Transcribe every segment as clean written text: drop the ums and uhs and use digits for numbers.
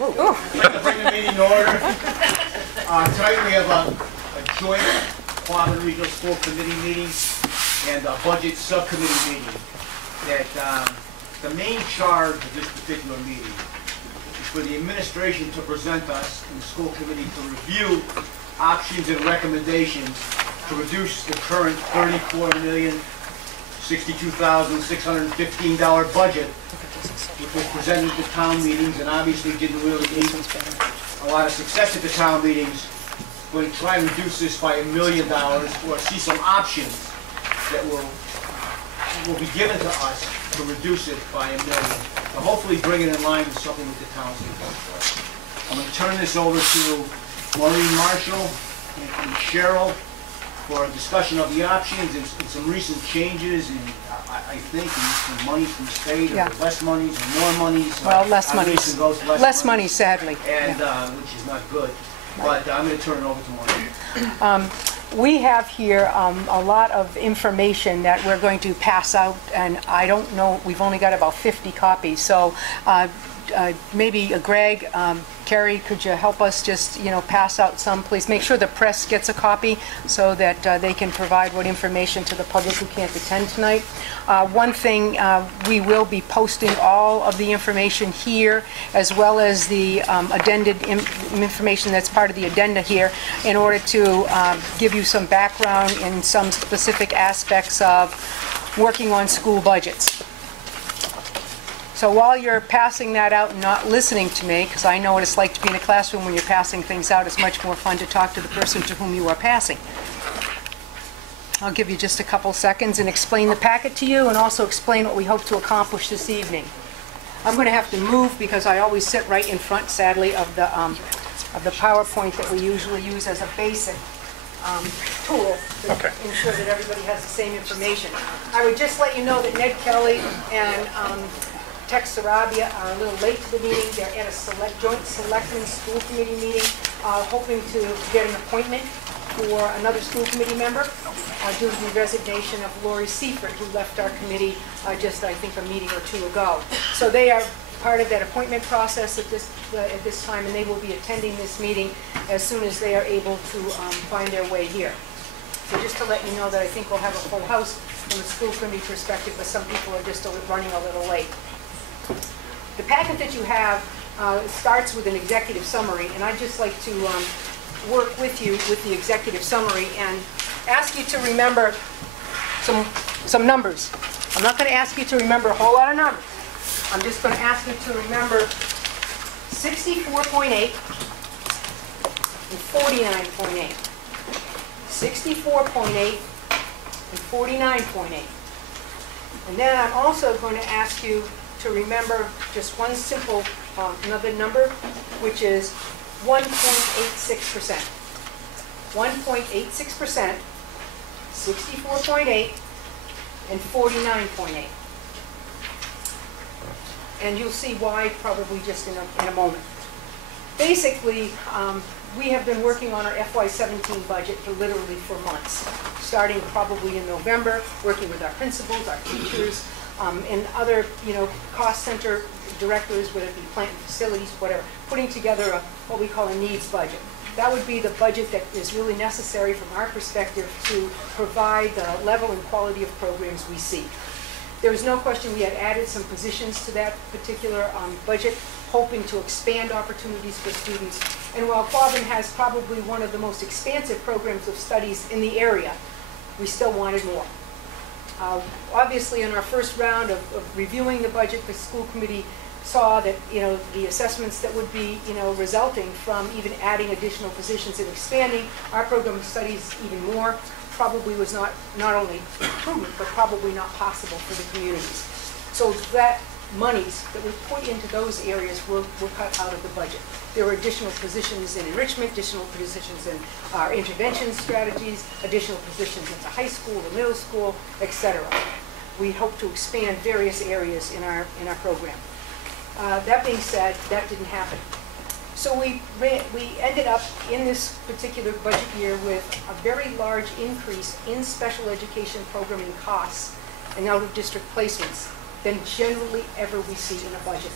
I'd like to bring the meeting to order. Tonight we have a joint Quabbin Regional School Committee meeting and a budget subcommittee meeting. That the main charge of this particular meeting is for the administration to present us in the school committee to review options and recommendations to reduce the current $34,062,615 budget, which was presented at town meetings and obviously didn't really meet a lot of success at the town meetings. We're going to try and reduce this by $1 million or see some options that will be given to us to reduce it by $1 million. And hopefully bring it in line with something that the town can vote for. I'm going to turn this over to Maureen Marshall and Cheryl for a discussion of the options and some recent changes, and I think some money from state, or less monies or more monies. Well, less money. Less money, sadly. And which is not good. But I'm going to turn it over to Maureen. We have here a lot of information that we're going to pass out, and I don't know, we've only got about 50 copies. So maybe Greg, Carrie, could you help us just, pass out some, please? Make sure the press gets a copy so that they can provide what information to the public who can't attend tonight. One thing, we will be posting all of the information here, as well as the addended information that's part of the addenda here, in order to give you some background in some specific aspects of working on school budgets. So while you're passing that out and not listening to me, because I know what it's like to be in a classroom when you're passing things out, it's much more fun to talk to the person to whom you are passing. I'll give you just a couple seconds and explain the packet to you, and also explain what we hope to accomplish this evening. I'm going to have to move because I always sit right in front, sadly, of the PowerPoint that we usually use as a basic tool to ensure that everybody has the same information. I would just let you know that Ned Kelly and Tex Sarabia are a little late to the meeting. They're at a joint selectmen school committee meeting, hoping to get an appointment for another school committee member due to the resignation of Lori Seifert, who left our committee just, I think, a meeting or two ago. So they are part of that appointment process at this time, and they will be attending this meeting as soon as they are able to find their way here. So just to let you know that I think we'll have a full house from a school committee perspective, but some people are just running a little late. The packet that you have starts with an executive summary, and I'd just like to work with you with the executive summary and ask you to remember some numbers. I'm not going to ask you to remember a whole lot of numbers. I'm just going to ask you to remember 64.8 and 49.8. 64.8 and 49.8. And then I'm also going to ask you to remember just one simple another number, which is 1.86%. 1.86%, 64.8, and 49.8. And you'll see why probably just in a moment. Basically, we have been working on our FY17 budget literally for months, starting probably in November, working with our principals, our teachers, and other, cost center directors, whether it be plant and facilities, whatever, putting together what we call a needs budget. That would be the budget that is really necessary from our perspective to provide the level and quality of programs we seek. There was no question we had added some positions to that particular budget, hoping to expand opportunities for students. And while Quabbin has probably one of the most expansive programs of studies in the area, we still wanted more. Obviously, in our first round of reviewing the budget, the school committee saw that the assessments that would be resulting from even adding additional positions and expanding our program of studies even more probably was not only prudent but probably not possible for the communities. So that monies that we put into those areas were cut out of the budget. There were additional positions in enrichment, additional positions in our intervention strategies, additional positions in the high school, the middle school, etc. We hope to expand various areas in our program. That being said, that didn't happen. So we ended up in this particular budget year with a very large increase in special education programming costs and out-of-district placements than generally ever we see in a budget.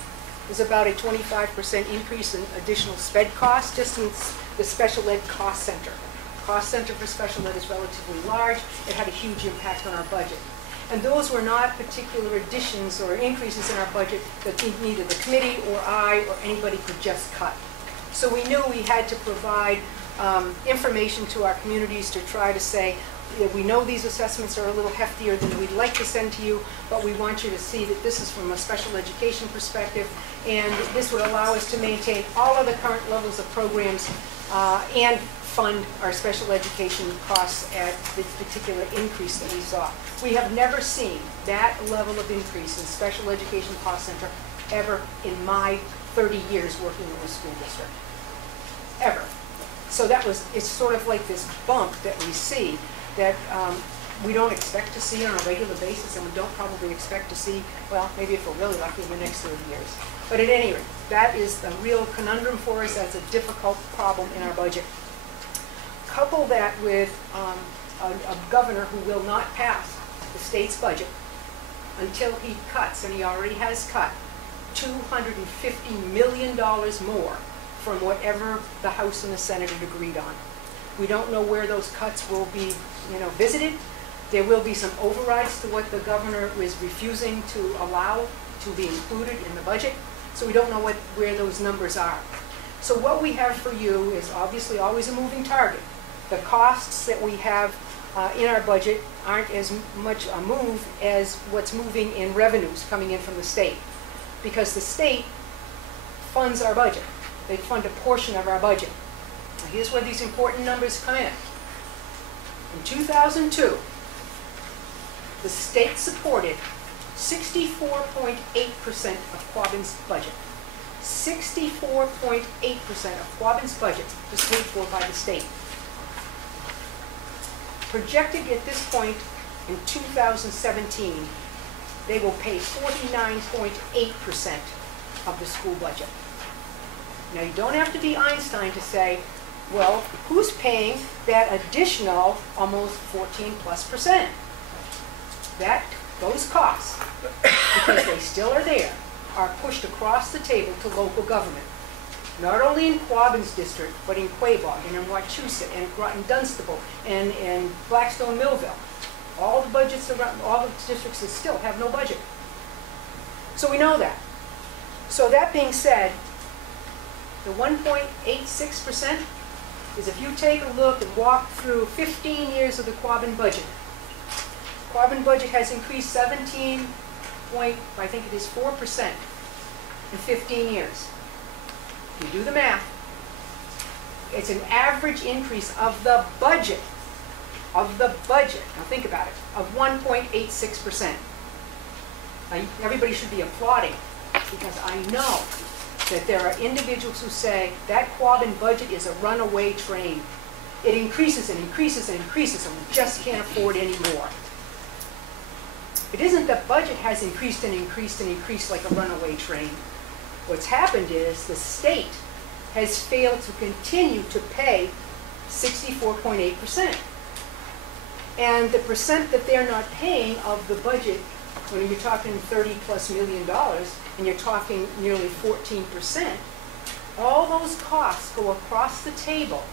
is about a 25% increase in additional SPED costs, just in the special ed cost center. Cost center for special ed is relatively large. It had a huge impact on our budget. And those were not particular additions or increases in our budget that neither the committee or I or anybody could just cut. So we knew we had to provide information to our communities to try to say, we know these assessments are a little heftier than we'd like to send to you, but we want you to see that this is from a special education perspective, and this would allow us to maintain all of the current levels of programs and fund our special education costs at the particular increase that we saw. We have never seen that level of increase in special education cost center ever in my 30 years working in the school district, ever. So it's sort of like this bump that we see that we don't expect to see on a regular basis, and we don't probably expect to see, well, maybe if we're really lucky, in the next 30 years. But at any rate, that is a real conundrum for us. That's a difficult problem in our budget. Couple that with a governor who will not pass the state's budget until he cuts, and he already has cut, $250 million more from whatever the House and the Senate had agreed on. We don't know where those cuts will be, visited. There will be some overrides to what the governor is refusing to allow to be included in the budget. So we don't know where those numbers are. So what we have for you is obviously always a moving target. The costs that we have in our budget aren't as much a move as what's moving in revenues coming in from the state. Because the state funds our budget. They fund a portion of our budget. Now here's where these important numbers come in. In 2002, the state supported 64.8% of Quabbin's budget. 64.8% of Quabbin's budget was paid for by the state. Projected at this point in 2017, they will pay 49.8% of the school budget. Now, you don't have to be Einstein to say, well, who's paying that additional almost 14+%? Those costs, because they still are there, are pushed across the table to local government. Not only in Quabbin's district, but in Quabog, and in Wachusett, and Groton Dunstable, and Blackstone Millville. All the budgets around, all the districts that still have no budget. So we know that. So that being said, the 1.86% is if you take a look and walk through 15 years of the Quabbin budget. Quabbin budget has increased 4% in 15 years. If you do the math, it's an average increase of the budget, now think about it, of 1.86%. Now, everybody should be applauding, because I know that there are individuals who say that Quabbin budget is a runaway train. It increases and increases and increases, and we just can't afford any more. It isn't that budget has increased and increased and increased like a runaway train. What's happened is the state has failed to continue to pay 64.8%. And the percent that they're not paying of the budget, when you're talking $30+ million, and you're talking nearly 14%, all those costs go across the table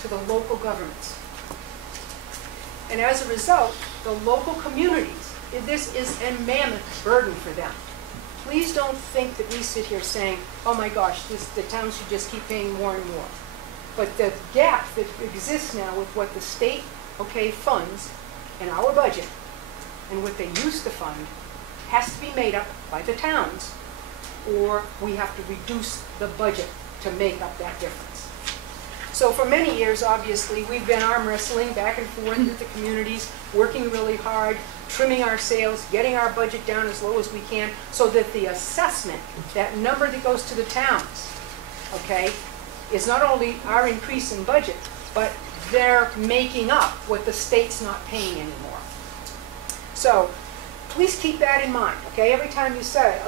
to the local governments. And as a result, the local communities, this is a mammoth burden for them. Please don't think that we sit here saying, oh my gosh, the town should just keep paying more and more. But the gap that exists now with what the state, funds in our budget and what they used to fund has to be made up by the towns, or we have to reduce the budget to make up that difference. So for many years, obviously, we've been arm wrestling back and forth with the communities, working really hard, trimming our sails, getting our budget down as low as we can, so that the assessment, that number that goes to the towns, is not only our increase in budget, but they're making up what the state's not paying anymore. So please keep that in mind, Every time you say,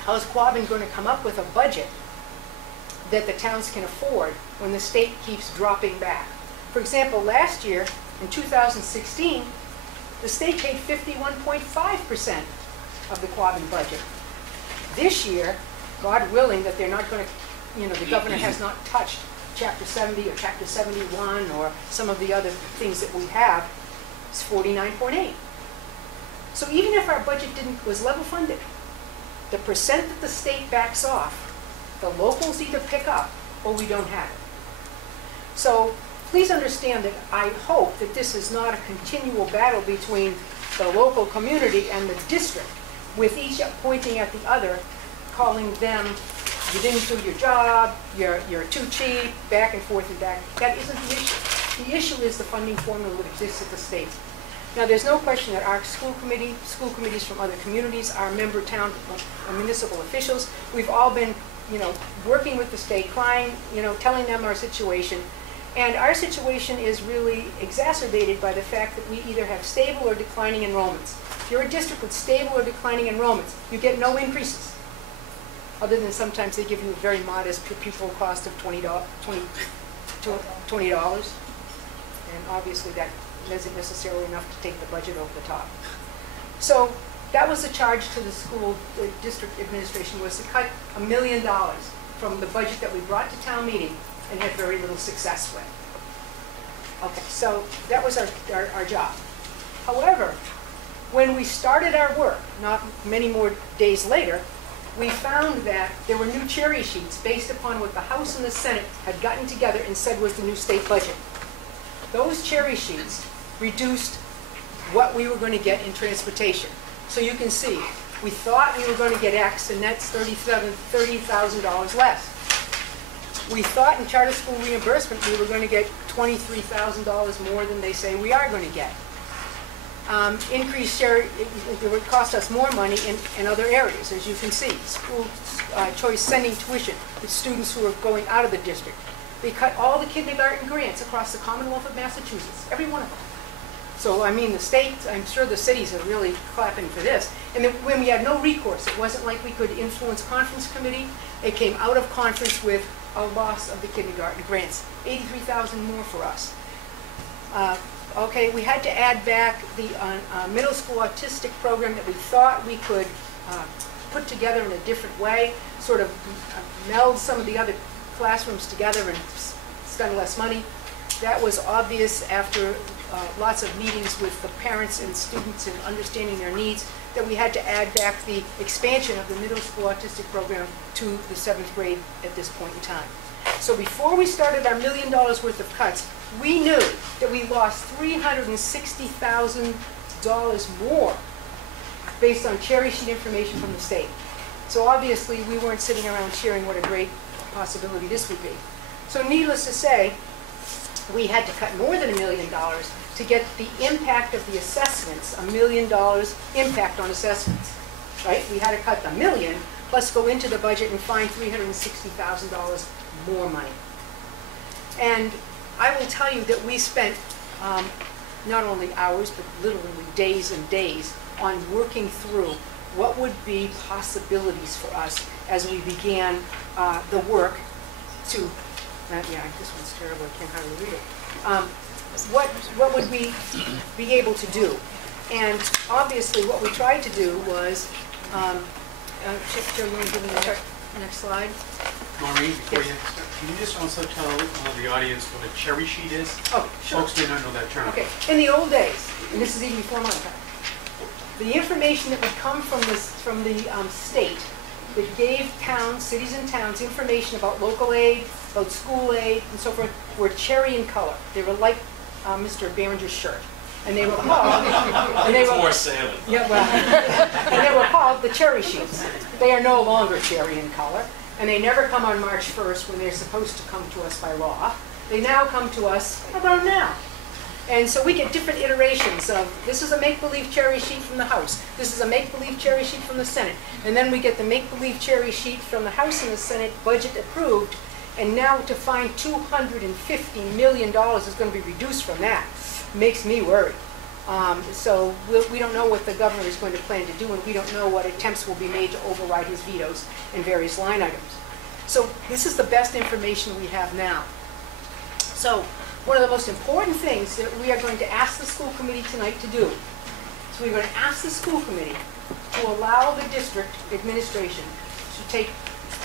how's Quabbin going to come up with a budget that the towns can afford when the state keeps dropping back? For example, last year, in 2016, the state paid 51.5% of the Quabbin budget. This year, God willing that they're not going to, you know, the governor has not touched Chapter 70 or Chapter 71 or some of the other things that we have, it's 49.8. So even if our budget was level funded, the percent that the state backs off, the locals either pick up or we don't have it. So please understand that I hope that this is not a continual battle between the local community and the district, with each pointing at the other, calling them, you didn't do your job, you're too cheap, back and forth and back. That isn't the issue. The issue is the funding formula that exists at the state. Now, there's no question that our school committees from other communities, our member town municipal officials, we've all been, you know, working with the state, crying, you know, telling them our situation. And our situation is really exacerbated by the fact that we either have stable or declining enrollments. If you're a district with stable or declining enrollments, you get no increases, other than sometimes they give you a very modest per pupil cost of $20. And obviously that isn't necessarily enough to take the budget over the top. So that was the charge to the school, the district administration, was to cut $1 million from the budget that we brought to town meeting and had very little success with. Okay, so that was our job. However, when we started our work, not many more days later, we found that there were new cherry sheets based upon what the House and the Senate had gotten together and said was the new state budget. Those cherry sheets reduced what we were going to get in transportation. So you can see, we thought we were going to get X, and that's $30,000 less. We thought in charter school reimbursement we were going to get $23,000 more than they say we are going to get. Increased share, it would cost us more money in other areas, as you can see. School choice sending tuition with students who are going out of the district. They cut all the kindergarten grants across the Commonwealth of Massachusetts, every one of them. So, I mean, the state, I'm sure the cities are really clapping for this. And then when we had no recourse, it wasn't like we could influence conference committee. It came out of conference with a loss of the kindergarten grants, $83,000 more for us. Okay, we had to add back the middle school autistic program that we thought we could put together in a different way, sort of meld some of the other classrooms together and spend less money. That was obvious after lots of meetings with the parents and students and understanding their needs, that we had to add back the expansion of the middle school autistic program to the 7th grade at this point in time. So before we started our $1 million worth of cuts, we knew that we lost $360,000 more based on cherry sheet information from the state. So obviously we weren't sitting around cheering what a great possibility this would be. So needless to say, we had to cut more than $1 million to get the impact of the assessments, $1 million impact on assessments, right? We had to cut the $1 million plus go into the budget and find $360,000 more money. And I will tell you that we spent not only hours, but literally days and days on working through what would be possibilities for us as we began the work to, yeah, this one's terrible, I can't hardly read it. What would we be able to do? And obviously what we tried to do was, Joe, you want to give me the next slide? Maureen, before you start, can you just also tell the audience what a cherry sheet is? Oh, sure. Folks may not know that term. Okay, in the old days, and this is even before my time, the information that would come from the state that gave towns, cities and towns, information about local aid, about school aid, and so forth, were cherry in color. They were like Mr. Behringer's shirt. And they were called, More salmon. yeah, well, and they were called the cherry sheets. They are no longer cherry in color, and they never come on March 1st when they're supposed to come to us by law. They now come to us about now. And so we get different iterations of, this is a make-believe cherry sheet from the House, this is a make-believe cherry sheet from the Senate, and then we get the make-believe cherry sheet from the House and the Senate, budget approved, and now to find $250 million is going to be reduced from that. Makes me worry. So we don't know what the governor is going to plan to do, and we don't know what attempts will be made to override his vetoes in various line items. So this is the best information we have now. So one of the most important things that we are going to ask the school committee tonight to do, so we're going to ask the school committee to allow the district administration to take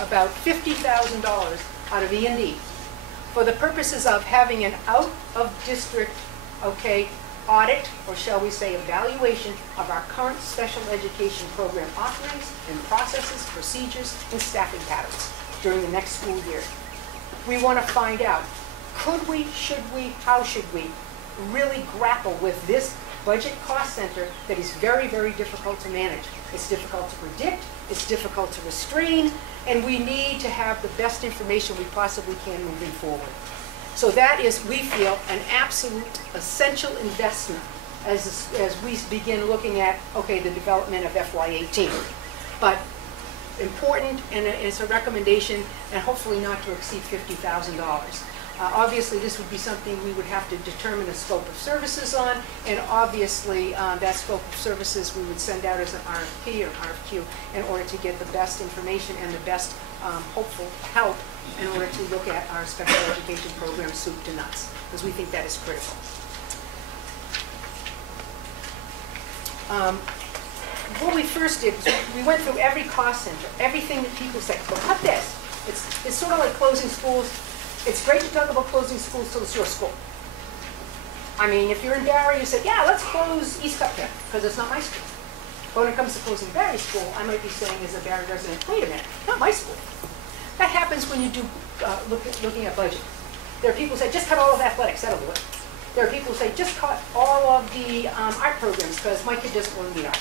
about $50,000 out of E&D for the purposes of having an out-of-district, okay, audit, or shall we say evaluation of our current special education program offerings and processes, procedures, and staffing patterns during the next school year. We want to find out, could we, should we, how should we really grapple with this budget cost center that is very, very difficult to manage. It's difficult to predict, it's difficult to restrain, and we need to have the best information we possibly can moving forward. So that is, we feel, an absolute essential investment as we begin looking at, okay, the development of FY18. But important, and it's a recommendation, and hopefully not to exceed $50,000. Obviously, this would be something we would have to determine a scope of services on, and obviously, that scope of services we would send out as an RFP or RFQ in order to get the best information and the best hopeful help in order to look at our special education program soup to nuts, because we think that is critical. What we first did was we went through every cost center, everything that people say, well, cut this. It's sort of like closing schools. It's great to talk about closing schools till it's your school. I mean, if you're in Barry, you say, yeah, let's close East Upton, because it's not my school. But when it comes to closing Barry School, I might be saying as a Barry resident, wait a minute, not my school. That happens when you do looking at budget. There are people who say, just cut all of athletics, that'll do it. There are people who say, just cut all of the art programs, because my kid doesn't learn the art.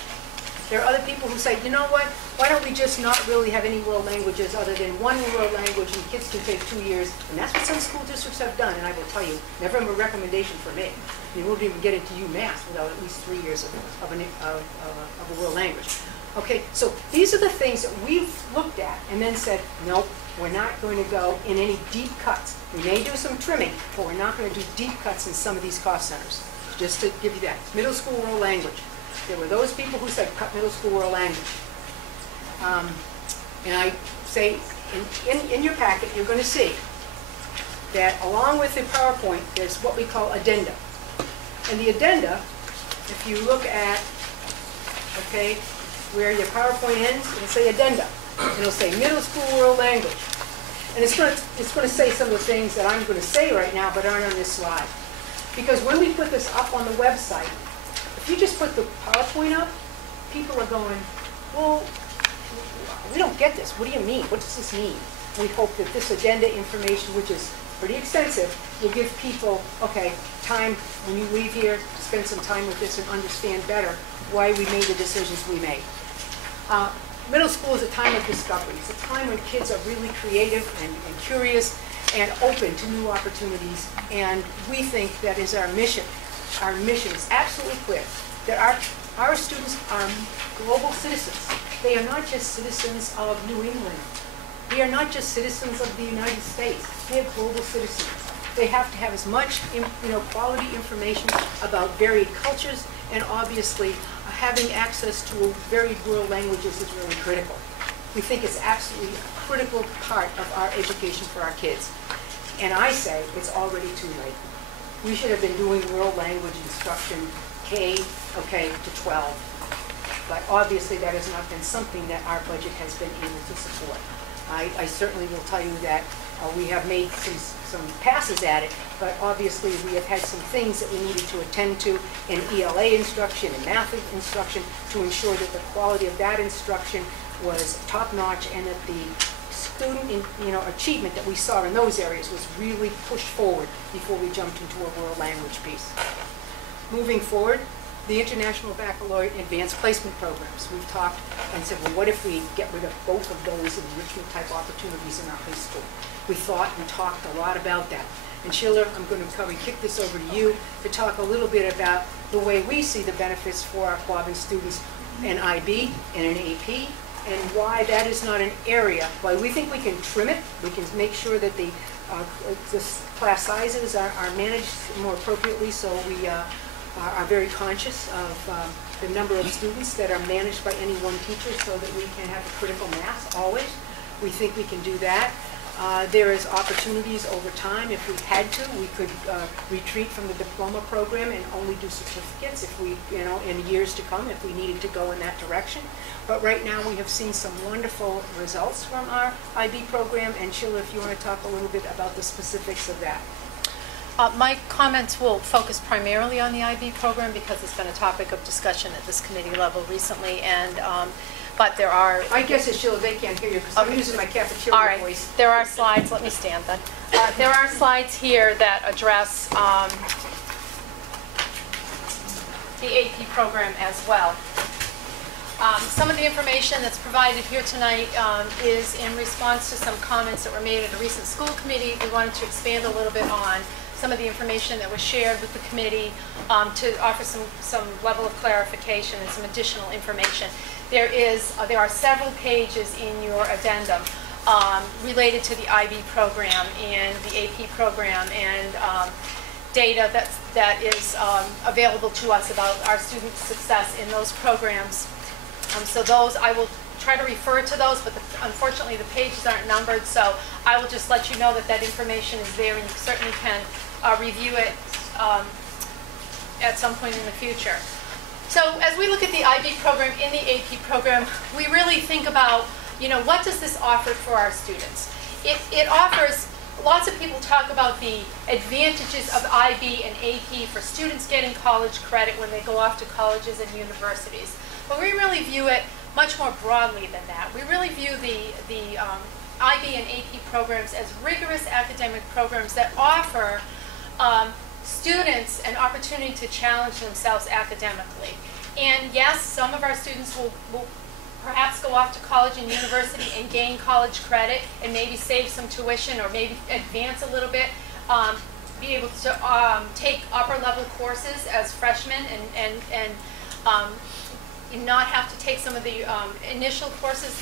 There are other people who say, you know what, why don't we just not really have any world languages other than one world language, and kids can take 2 years, and that's what some school districts have done, and I will tell you, never a recommendation for me. You won't even get into UMass without at least 3 years of a world language. Okay, so these are the things that we've looked at and then said, nope, we're not going to go in any deep cuts. We may do some trimming, but we're not going to do deep cuts in some of these cost centers. Just to give you that. Middle school world language. There were those people who said, cut middle school world language. And I say, in your packet, you're going to see that along with the PowerPoint, there's what we call addenda. And the addenda, if you look at, okay, where your PowerPoint ends, it'll say addenda. And it'll say middle school world language. And it's going to say some of the things that I'm going to say right now, but aren't on this slide. Because when we put this up on the website, if you just put the PowerPoint up, people are going, well, we don't get this. What do you mean? What does this mean? We hope that this addenda information, which is pretty extensive, will give people, okay, time when you leave here, spend some time with this and understand better why we made the decisions we made. Middle school is a time of discovery. It's a time when kids are really creative and curious and open to new opportunities. And we think that is our mission. Our mission is absolutely clear, that our students are global citizens. They are not just citizens of New England. They are not just citizens of the United States. They are global citizens. They have to have as much quality information about varied cultures, and obviously having access to varied world languages is really critical. We think it's absolutely a critical part of our education for our kids. And I say it's already too late. We should have been doing world language instruction K, okay, to 12. But obviously that has not been something that our budget has been able to support. I certainly will tell you that we have made some passes at it, but obviously we have had some things that we needed to attend to in ELA instruction and math instruction to ensure that the quality of that instruction was top-notch and that the student achievement that we saw in those areas was really pushed forward before we jumped into a world language piece. Moving forward, the International Baccalaureate and Advanced Placement Programs. We've talked and said, well, what if we get rid of both of those enrichment type opportunities in our high school? We thought and talked a lot about that. And Sheila, I'm going to probably kick this over to you to talk a little bit about the way we see the benefits for our Quabbin students in IB and in AP, and why that is not an area, why we think we can trim it, we can make sure that the class sizes are managed more appropriately, so we are very conscious of the number of students that are managed by any one teacher so that we can have a critical mass always. We think we can do that. There is opportunities over time. If we had to, we could retreat from the diploma program and only do certificates if we, in years to come, if we needed to go in that direction. But right now, we have seen some wonderful results from our IB program. And Sheila, if you want to talk a little bit about the specifics of that. My comments will focus primarily on the IB program because it's been a topic of discussion at this committee level recently, and but there are... I guess it's Sheila, they can't hear you because I'm using my cafeteria All right, voice. there are slides, let me stand then. There are slides here that address the AP program as well. Some of the information that's provided here tonight is in response to some comments that were made at a recent school committee. We wanted to expand a little bit on some of the information that was shared with the committee to offer some level of clarification and some additional information. There are several pages in your addendum related to the IB program and the AP program and data that is available to us about our student success in those programs. So those, I will try to refer to those, but unfortunately the pages aren't numbered, so I will just let you know that that information is there, and you certainly can review it at some point in the future. So as we look at the IB program in the AP program, we really think about, what does this offer for our students? It offers, lots of people talk about the advantages of IB and AP for students getting college credit when they go off to colleges and universities. But we really view it much more broadly than that. We really view the IB and AP programs as rigorous academic programs that offer students an opportunity to challenge themselves academically. And yes, some of our students will perhaps go off to college and university and gain college credit and maybe save some tuition or maybe advance a little bit, be able to take upper level courses as freshmen and not have to take some of the initial courses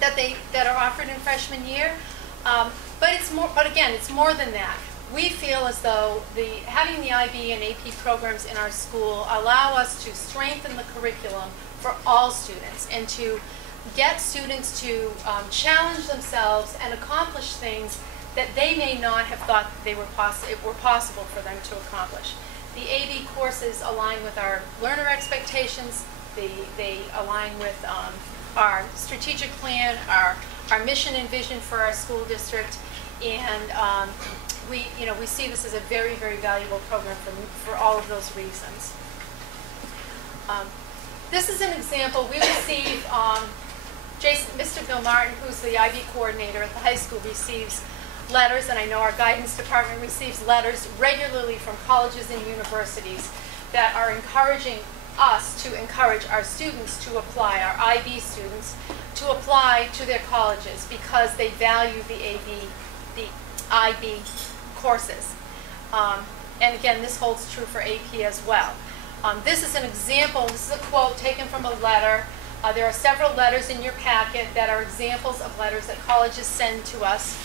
that are offered in freshman year. But again, it's more than that. We feel as though having the IB and AP programs in our school allow us to strengthen the curriculum for all students and to get students to challenge themselves and accomplish things that they may not have thought they were possible for them to accomplish. The AB courses align with our learner expectations. They align with our strategic plan, our mission and vision for our school district, and we see this as a very, very valuable program for all of those reasons. This is an example. We receive, Mr. Bill Martin, who's the IB coordinator at the high school, receives letters, and I know our guidance department receives letters regularly from colleges and universities that are encouraging us to encourage our students to apply, our IB students, to apply to their colleges because they value the IB courses. And again, this holds true for AP as well. This is an example, this is a quote taken from a letter. There are several letters in your packet that are examples of letters that colleges send to us.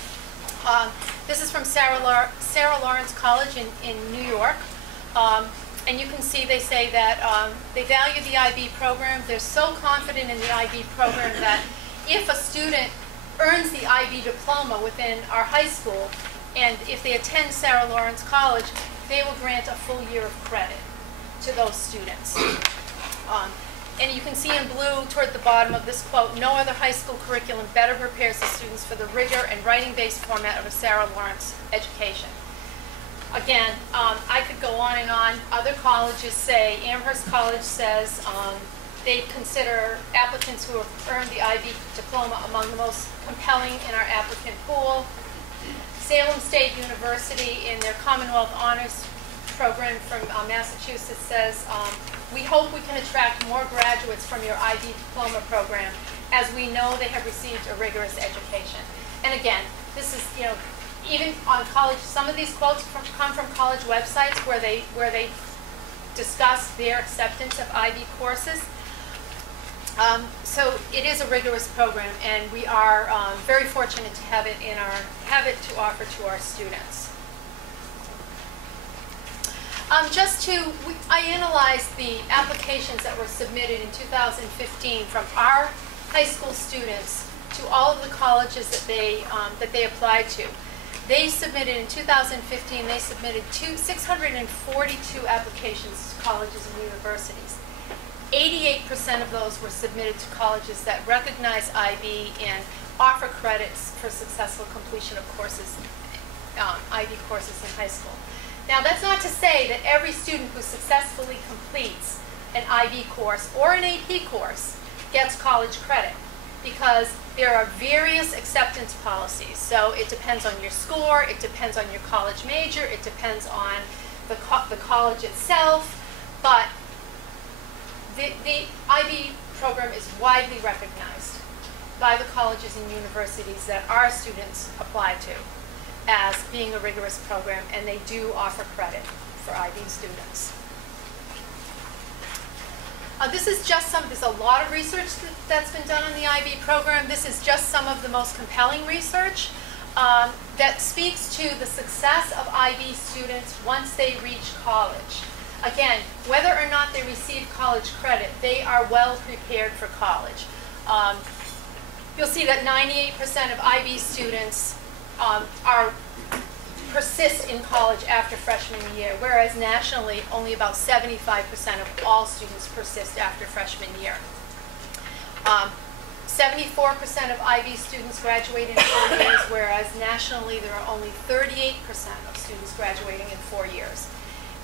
This is from Sarah Lawrence College in New York. And you can see they say that they value the IB program. They're so confident in the IB program that if a student earns the IB diploma within our high school, and if they attend Sarah Lawrence College, they will grant a full year of credit to those students. And you can see in blue toward the bottom of this quote, no other high school curriculum better prepares the students for the rigor and writing-based format of a Sarah Lawrence education. Again, I could go on and on. Other colleges say, Amherst College says they consider applicants who have earned the IB diploma among the most compelling in our applicant pool. Salem State University, in their Commonwealth Honors program from Massachusetts, says, we hope we can attract more graduates from your IB diploma program, as we know they have received a rigorous education. And again, this is, even on college, some of these quotes come from college websites where they discuss their acceptance of IB courses. So it is a rigorous program, and we are very fortunate to have it to offer to our students. I analyzed the applications that were submitted in 2015 from our high school students to all of the colleges that they applied to. They submitted, in 2015, they submitted 642 applications to colleges and universities. 88% of those were submitted to colleges that recognize IB and offer credits for successful completion of courses, IB courses in high school. Now, that's not to say that every student who successfully completes an IB course or an AP course gets college credit, because there are various acceptance policies. So it depends on your score, it depends on your college major, it depends on the college itself, but the IB program is widely recognized by the colleges and universities that our students apply to as being a rigorous program, and they do offer credit for IB students. This is just there's a lot of research that's been done on the IB program. This is just some of the most compelling research that speaks to the success of IB students once they reach college. Again, whether or not they receive college credit, they are well prepared for college. You'll see that 98% of IB students persist in college after freshman year, whereas nationally only about 75% of all students persist after freshman year. 74% of IB students graduate in 4 years, whereas nationally there are only 38% of students graduating in 4 years.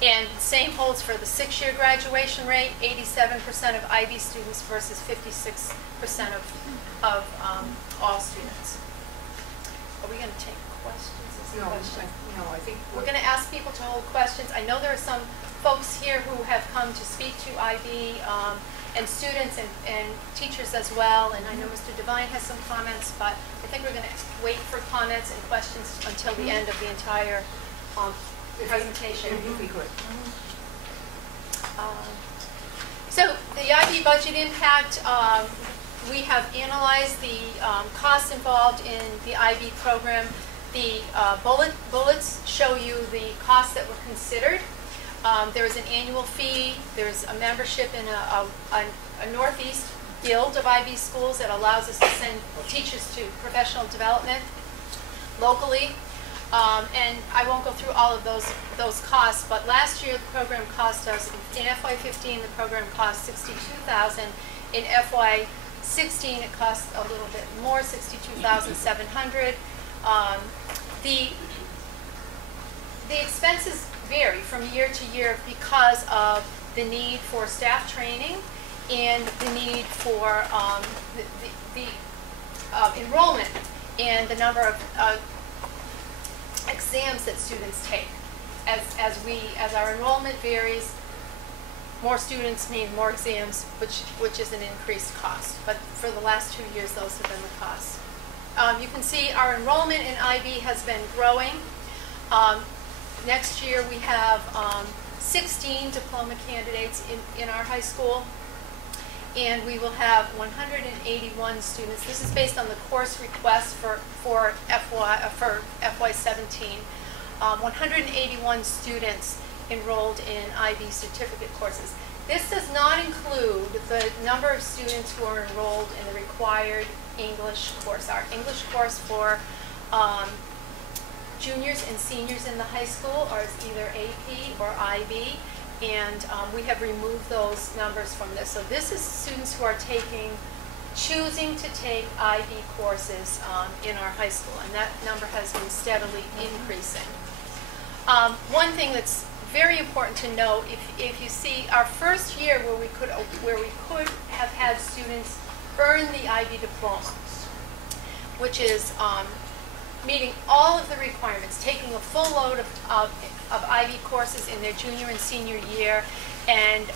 And the same holds for the 6-year graduation rate, 87% of IB students versus 56% of all students. Are we going to take questions? No, I think We're going to ask people to hold questions. I know there are some folks here who have come to speak to IB, and students and teachers as well. And I know Mr. Devine has some comments, but I think we're going to wait for comments and questions until the end of the entire presentation. if we could. So the IB budget impact, we have analyzed the costs involved in the IB program. The bullets show you the costs that were considered. There is an annual fee. There's a membership in a Northeast Guild of IB schools that allows us to send teachers to professional development locally. And I won't go through all of those costs, but last year the program cost us, in FY15 the program cost $62,000. In FY16 it cost a little bit more, $62,700. The expenses vary from year to year because of the need for staff training and the need for the enrollment and the number of exams that students take. As our enrollment varies, more students mean more exams, which is an increased cost. But for the last 2 years, those have been the costs. You can see our enrollment in IB has been growing. Next year we have 16 diploma candidates in our high school, and we will have 181 students. This is based on the course request for FY17. 181 students enrolled in IB certificate courses. This does not include the number of students who are enrolled in the required English course. Our English course for juniors and seniors in the high school is either AP or IB, and we have removed those numbers from this. So this is students who are choosing to take IB courses in our high school, and that number has been steadily increasing. One thing that's very important to note, if you see our first year where we could have had students earn the IB diploma, which is meeting all of the requirements, taking a full load of IB courses in their junior and senior year, and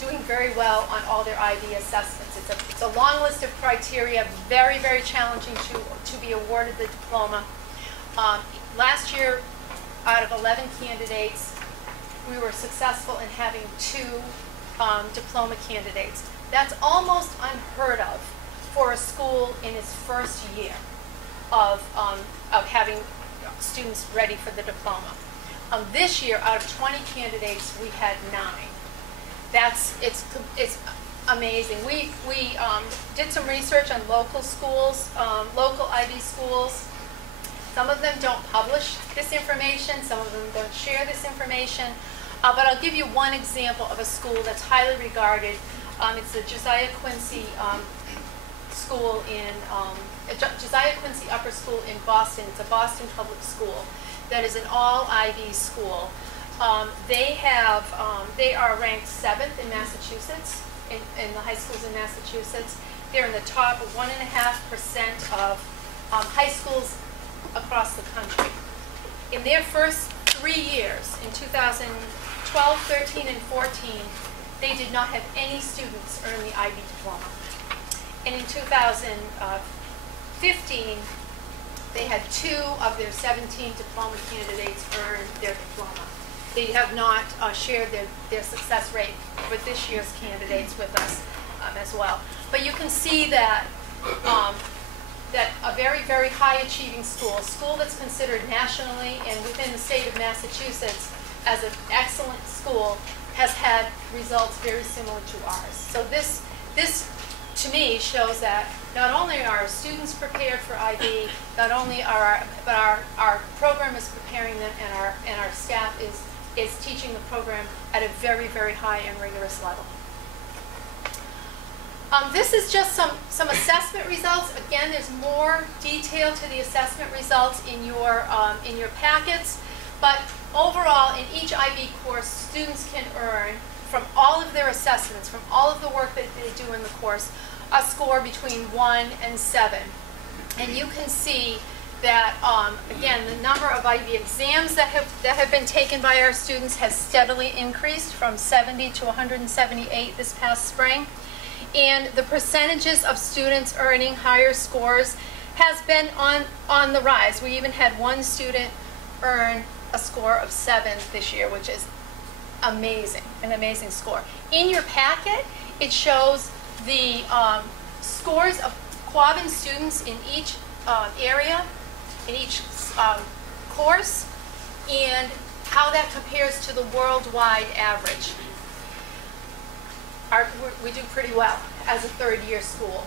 doing very well on all their IB assessments. It's a long list of criteria, very, very challenging to be awarded the diploma. Last year, out of 11 candidates, we were successful in having 2 diploma candidates. That's almost unheard of for a school in its first year of having students ready for the diploma. This year, out of 20 candidates, we had 9. It's amazing. We did some research on local schools, local IB schools. Some of them don't publish this information, some of them don't share this information, but I'll give you one example of a school that's highly regarded. It's the Josiah Quincy school in, Josiah Quincy Upper School in Boston. It's a Boston public school that is an all IB school. They are ranked 7th in Massachusetts, in the high schools in Massachusetts. They're in the top 1.5% of high schools across the country. In their first 3 years, in 2012, 13, and 14, they did not have any students earn the IB diploma. And in 2015, they had 2 of their 17 diploma candidates earn their diploma. They have not shared their success rate for this year's candidates with us as well. But you can see that that a very, very high achieving school, a school that's considered nationally and within the state of Massachusetts as an excellent school, has had results very similar to ours. So this to me shows that not only are our students prepared for IB, not only but our program is preparing them, and our staff is teaching the program at a very, very high and rigorous level. This is just some assessment results. Again, there's more detail to the assessment results in your packets, but overall, in each IB course, students can earn, from all of their assessments, from all of the work that they do in the course, a score between 1 and 7. And you can see that, again, the number of IB exams that have been taken by our students has steadily increased from 70 to 178 this past spring. And the percentages of students earning higher scores has been on the rise. We even had one student earn a score of 7 this year, which is amazing, an amazing score. In your packet, it shows the scores of Quabbin students in each area, in each course, and how that compares to the worldwide average. We do pretty well as a third-year school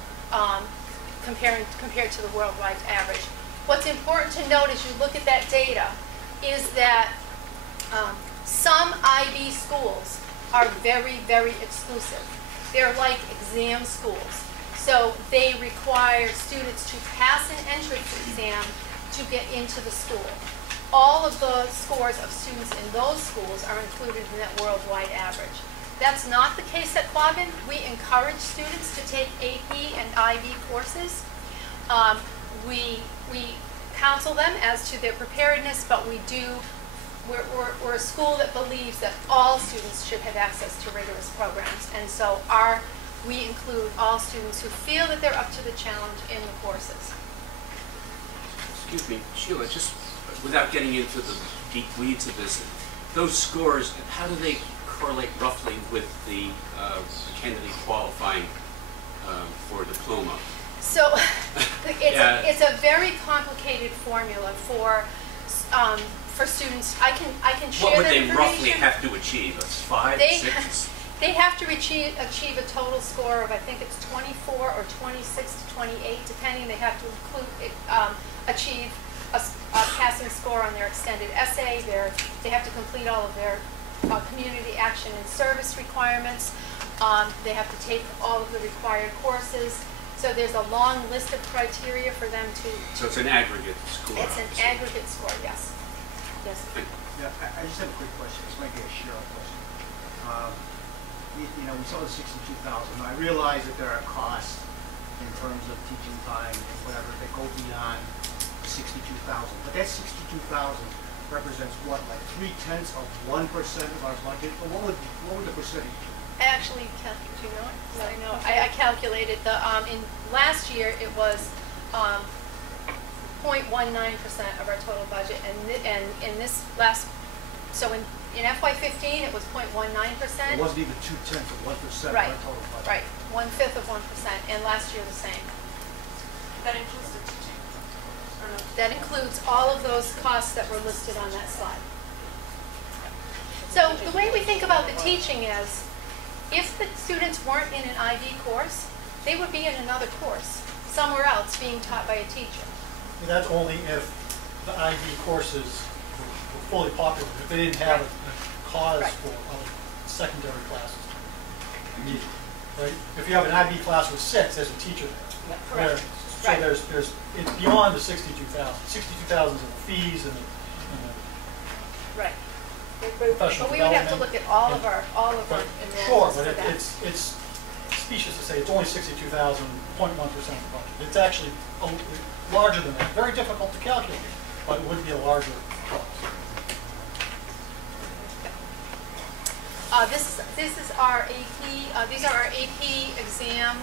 compared to the worldwide average. What's important to note as you look at that data is that some IB schools are very, very exclusive. They're like exam schools. So they require students to pass an entrance exam to get into the school. All of the scores of students in those schools are included in that worldwide average. That's not the case at Quabbin. We encourage students to take AP and IB courses. We counsel them as to their preparedness, but we're a school that believes that all students should have access to rigorous programs. And so we include all students who feel that they're up to the challenge in the courses. Excuse me, Sheila, just without getting into the deep weeds of this, those scores, how do they correlate roughly with the candidate qualifying for a diploma? So it's a very complicated formula for students. I can share that information. What would they roughly have to achieve? A 5, 6? They have to achieve a total score of, I think it's 24 or 26 to 28, depending. They have to achieve a passing score on their extended essay. They have to complete all of their community action and service requirements. They have to take all of the required courses. So there's a long list of criteria for them to... So it's an aggregate score. It's an aggregate score, yes. Yes. Yeah, I just have a quick question. This might be a Cheryl question. You know, we saw the 62,000. I realize that there are costs in terms of teaching time and whatever that go beyond 62,000. But that 62,000 represents what, like 0.3% of our budget? Or what would the percentage be? I actually, do you know it? I know. I calculated the in last year it was 0.19% of our total budget, and in this last, so in FY15 it was 0.19%. It wasn't even 0.2% of 1% Right. of our total budget. Right, 1/5 of 1%, and last year the same. That includes the teaching, or no? That includes all of those costs that were listed on that slide. So the way we think about the teaching is, If the students weren't in an IB course, they would be in another course, somewhere else being taught by a teacher. That's only if the IB courses were fully popular, if they didn't have a cause Right. for other secondary classes. Right? If you have an IB class with 6, there's a teacher there. Correct. So Right. it's beyond the 62,000. 62,000 is the fees and the Right. professional But we would have to development. look at all of our Sure, enrollments but for that. it's specious to say it's only 62,000, 0.1% of the budget. It's actually larger than that. Very difficult to calculate, but it would be a larger cost. This is our AP, these are our AP exam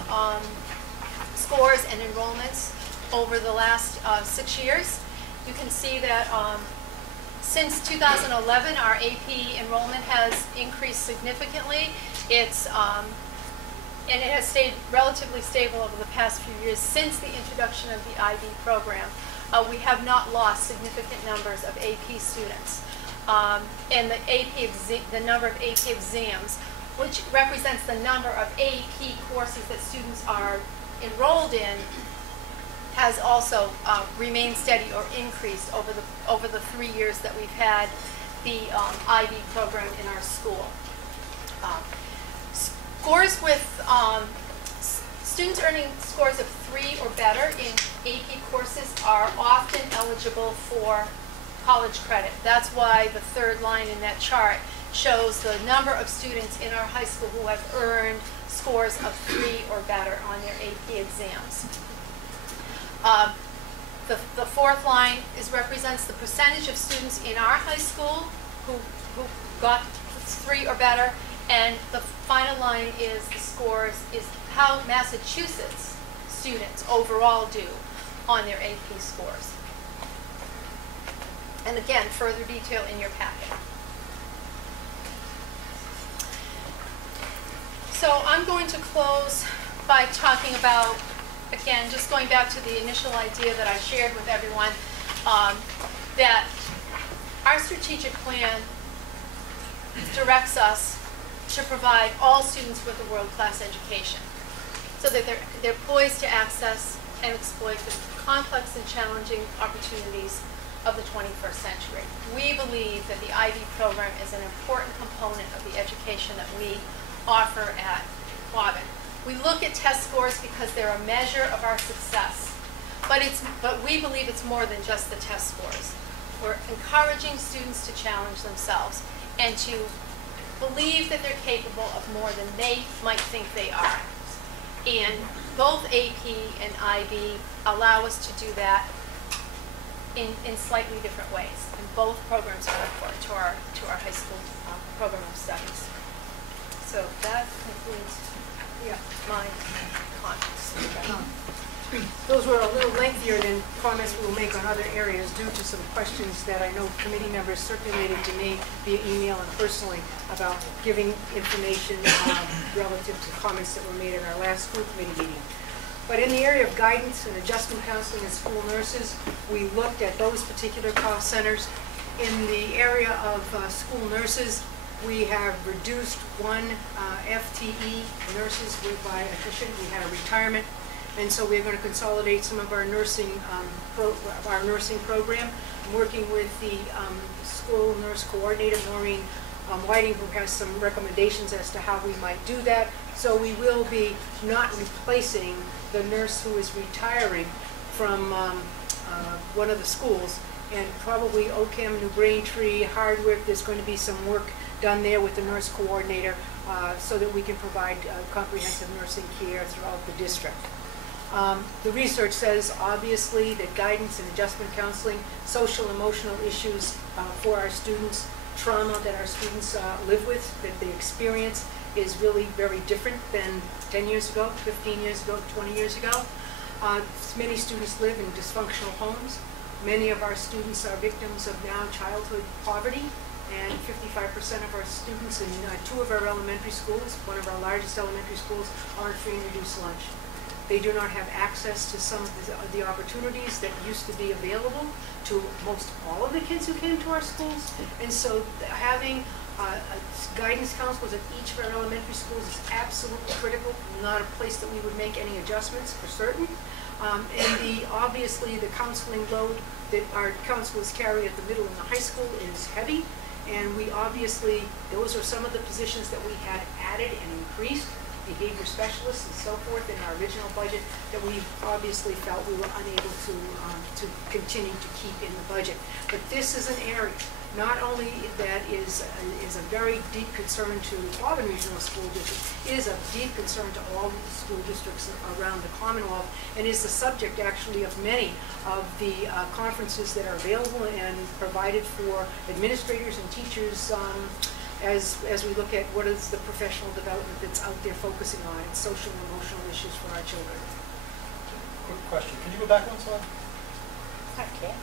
scores and enrollments over the last 6 years. You can see that since 2011, our AP enrollment has increased significantly. And it has stayed relatively stable over the past few years since the introduction of the IB program. We have not lost significant numbers of AP students. And the number of AP exams, which represents the number of AP courses that students are enrolled in, has also remained steady or increased over the 3 years that we've had the IB program in our school. Scores with students earning scores of 3 or better in AP courses are often eligible for college credit. That's why the third line in that chart shows the number of students in our high school who have earned scores of 3 or better on their AP exams. The fourth line represents the percentage of students in our high school who got 3 or better, and the final line is the scores, is how Massachusetts students overall do on their AP scores. And again, further detail in your packet. So I'm going to close by talking about, again, just going back to the initial idea that I shared with everyone, that our strategic plan directs us to provide all students with a world-class education so that they're poised to access and exploit the complex and challenging opportunities of the 21st century. We believe that the IB program is an important component of the education that we offer at Quabbin. We look at test scores because they're a measure of our success, but we believe it's more than just the test scores. We're encouraging students to challenge themselves and to believe that they're capable of more than they might think they are. And both AP and IB allow us to do that in slightly different ways. And both programs are important to our high school program of studies. So that concludes my comments. Those were a little lengthier than comments we will make on other areas due to some questions that I know committee members circulated to me via email and personally about giving information relative to comments that were made at our last school committee meeting. But in the area of guidance and adjustment counseling and school nurses, we looked at those particular cost centers. In the area of school nurses, we have reduced one FTE nurses by addition. We had a retirement. And so we're going to consolidate some of our nursing program. I'm working with the school nurse coordinator, Maureen Whiting, who has some recommendations as to how we might do that. So we will be not replacing the nurse who is retiring from one of the schools, and probably Oakham, New Braintree, Hardwick. There's going to be some work done there with the nurse coordinator so that we can provide comprehensive nursing care throughout the district. The research says, obviously, that guidance and adjustment counseling, social emotional issues for our students, trauma that our students live with, that they experience, is really very different than 10 years ago, 15 years ago, 20 years ago. Many students live in dysfunctional homes. Many of our students are victims of now childhood poverty, and 55% of our students in 2 of our elementary schools, one of our largest elementary schools, are free and reduced lunch. They do not have access to some of the opportunities that used to be available to most all of the kids who came to our schools. And so having Guidance counselors at each of our elementary schools is absolutely critical, not a place that we would make any adjustments for certain. And obviously the counseling load that our counselors carry at the middle and the high school is heavy. And we obviously, those are some of the positions that we had added and increased, behavior specialists and so forth in our original budget that we obviously felt we were unable to continue to keep in the budget. But this is an area, not only that is a very deep concern to the Quabbin Regional School District, it is a deep concern to all school districts around the Commonwealth, and is the subject actually of many of the conferences that are available and provided for administrators and teachers as we look at what is the professional development that's out there focusing on it, social and emotional issues for our children. Quick question, can you go back one slide? I can.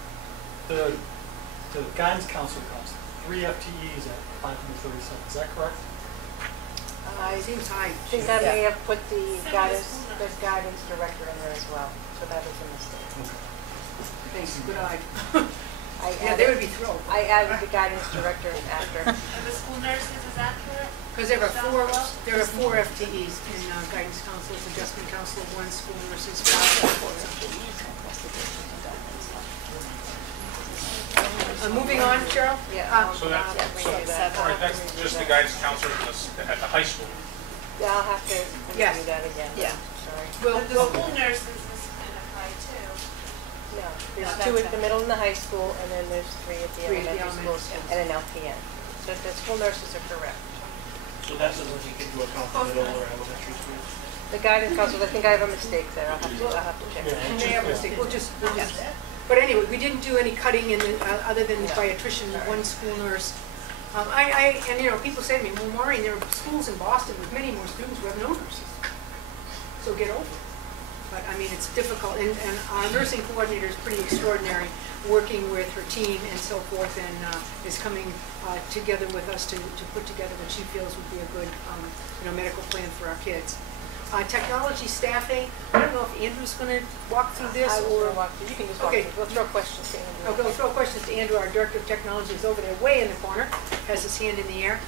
The guidance counselor costs 3 FTEs at 537, is that correct? It seems high. I think I may have put the guidance director in there as well, so that was a mistake. Thanks, good eye. I Yeah, they would be thrilled. I added the guidance director after. And the school nurses, is that correct? Because there are four FTEs in guidance counselors, adjustment counselor, 1 school nurses, 5 moving on, Cheryl? Yeah. So that's, all right, that's just the guidance counselor at the high school. Yeah, I'll have to Yes. do that again. Yeah. Sorry. But the school nurses is kind of high too. No, there's 2 at the middle and the high school, and then there's 3 at the 3 at the elementary school, elementary, and an LPN. So the school nurses are correct. So that doesn't take into account the middle or elementary schools? The guidance counselors, I think I have a mistake there. I'll have to check. And they have a mistake. We'll just, but anyway, we didn't do any cutting in the, other than by attrition, 1 school nurse. And you know, people say to me, well, Maureen, there are schools in Boston with many more students who have no nurses. So get over it. But I mean, it's difficult, and our nursing coordinator is pretty extraordinary, working with her team and so forth, and is coming together with us to put together what she feels would be a good, medical plan for our kids. Technology staffing, I don't know if Andrew's going to walk through this, I will or walk through. You can just walk Okay. through. We'll throw questions to Andrew. okay, we'll throw questions to Andrew. Our director of technology is over there, way in the corner, has his hand in the air.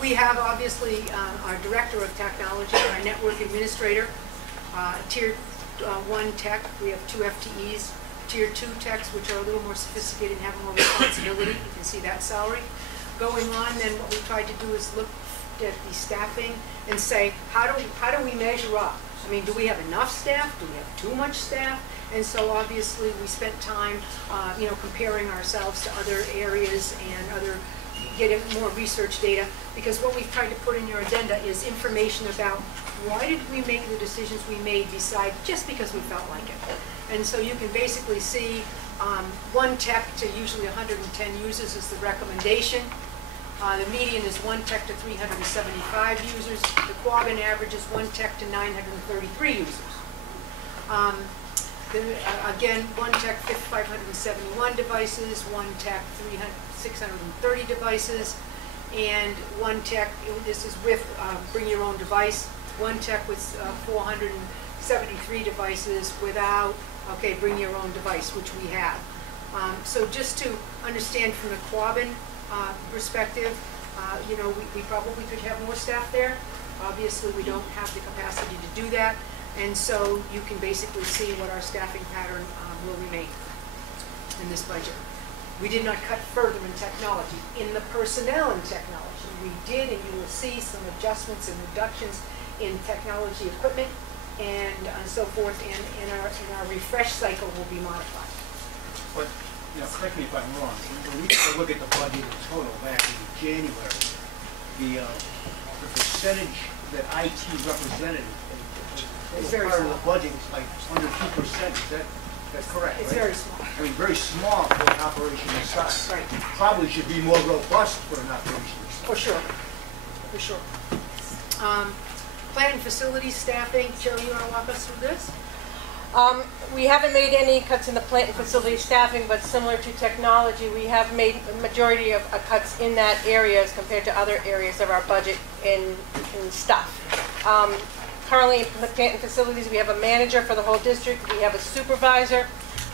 We have obviously our director of technology, our network administrator, tier 1 tech. We have 2 FTEs. Tier 2 techs, which are a little more sophisticated and have more responsibility. You can see that salary. Going on, then what we tried to do is look at the staffing and say, how do we measure up? I mean, do we have enough staff? Do we have too much staff? And so obviously we spent time, comparing ourselves to other areas and getting more research data, because what we've tried to put in your agenda is information about why did we make the decisions we made besides just because we felt like it. And so you can basically see 1 tech to usually 110 users is the recommendation. The median is 1 tech to 375 users. The Quabbin average is 1 tech to 933 users. Again, 1 tech 571 devices, 1 tech 630 devices, and 1 tech, this is with bring your own device, 1 tech with 473 devices without, bring your own device, which we have. So just to understand from the Quabbin perspective, we probably could have more staff there. Obviously, we don't have the capacity to do that, and so you can basically see what our staffing pattern will remain in this budget. We did not cut further in technology. In the personnel in technology, we did, and you will see some adjustments and reductions in technology equipment and so forth, and our refresh cycle will be modified. But, correct me if I'm wrong, when we took a look at the budget in total back in January, the percentage that IT represented It's as very part of the small. budget is like under 2%, that's correct, It's right? very small. I mean, very small for an operation this size. Right. Probably should be more robust for an operation this size. For sure, for sure. Plant and facilities staffing, Cheryl, you want to walk us through this? We haven't made any cuts in the plant and facility staffing, but similar to technology, we have made a majority of cuts in that area as compared to other areas of our budget in stuff. Currently in the plant and facilities, we have a manager for the whole district, we have a supervisor,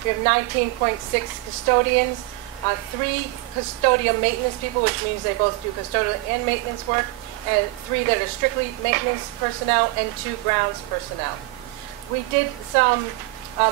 we have 19.6 custodians, 3 custodial maintenance people, which means they both do custodial and maintenance work, and 3 that are strictly maintenance personnel, and 2 grounds personnel. We did some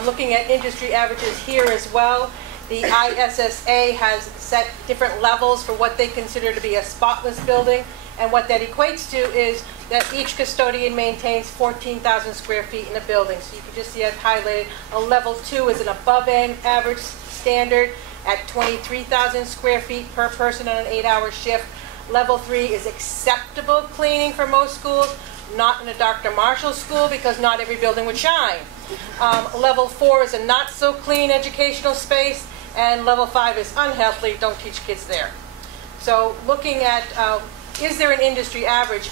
looking at industry averages here as well. The ISSA has set different levels for what they consider to be a spotless building, and what that equates to is that each custodian maintains 14,000 square feet in a building. So you can just see I've highlighted a level 2 is an above average standard at 23,000 square feet per person on an 8-hour shift. Level 3 is acceptable cleaning for most schools, not in a Dr. Marshall school because not every building would shine. Level 4 is a not so clean educational space, and level 5 is unhealthy, don't teach kids there. So looking at, is there an industry average?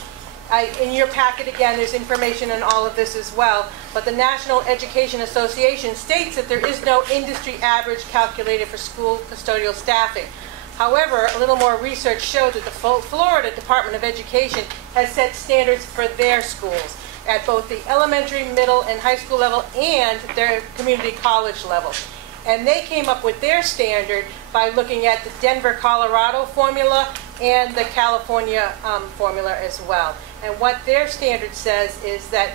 In your packet, again, there's information on all of this as well, but the National Education Association states that there is no industry average calculated for school custodial staffing. However, a little more research showed that the Florida Department of Education has set standards for their schools at both the elementary, middle, and high school level and their community college level. And they came up with their standard by looking at the Denver, Colorado formula and the California formula as well. And what their standard says is that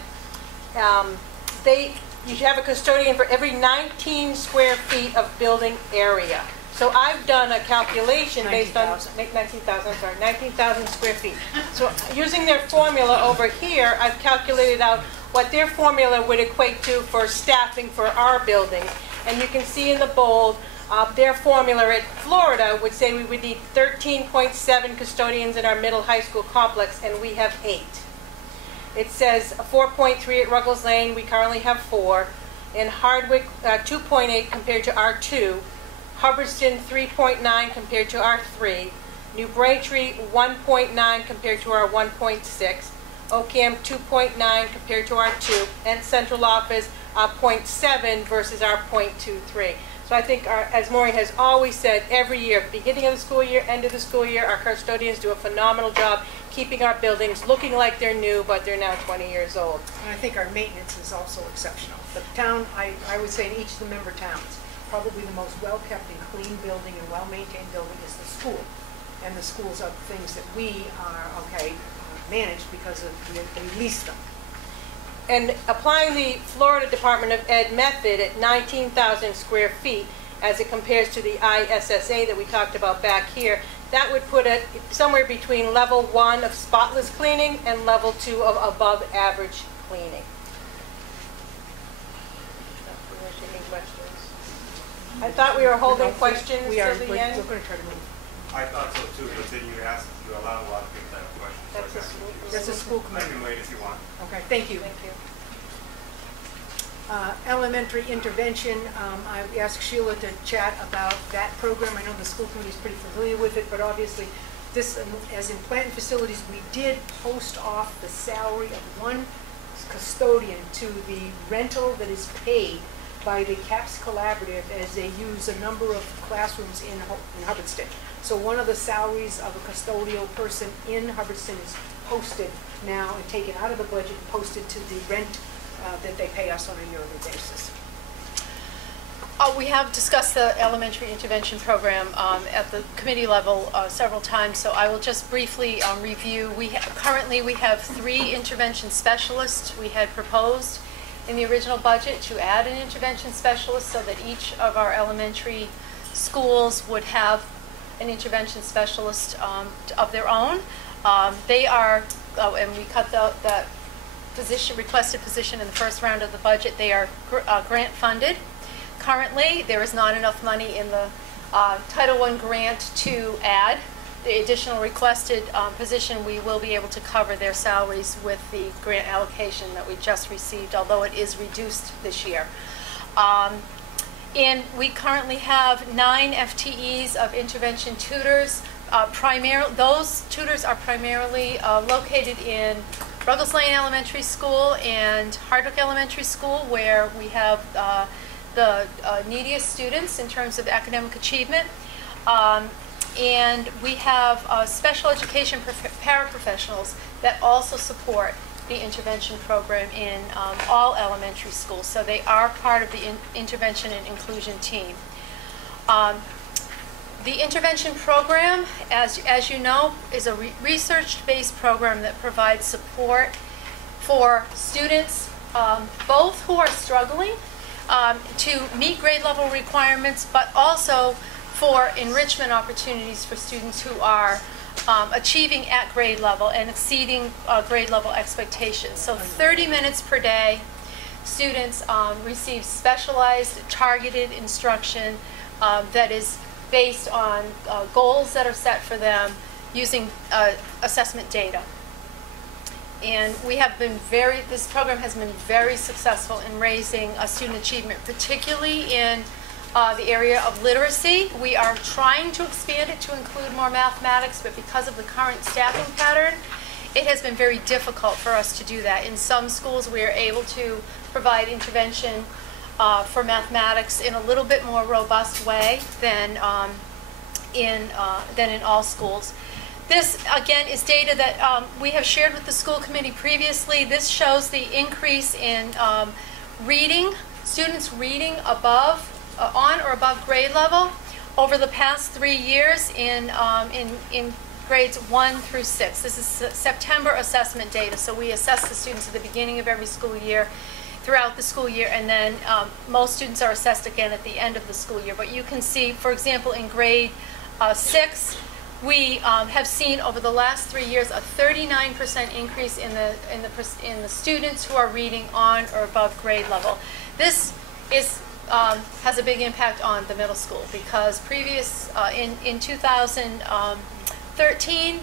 you should have a custodian for every 19 square feet of building area. So I've done a calculation based on 19,000 square feet. So using their formula over here, I've calculated out what their formula would equate to for staffing for our buildings. And you can see in the bold, their formula at Florida would say we would need 13.7 custodians in our middle high school complex, and we have 8. It says 4.3 at Ruggles Lane, we currently have 4. In Hardwick, 2.8 compared to our 2. Hubbardston, 3.9 compared to our 3. New Braintree, 1.9 compared to our 1.6. Ocam, 2.9 compared to our 2. And Central Office, 0.7 versus our 0.23. So I think, as Maureen has always said, every year, beginning of the school year, end of the school year, our custodians do a phenomenal job keeping our buildings looking like they're new, but they're now 20 years old. And I think our maintenance is also exceptional. The town, I would say in each of the member towns, probably the most well-kept and clean building and well-maintained building is the school. And the schools are things that we are, manage because of we lease them. And applying the Florida Department of Ed method at 19,000 square feet as it compares to the ISSA that we talked about back here, that would put it somewhere between level 1 of spotless cleaning and level 2 of above average cleaning. I thought we were holding questions till the end. We're going to try to move. I thought so too, but then you asked, you allowed a lot of people to have questions. That's a school I committee. can wait if you want. Okay, thank you. Thank you. Elementary intervention, I asked Sheila to chat about that program. I know the school committee is pretty familiar with it, but obviously this, as in plant facilities, we did post off the salary of one custodian to the rental that is paid by the CAPS Collaborative as they use a number of classrooms in Hubbardston. So one of the salaries of a custodial person in Hubbardston is posted now and taken out of the budget and posted to the rent that they pay us on a yearly basis. We have discussed the elementary intervention program at the committee level several times, so I will just briefly review. Currently we have 3 intervention specialists. We had proposed in the original budget to add an intervention specialist so that each of our elementary schools would have an intervention specialist of their own. They are, and we cut that position, requested position in the first round of the budget. They are grant funded. Currently, there is not enough money in the Title I grant to add the additional requested position. We will be able to cover their salaries with the grant allocation that we just received, although it is reduced this year. And we currently have 9 FTEs of intervention tutors. Those tutors are primarily located in Ruggles Lane Elementary School and Hardwick Elementary School, where we have the neediest students in terms of academic achievement. And we have special education paraprofessionals that also support the intervention program in all elementary schools. So they are part of the intervention and inclusion team. The intervention program, as you know, is a research-based program that provides support for students, both who are struggling to meet grade level requirements, but also for enrichment opportunities for students who are achieving at grade level and exceeding grade level expectations. So 30 minutes per day, students receive specialized, targeted instruction that is based on goals that are set for them using assessment data. And we have been this program has been very successful in raising student achievement, particularly in the area of literacy. We are trying to expand it to include more mathematics, but because of the current staffing pattern, it has been very difficult for us to do that. In some schools, we are able to provide intervention for mathematics in a little bit more robust way than in all schools. This, again, is data that we have shared with the school committee previously. This shows the increase in reading, students reading on or above grade level over the past 3 years in grades 1 through 6. This is September assessment data, so we assess the students at the beginning of every school year, throughout the school year, and then most students are assessed again at the end of the school year. But you can see, for example, in grade 6, we have seen over the last 3 years a 39% increase in the students who are reading on or above grade level. This has a big impact on the middle school because in 2013,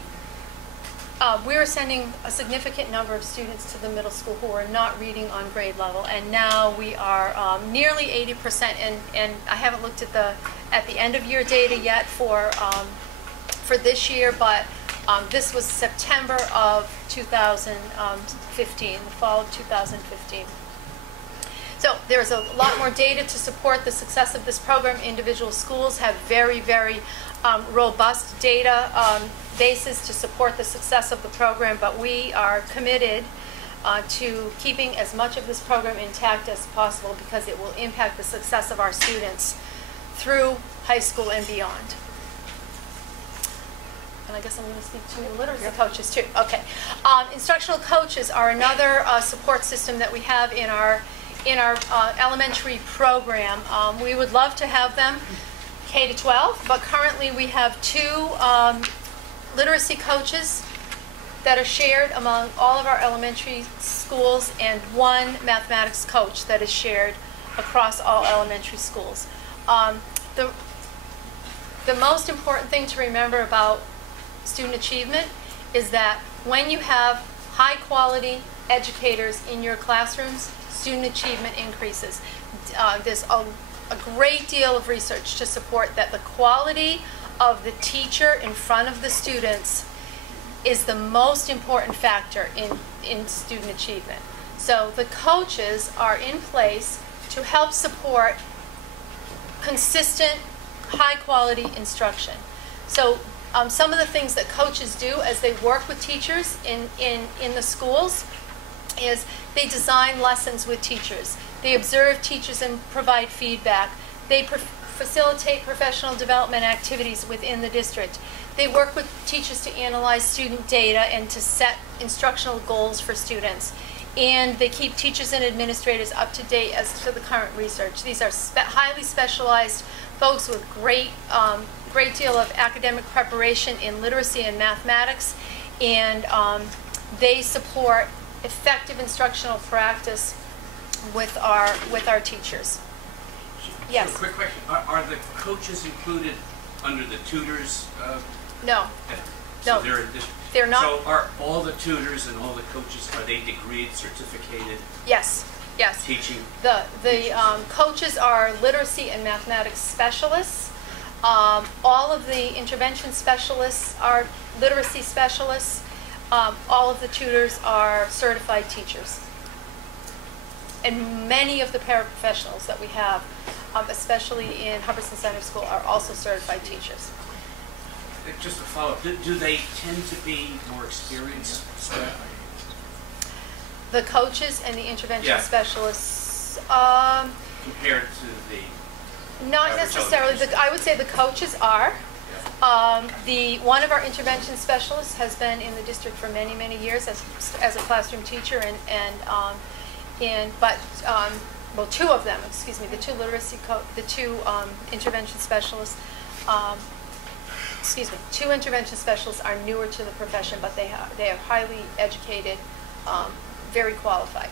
we were sending a significant number of students to the middle school who are not reading on grade level, and now we are nearly 80%. And I haven't looked at the end of year data yet for this year, but this was September of 2015, the fall of 2015. So there's a lot more data to support the success of this program. Individual schools have very, very robust data basis to support the success of the program, but we are committed to keeping as much of this program intact as possible because it will impact the success of our students through high school and beyond. And I guess I'm going to speak to literacy coaches too. Okay. Instructional coaches are another support system that we have in our elementary program. We would love to have them K to 12, but currently we have 2 literacy coaches that are shared among all of our elementary schools and 1 mathematics coach that is shared across all elementary schools. The most important thing to remember about student achievement is that when you have high quality educators in your classrooms, student achievement increases. There's a great deal of research to support that the quality of the teacher in front of the students is the most important factor in student achievement. So the coaches are in place to help support consistent, high-quality instruction. So some of the things that coaches do as they work with teachers in the schools is they design lessons with teachers. They observe teachers and provide feedback. They facilitate professional development activities within the district. They work with teachers to analyze student data and to set instructional goals for students. And they keep teachers and administrators up to date as to the current research. These are highly specialized folks with great deal of academic preparation in literacy and mathematics, and they support effective instructional practice with our teachers. Yes. So quick question: Are the coaches included under the tutors? No. So No. They're not. So are all the tutors and all the coaches, are they degreed, certificated? Yes. Yes. Teaching? The coaches are literacy and mathematics specialists. All of the intervention specialists are literacy specialists. All of the tutors are certified teachers. And many of the paraprofessionals that we have, especially in Hubbardson Center School, are also certified teachers. Just a follow-up, do they tend to be more experienced staff? The coaches and the intervention Yeah. specialists, Compared to the not average necessarily. elementary I would say the coaches are. One of our intervention specialists has been in the district for many, many years as a classroom teacher, well, two of them, excuse me, the two intervention specialists, two intervention specialists are newer to the profession, but they are highly educated, very qualified.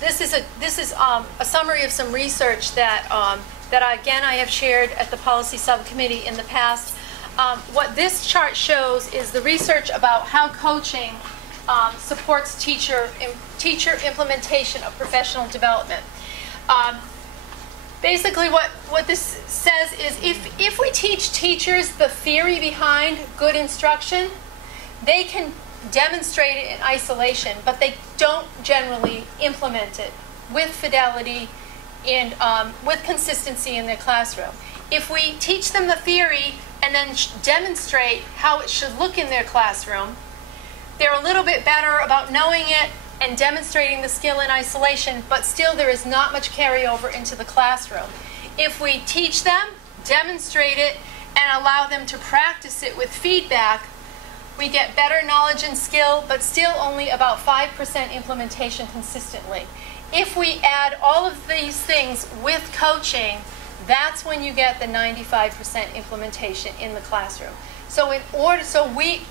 This is a summary of some research that I have shared at the policy subcommittee in the past. What this chart shows is the research about how coaching supports teacher implementation of professional development. Basically, what this says is if we teach teachers the theory behind good instruction, they can demonstrate it in isolation, but they don't generally implement it with fidelity and with consistency in their classroom. If we teach them the theory and then demonstrate how it should look in their classroom, they're a little bit better about knowing it and demonstrating the skill in isolation, but still there is not much carryover into the classroom. If we teach them, demonstrate it, and allow them to practice it with feedback, we get better knowledge and skill, but still only about 5% implementation consistently. If we add all of these things with coaching, that's when you get the 95% implementation in the classroom. So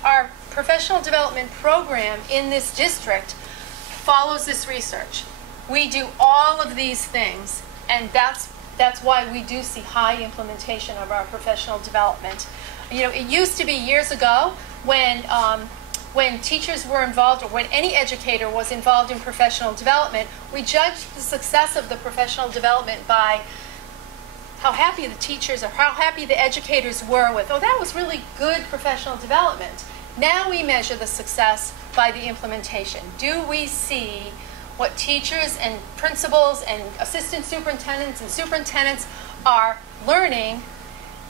our professional development program in this district follows this research. We do all of these things, and that's why we do see high implementation of our professional development. You know, it used to be years ago when teachers were involved, or when any educator was involved in professional development, we judged the success of the professional development by how happy the teachers or how happy the educators were with, oh, that was really good professional development. Now we measure the success by the implementation. Do we see what teachers and principals and assistant superintendents and superintendents are learning?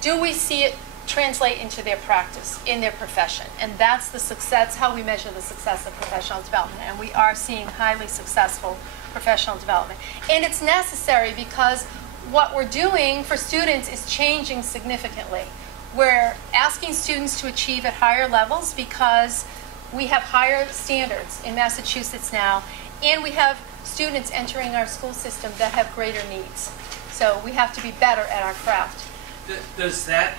Do we see it translate into their practice, in their profession? And that's the success, that's how we measure the success of professional development. And we are seeing highly successful professional development. And it's necessary because what we're doing for students is changing significantly. We're asking students to achieve at higher levels because we have higher standards in Massachusetts now, and we have students entering our school system that have greater needs. So we have to be better at our craft. Does that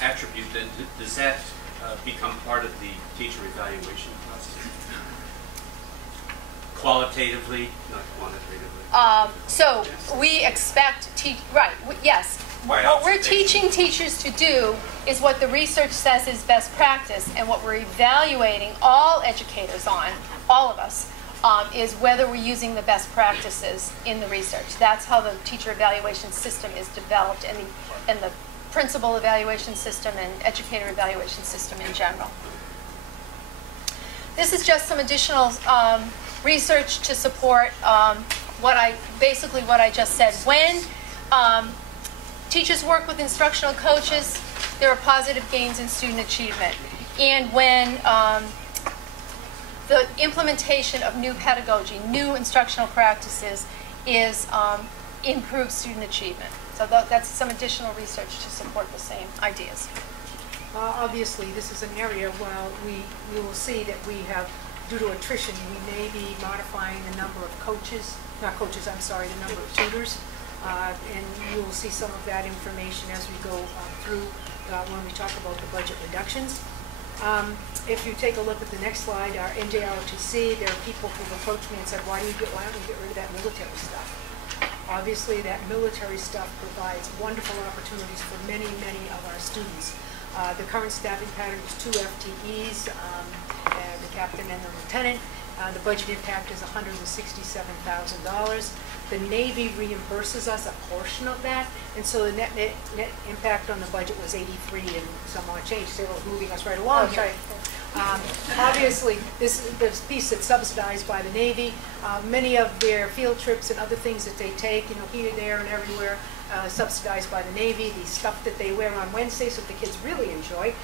attribute, then, does that become part of the teacher evaluation process? Qualitatively, not quantitatively? So we expect, yes. What we're teaching teachers to do is what the research says is best practice, and what we're evaluating all educators on, all of us, is whether we're using the best practices in the research. That's how the teacher evaluation system is developed, and the principal evaluation system and educator evaluation system in general. This is just some additional research to support what I just said. When teachers work with instructional coaches, there are positive gains in student achievement. And when the implementation of new pedagogy, new instructional practices is improved student achievement. So that's some additional research to support the same ideas. Obviously, this is an area where we will see that we have, due to attrition, we may be modifying the number of the number of tutors. And you will see some of that information as we go through when we talk about the budget reductions. If you take a look at the next slide, our NJROTC, there are people who've approached me and said, why don't we get rid of that military stuff? Obviously, that military stuff provides wonderful opportunities for many, many of our students. The current staffing pattern is 2 FTEs, the captain and the lieutenant. The budget impact is $167,000. The Navy reimburses us a portion of that, and so the net impact on the budget was 83 and some odd change. So they're moving us right along here. Obviously, this piece that's subsidized by the Navy. Many of their field trips and other things that they take, here, there, and everywhere, subsidized by the Navy. The stuff that they wear on Wednesday, so the kids really enjoy,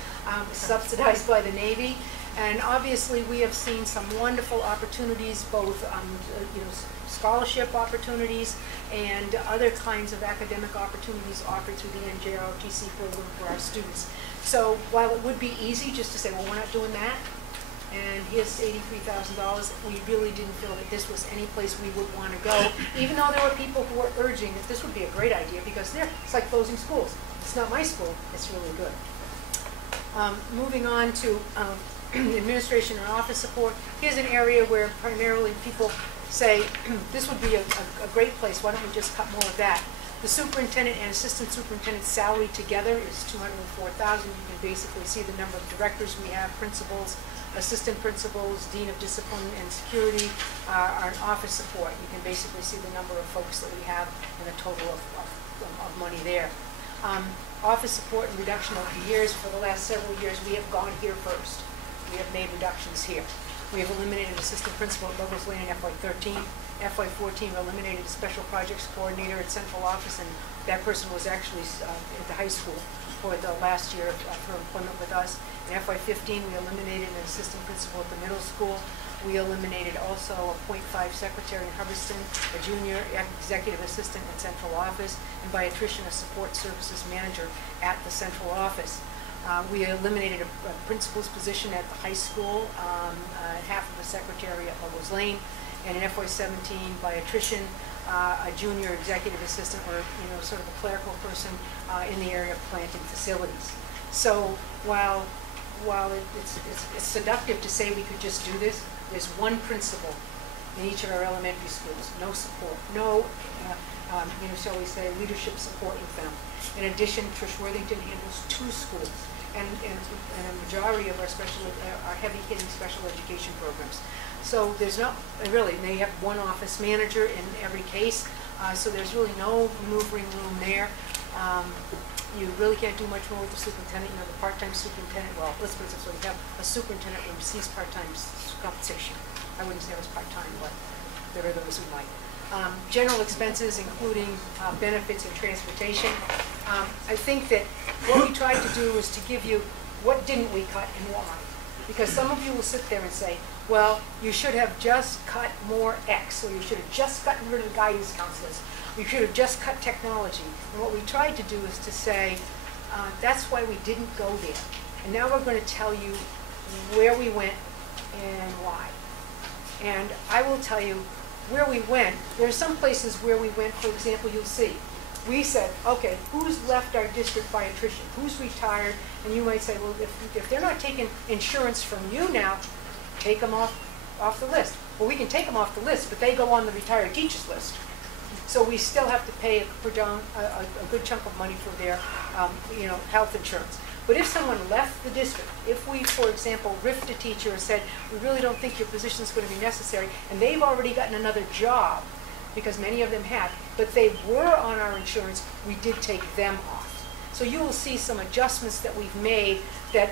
subsidized by the Navy. And obviously, we have seen some wonderful opportunities, both scholarship opportunities and other kinds of academic opportunities offered through the NJROTC program for our students. So while it would be easy just to say, well, we're not doing that, and here's $83,000, we really didn't feel that this was any place we would want to go, even though there were people who were urging that this would be a great idea because it's like closing schools. It's not my school, it's really good. Moving on to administration and office support, here's an area where primarily people say, this would be a great place, why don't we just cut more of that? The superintendent and assistant superintendent salary together is $204,000. You can basically see the number of directors we have, principals, assistant principals, dean of discipline and security, our office support. You can basically see the number of folks that we have and the total of money there. Office support and reduction over the years. For the last several years, we have gone here first. We have made reductions here. We have eliminated assistant principal at Lovells Lane in FY13. FY14, we eliminated a special projects coordinator at central office, and that person was actually at the high school for the last year of her employment with us. In FY15, we eliminated an assistant principal at the middle school. We eliminated also a .5 secretary in Hubbardston, a junior executive assistant at central office, and by attrition, a support services manager at the central office. We eliminated a principal's position at the high school, half of a secretary at Lovells Lane, and in FY17, by attrition, a junior executive assistant, or sort of a clerical person in the area of plant and facilities. So while it's seductive to say we could just do this, there's one principal in each of our elementary schools, no support, no, shall we say, leadership support with them. In addition, Trish Worthington handles 2 schools, and a majority of our heavy-hitting special education programs. So there's not really, they have one office manager in every case, so there's really no maneuvering room there. You really can't do much more with the superintendent. The part-time superintendent, well, let's put it this way, we have a superintendent who receives part-time compensation. I wouldn't say it was part-time, but there are those who might. General expenses, including benefits and transportation. I think that what we tried to do is to give you what didn't we cut and why. Because some of you will sit there and say, well, you should have just cut more X, or you should have just gotten rid of the guidance counselors. You should have just cut technology. And what we tried to do is to say, that's why we didn't go there. And now we're going to tell you where we went and why. And I will tell you where we went. There are some places where we went, for example, you'll see. We said, okay, who's left our district by attrition? Who's retired? And you might say, well, if they're not taking insurance from you now, take them off the list. Well, we can take them off the list, but they go on the retired teachers list. So we still have to pay a good chunk of money for their health insurance. But if someone left the district, if we, for example, riffed a teacher and said, we really don't think your position is going to be necessary, and they've already gotten another job, because many of them have, but they were on our insurance, we did take them off. So you will see some adjustments that we've made that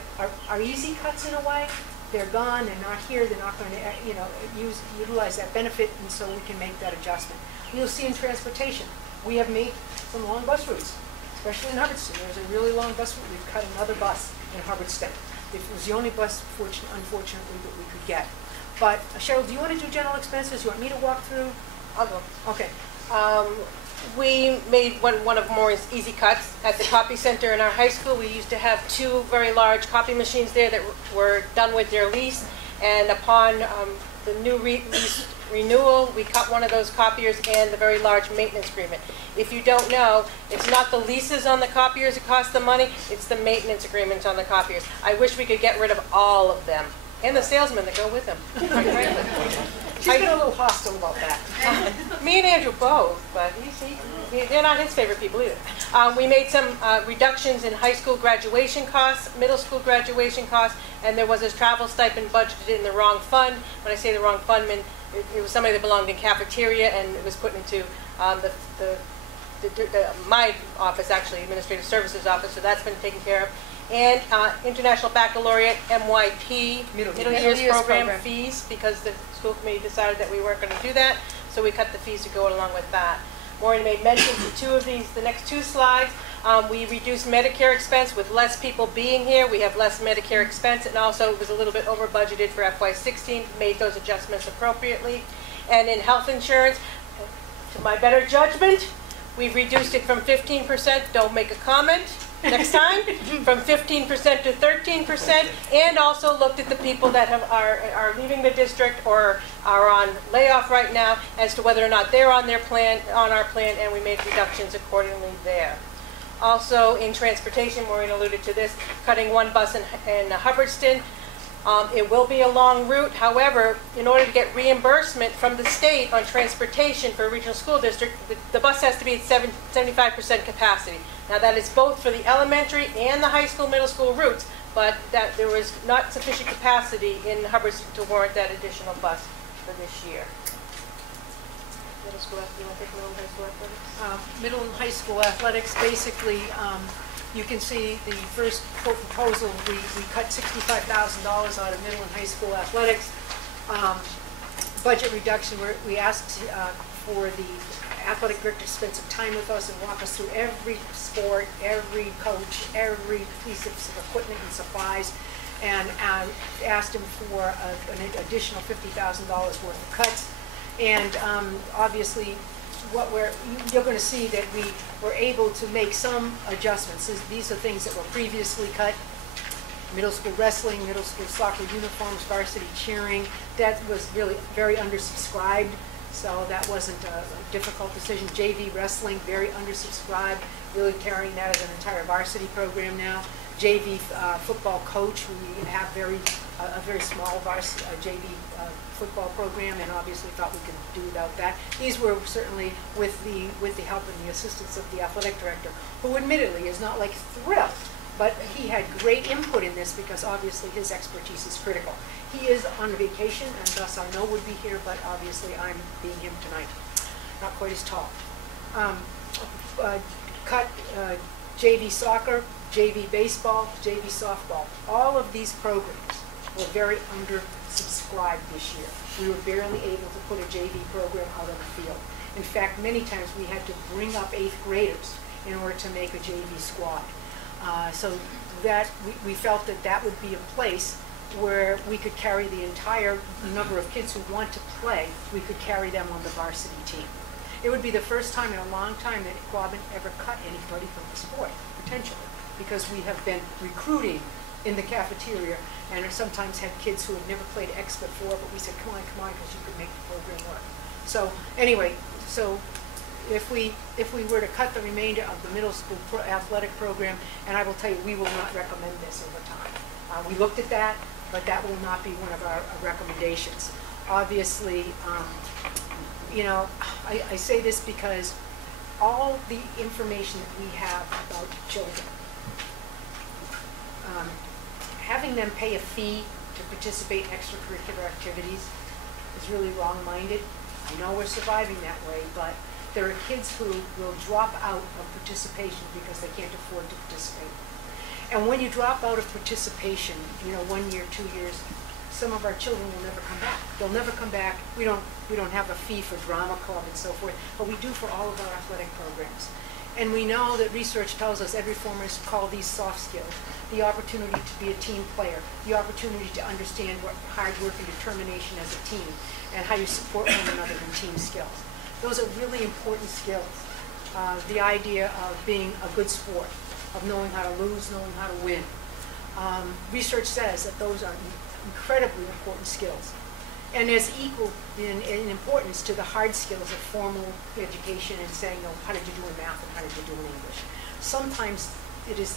are easy cuts in a way. They're gone, they're not here, they're not going to utilize that benefit, and so we can make that adjustment. You'll see in transportation, we have made some long bus routes, especially in Hubbardston. There's a really long bus route. We've cut another bus in Hubbardston. It was the only bus, unfortunately, that we could get. But Cheryl, do you want to do general expenses? You want me to walk through? I'll go. Okay. We made one of Maureen's easy cuts at the copy center in our high school. We used to have 2 very large copy machines there that were done with their lease, and upon the new lease renewal, we cut one of those copiers and the very large maintenance agreement. If you don't know, it's not the leases on the copiers that cost the money, it's the maintenance agreements on the copiers. I wish we could get rid of all of them, and the salesmen that go with them, quite frankly. She's been a little hostile about that. Me and Andrew both, but they're not his favorite people either. We made some reductions in high school graduation costs, middle school graduation costs, and there was a travel stipend budgeted in the wrong fund. When I say the wrong fund, it was somebody that belonged in cafeteria, and it was put into my office, actually, Administrative Services Office, so that's been taken care of. And International Baccalaureate, MYP, Middle Years Program fees, because the school committee decided that we weren't going to do that, so we cut the fees to go along with that. Maureen made mention to 2 of these, the next 2 slides. We reduced Medicare expense with less people being here. We have less Medicare expense, and also it was a little bit over budgeted for FY16, made those adjustments appropriately. And in health insurance, to my better judgment, we've reduced it from 15%, don't make a comment next time, from 15% to 13%, and also looked at the people that are leaving the district or are on layoff right now as to whether or not they're on our plan, and we made reductions accordingly there. Also, in transportation, Maureen alluded to this, cutting one bus in Hubbardston. It will be a long route. However, in order to get reimbursement from the state on transportation for a regional school district, the bus has to be at 75% capacity. Now, that is both for the elementary and the high school, middle school routes, but that there was not sufficient capacity in Hubbardston to warrant that additional bus for this year. Middle school, you want to take middle and high school athletics? Middle and high school athletics, basically, you can see the first proposal, we cut $65,000 out of middle and high school athletics. Budget reduction, we asked for the athletic director to spend some time with us and walk us through every sport, every coach, every piece of equipment and supplies, and asked him for an additional $50,000 worth of cuts. And obviously, you're going to see that we were able to make some adjustments. These are things that were previously cut. Middle school wrestling, middle school soccer uniforms, varsity cheering. That was really very undersubscribed, so that wasn't a difficult decision. JV wrestling, very undersubscribed, really carrying that as an entire varsity program now. JV football coach, we have a very small JV football program, and obviously thought we could do without that. These were certainly with the help and the assistance of the athletic director, who admittedly is not like thrilled, but he had great input in this because obviously his expertise is critical. He is on vacation, and thus I know would be here, but obviously I'm being him tonight. Not quite as tall. Cut JV soccer, JV baseball, JV softball. All of these programs were very undersubscribed this year. We were barely able to put a JV program out on the field. In fact, many times we had to bring up 8th graders in order to make a JV squad. So that we felt that would be a place where we could carry the entire number of kids who want to play, we could carry them on the varsity team. It would be the first time in a long time that Quabbin ever cut anybody from the sport, potentially, because we have been recruiting in the cafeteria and sometimes had kids who have never played X before, but we said, come on, because you could make the program work. So anyway, if we were to cut the remainder of the middle school athletic program, and I will tell you, we will not recommend this over time. We looked at that, but that will not be one of our recommendations. Obviously, I say this because all the information that we have about children, having them pay a fee to participate in extracurricular activities is really wrong-minded. I know we're surviving that way, but there are kids who will drop out of participation because they can't afford to participate. And when you drop out of participation, 1 year, 2 years, some of our children will never come back. They'll never come back. We don't have a fee for drama club and so forth, but we do for all of our athletic programs. And we know that research tells us every form is called these soft skills. The opportunity to be a team player, the opportunity to understand what hard work and determination as a team, and how you support one another in team skills. Those are really important skills. The idea of being a good sport, of knowing how to lose, knowing how to win. Research says that those are incredibly important skills. And there's equal in importance to the hard skills of formal education and saying, how did you do in math and how did you do in English? Sometimes it is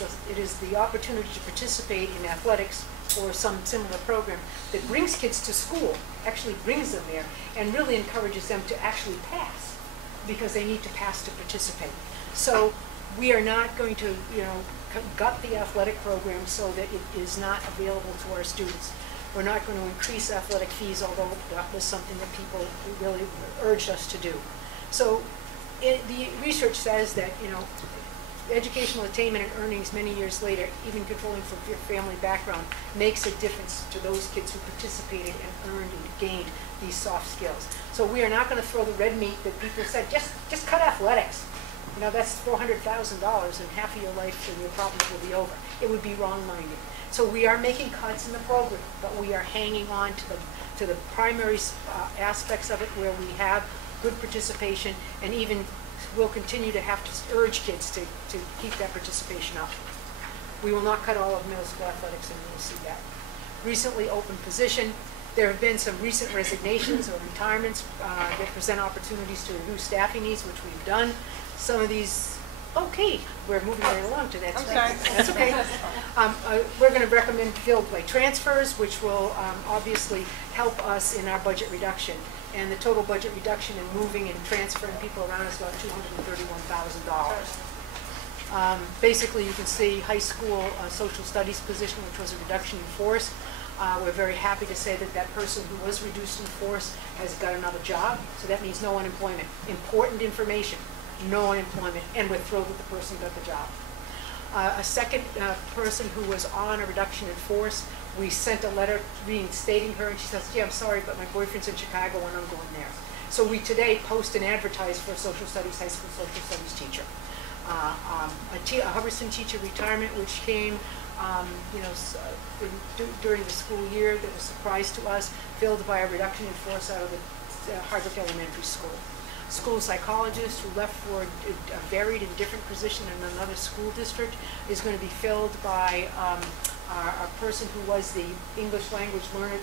the opportunity to participate in athletics or some similar program that brings kids to school, actually brings them there, and really encourages them to actually pass, because they need to pass to participate. So we are not going to, gut the athletic program so that it is not available to our students. We're not going to increase athletic fees, although that was something that people really urged us to do. So the research says that, educational attainment and earnings many years later, even controlling for your family background, makes a difference to those kids who participated and earned and gained these soft skills. So we are not going to throw the red meat that people said, just cut athletics. That's $400,000 and half of your life and your problems will be over. It would be wrong-minded. So we are making cuts in the program, but we are hanging on to to the primary aspects of it where we have good participation, and even we'll continue to have to urge kids to keep that participation up. We will not cut all of middle school athletics, and you'll see that. Recently open position. There have been some recent resignations or retirements that present opportunities to reduce staffing needs, which we've done. Some of these, okay, we're moving right along to that. I'm sorry. That's okay. We're going to recommend filled by transfers, which will obviously help us in our budget reduction. And the total budget reduction in moving and transferring people around is about $231,000. Basically, you can see high school social studies position, which was a reduction in force. We're very happy to say that that person who was reduced in force has got another job, so that means no unemployment. Important information, no unemployment, and we're thrilled that the person got the job. A second person who was on a reduction in force, we sent a letter reinstating her, and she says, "Yeah, I'm sorry, but my boyfriend's in Chicago and I'm going there." So we today post and advertise for a social studies, high school social studies teacher. A Hubbardston teacher retirement, which came during the school year, that was a surprise to us, filled by a reduction in force out of the Hardwick Elementary School. School psychologist who left for a varied and different position in another school district is going to be filled by a person who was the English language learner,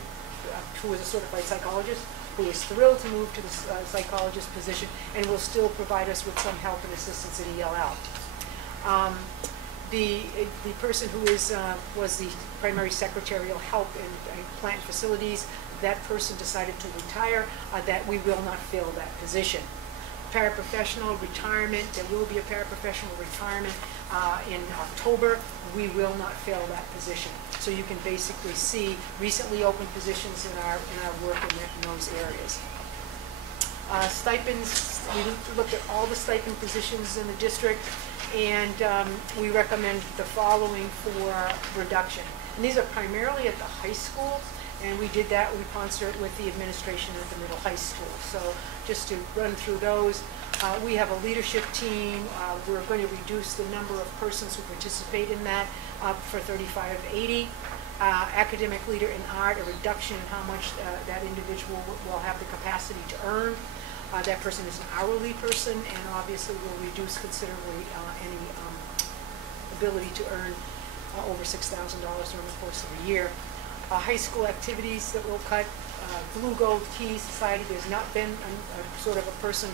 who was a certified psychologist, who is thrilled to move to the psychologist position and will still provide us with some help and assistance at ELL. The person who was the primary secretarial help in plant facilities, that person decided to retire, that we will not fill that position. Paraprofessional retirement, there will be a paraprofessional retirement in October. We will not fill that position. So you can basically see recently open positions in our work in those areas. Stipends, we looked at all the stipend positions in the district, and we recommend the following for reduction. And these are primarily at the high school, and we did that in concert with the administration at the middle high school. So just to run through those, we have a leadership team. We're going to reduce the number of persons who participate in that for 3580. Academic leader in art, a reduction in how much that individual will have the capacity to earn. That person is an hourly person, and obviously will reduce considerably any ability to earn over $6,000 during the course of a year. High school activities that will cut, Blue Gold Key Society, there's not been a sort of a person,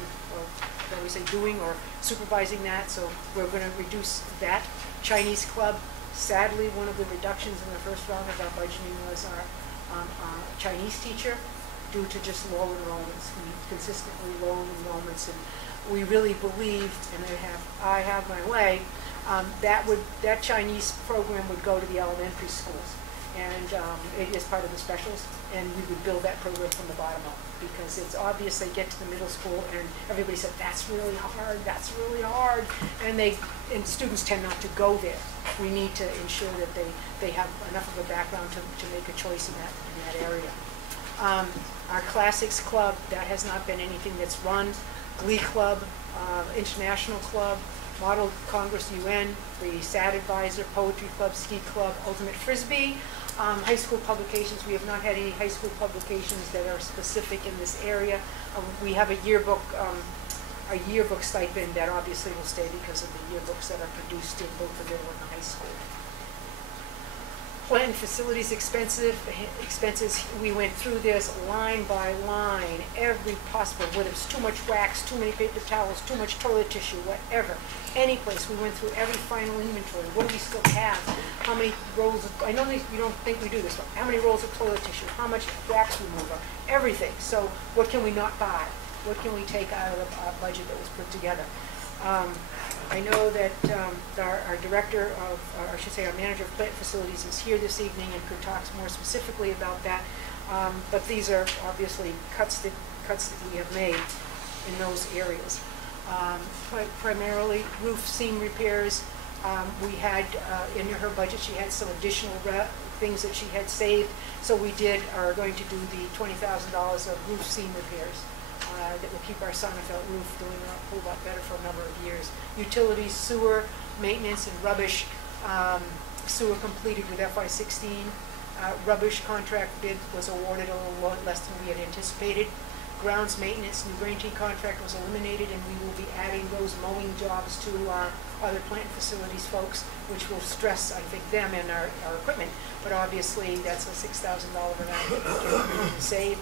shall we say, doing or supervising that, so we're going to reduce that. Chinese Club, sadly, one of the reductions in the first round of our budgeting was our Chinese teacher, due to just low enrollments. We consistently low enrollments, and we really believed, and I have my way, that Chinese program would go to the elementary schools, and it is part of the specials, and we would build that program from the bottom up, because it's obvious they get to the middle school and everybody said, that's really hard, and students tend not to go there. We need to ensure that they have enough of a background to make a choice in that area. Our Classics Club, that has not been anything that's run. Glee Club, International Club, Model Congress UN, the SAD Advisor, Poetry Club, Ski Club, Ultimate Frisbee. High school publications, we have not had any high school publications that are specific in this area. We have a yearbook stipend that obviously will stay because of the yearbooks that are produced in both the middle and the high school. Plant and facilities expenses, we went through this line by line, every possible, whether it's too much wax, too many paper towels, too much toilet tissue, whatever. Any place, we went through every final inventory. What do we still have? How many rolls of, I know you don't think we do this, but how many rolls of toilet tissue? How much wax remover? Everything. So what can we not buy? What can we take out of our budget that was put together? I know that our director of, or I should say our manager of plant facilities is here this evening and could talk more specifically about that. But these are obviously cuts that we have made in those areas. Primarily roof seam repairs. We had in her budget, she had some additional things that she had saved. So we are going to do the $20,000 of roof seam repairs. That will keep our Sonnefeld roof doing a whole lot better for a number of years. Utilities, sewer, maintenance, and rubbish. Sewer completed with FY16. Rubbish contract bid was awarded a little less than we had anticipated. Grounds maintenance, New Braintree contract was eliminated, and we will be adding those mowing jobs to our other plant facilities folks, which will stress, I think, them and our equipment. But obviously, that's a $6,000 amount that we can save.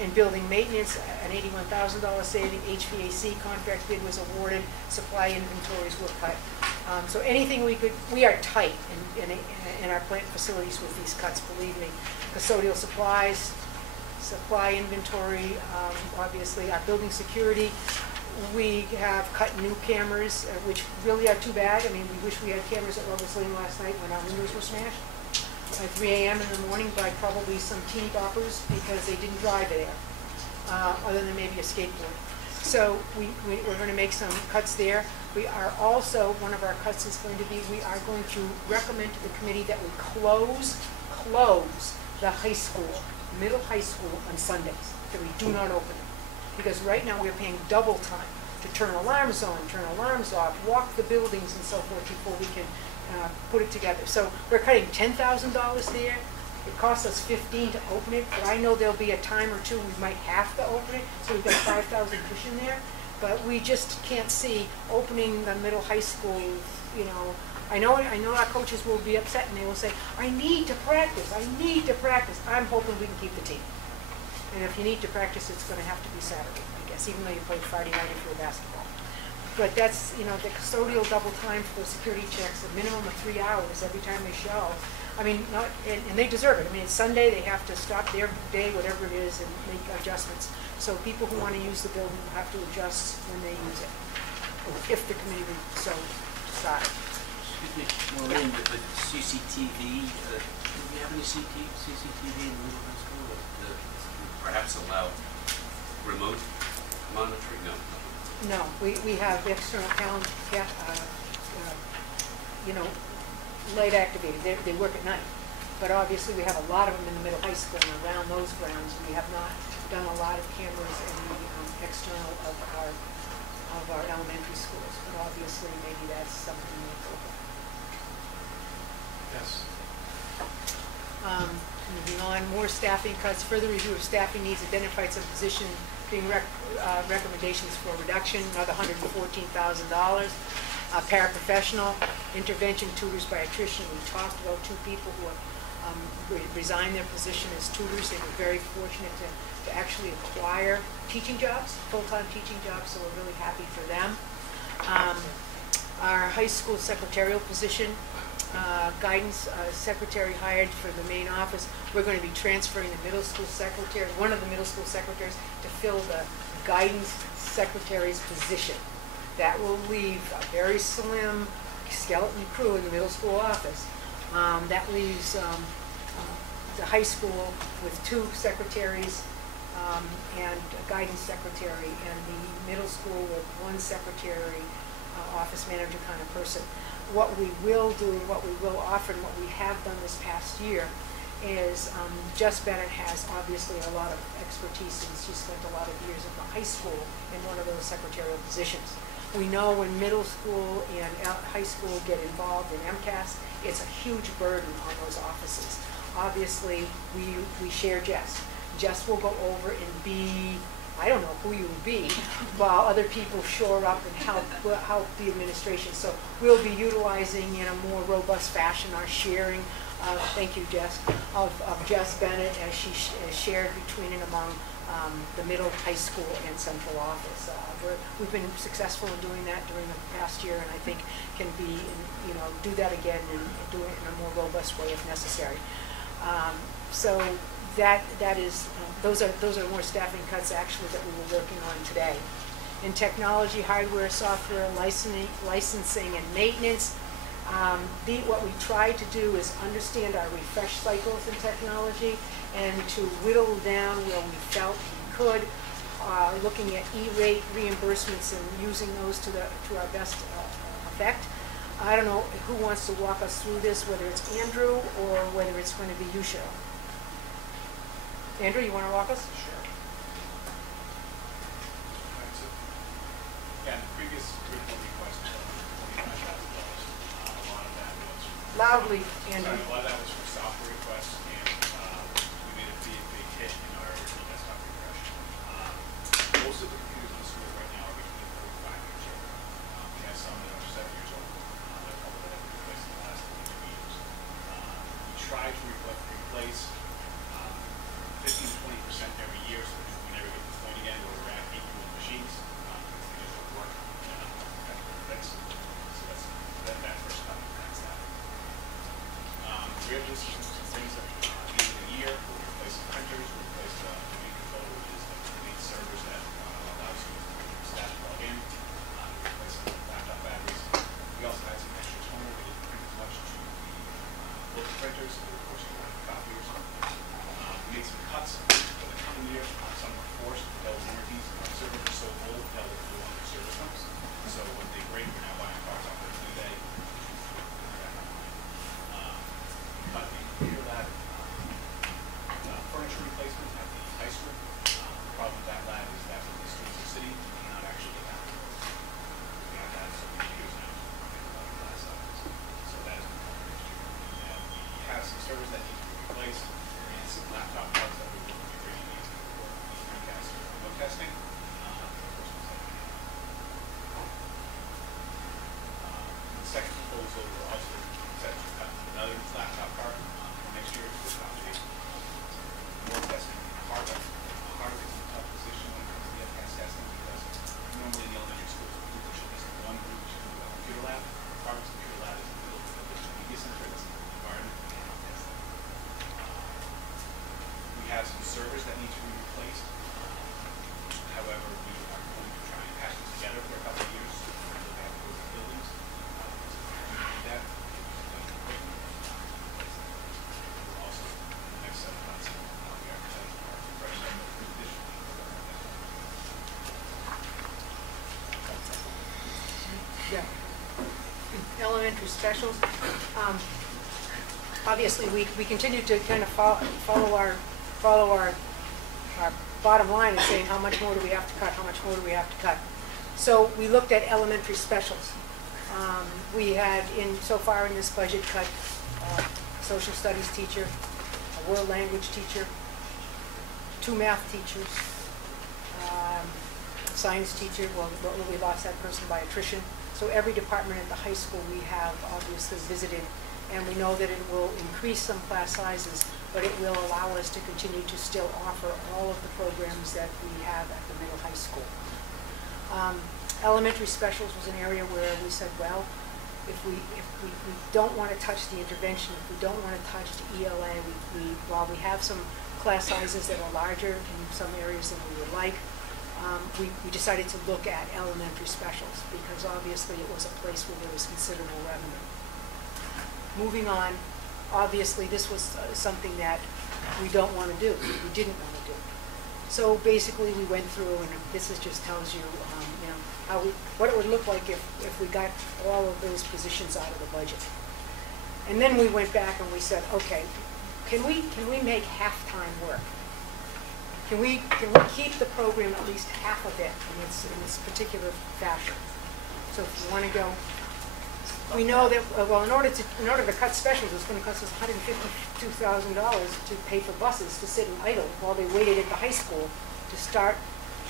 In building maintenance, an $81,000 saving. HVAC contract bid was awarded. Supply inventories were cut. So anything we are tight in our plant facilities with these cuts, believe me. Custodial supplies, supply inventory, obviously our building security. We have cut new cameras, which really are too bad. I mean, we wish we had cameras at Lover's Lane last night when our windows were smashed at 3 a.m. in the morning by probably some teeny boppers because they didn't drive there, other than maybe a skateboard. So we're going to make some cuts there. We are also, one of our cuts is going to be, we are going to recommend to the committee that we close the high school, middle high school on Sundays, that we do not open it. Because right now we're paying double time to turn alarms on, turn alarms off, walk the buildings and so forth before we can put it together. So we're cutting $10,000 there. It costs us $15,000 to open it, but I know there'll be a time or two we might have to open it, so we've got $5,000 cushion there. But we just can't see opening the middle high school, you know. I know our coaches will be upset and they will say, I need to practice, I need to practice. I'm hoping we can keep the team. And if you need to practice, it's going to have to be Saturday, I guess, even though you play Friday night if you're basketball. But that's, you know, the custodial double time for those security checks, a minimum of 3 hours every time they show. I mean, and they deserve it. I mean, it's Sunday, they have to stop their day, whatever it is, and make adjustments. So people who want to use the building will have to adjust when they use it, if the committee so decides. Excuse me, Maureen, the CCTV, do we have any CCTV in the middle high school that perhaps allow remote monitoring? No. No, we have external you know, light activated. They work at night. But obviously we have a lot of them in the middle high school and around those grounds. We have not done a lot of cameras in the external of our elementary schools. But obviously maybe that's something we need to look at. Yes. Moving on, more staffing cuts. Further review of staffing needs identified some position being recommendations for reduction, another $114,000. Paraprofessional, intervention tutors by attrition. We talked about 2 people who have resigned their position as tutors. They were very fortunate to actually acquire teaching jobs, full-time teaching jobs, so we're really happy for them. Our high school secretarial position, guidance secretary hired for the main office. We're going to be transferring the middle school secretary, one of the middle school secretaries, to fill the guidance secretary's position. That will leave a very slim skeleton crew in the middle school office. That leaves the high school with 2 secretaries and a guidance secretary, and the middle school with 1 secretary, office manager kind of person. What we will do, what we will offer, and what we have done this past year is Jess Bennett has obviously a lot of expertise, and she spent a lot of years at the high school in one of those secretarial positions. We know when middle school and high school get involved in MCAS, it's a huge burden on those offices. Obviously, we share Jess. Jess will go over and be, I don't know who you will be, while other people shore up and help the administration. So we'll be utilizing in a more robust fashion our sharing, thank you Jess, of Jess Bennett as she shared between and among the middle, high school, and central office. We've been successful in doing that during the past year, and I think can be, do that again and do it in a more robust way if necessary. So that is, those are more staffing cuts actually that we were working on today. In technology, hardware, software, licensing, and maintenance, what we tried to do is understand our refresh cycles in technology and to whittle down where we felt we could, looking at E-rate reimbursements and using those to our best effect. I don't know who wants to walk us through this, whether it's Andrew or whether it's going to be you, Cheryl. Andrew, you want to walk us? Sure. Yeah, the previous report request was $45,000. A lot of that was Loudly, Andrew. Sorry, a lot of that was for software requests and some servers that need to be replaced. However, we are going to try and patch them together for a couple of years. So they have to go to buildings. Do that. We're also, in the next 7 months, we are planning for our fresh start additional. Yeah. Elementary specials. Obviously, we continue to kind of follow our bottom line and saying how much more do we have to cut, how much more do we have to cut. So we looked at elementary specials. We had so far in this budget cut social studies teacher, a world language teacher, 2 math teachers, science teacher. Well, we lost that person by attrition. So every department at the high school we have obviously visited, and we know that it will increase some class sizes, but it will allow us to continue to still offer all of the programs that we have at the middle high school. Elementary specials was an area where we said, well, if we don't want to touch the intervention, if we don't want to touch the ELA, while we have some class sizes that are larger in some areas than we would like, we decided to look at elementary specials because obviously it was a place where there was considerable revenue. Moving on, obviously this was something that we don't want to do, we didn't want to do. So basically we went through, and this just tells you, what it would look like if we got all of those positions out of the budget. And then we went back and we said, okay, can we make half-time work? Can we keep the program at least half of it in this particular fashion? So if you want to go, we know that in order to cut specials, it's going to cost us $152,000 to pay for buses to sit and idle while they waited at the high school to start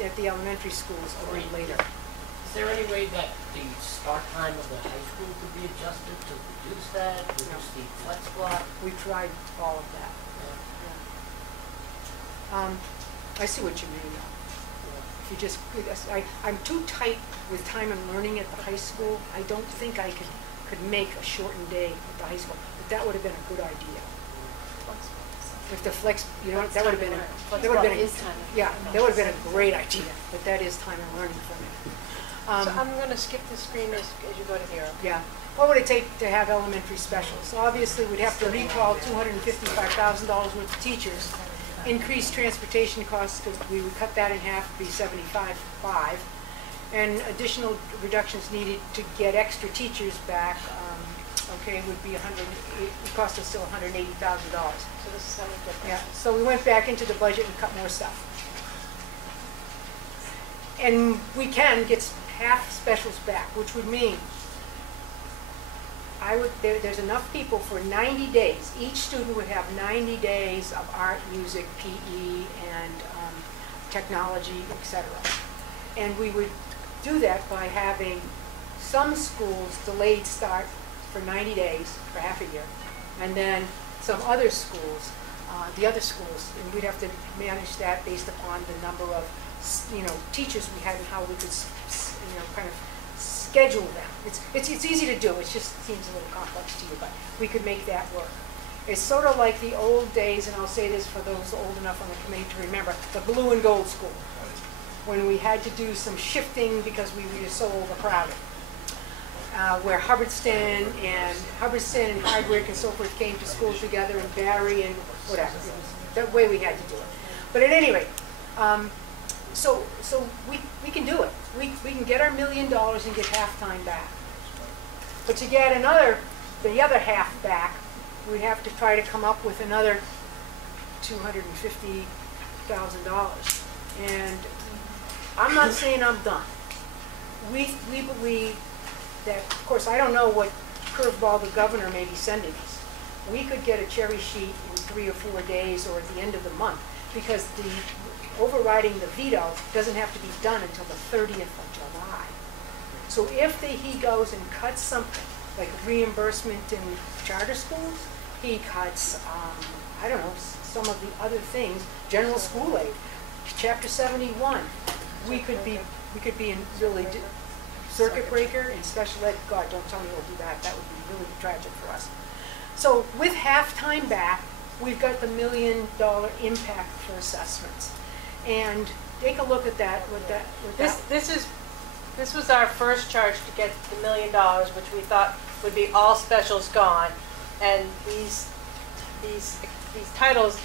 at the elementary schools a little later. Is there any way that the start time of the high school could be adjusted to reduce that, reduce the flex block? We tried all of that. Yeah. I see what you mean, though. If you just, I'm too tight with time and learning at the high school. I don't think I could make a shortened day at the high school. But that would have been a good idea. If the flex, that would have been that would have been a great idea. But that is time and learning for me. So I'm going to skip the screen as you go to here. Yeah. What would it take to have elementary specials? Obviously, we'd have to recall $255,000 worth of teachers. Increased transportation costs, because we would cut that in half, be $75,500, and additional reductions needed to get extra teachers back. Would be it cost us still $180,000. So this is how we get that. Yeah. So we went back into the budget and cut more stuff, and we can get half specials back, which would mean there's enough people for 90 days. Each student would have 90 days of art, music, PE, and technology, etc. And we would do that by having some schools delayed start for 90 days, for half a year, and then some other schools, and we'd have to manage that based upon the number of teachers we had and how we could kind of schedule them. It's easy to do. It just seems a little complex to you, but we could make that work. It's sort of like the old days, and I'll say this for those old enough on the committee to remember, the blue and gold school, when we had to do some shifting because we were so overcrowded. Where Hubbardston and Hardwick and so forth came to school together, and Barry and whatever. It was the way we had to do it. But at any rate, so we can do it. We can get our $1 million and get half-time back. But to get the other half back, we'd have to try to come up with another $250,000. And I'm not saying I'm done. We believe that, of course, I don't know what curveball the governor may be sending us. We could get a cherry sheet in 3 or 4 days or at the end of the month, because the overriding the veto doesn't have to be done until the 30th of July. So if he goes and cuts something, like reimbursement in charter schools, he cuts, I don't know, some of the other things, general school aid, Chapter 71, we could be in really circuit breaker and special ed. God, don't tell me we'll do that. That would be really tragic for us. So with half-time back, we've got the $1 million impact for assessments. And take a look at that, This was our first charge to get the $1 million, which we thought would be all specials gone. And these titles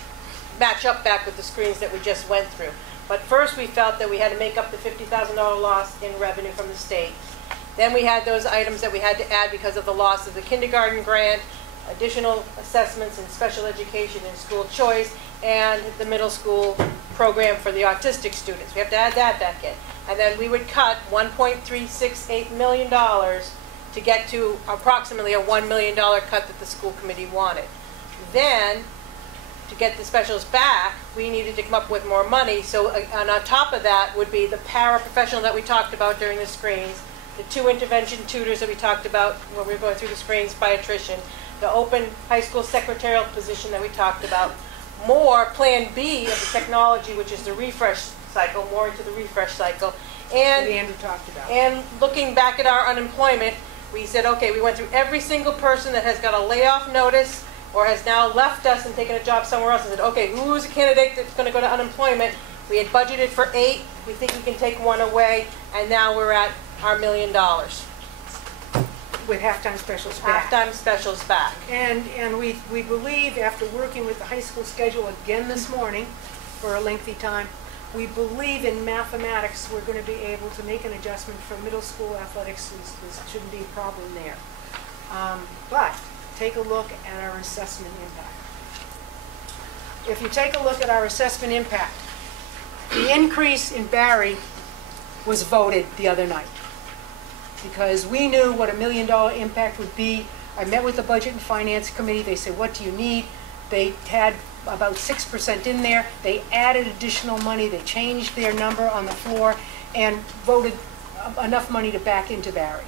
match up back with the screens that we just went through. But first we felt that we had to make up the $50,000 loss in revenue from the state. Then we had those items that we had to add because of the loss of the kindergarten grant, additional assessments in special education and school choice, and the middle school program for the autistic students. We have to add that back in. And then we would cut $1.368 million to get to approximately a $1 million cut that the school committee wanted. Then, to get the specials back, we needed to come up with more money. So, and on top of that would be the paraprofessional that we talked about during the screens, the 2 intervention tutors that we talked about when we were going through the screens by attrition, the open high school secretarial position that we talked about, more Plan B of the technology, which is the refresh cycle, more into the refresh cycle. And Andrew talked about. And looking back at our unemployment, we said, okay, we went through every single person that has got a layoff notice or has now left us and taken a job somewhere else and said, okay, who's a candidate that's going to go to unemployment? We had budgeted for 8. We think we can take 1 away, and now we're at our $1 million. With halftime specials back. Halftime specials back. And we believe, after working with the high school schedule again this morning for a lengthy time, we believe in mathematics we're going to be able to make an adjustment for middle school athletics. There shouldn't be a problem there. But take a look at our assessment impact. If you take a look at our assessment impact, the increase in Barry was voted the other night because we knew what a $1 million impact would be. I met with the Budget and Finance Committee. They said, what do you need? They had about 6% in there. They added additional money. They changed their number on the floor and voted enough money to back into Barry.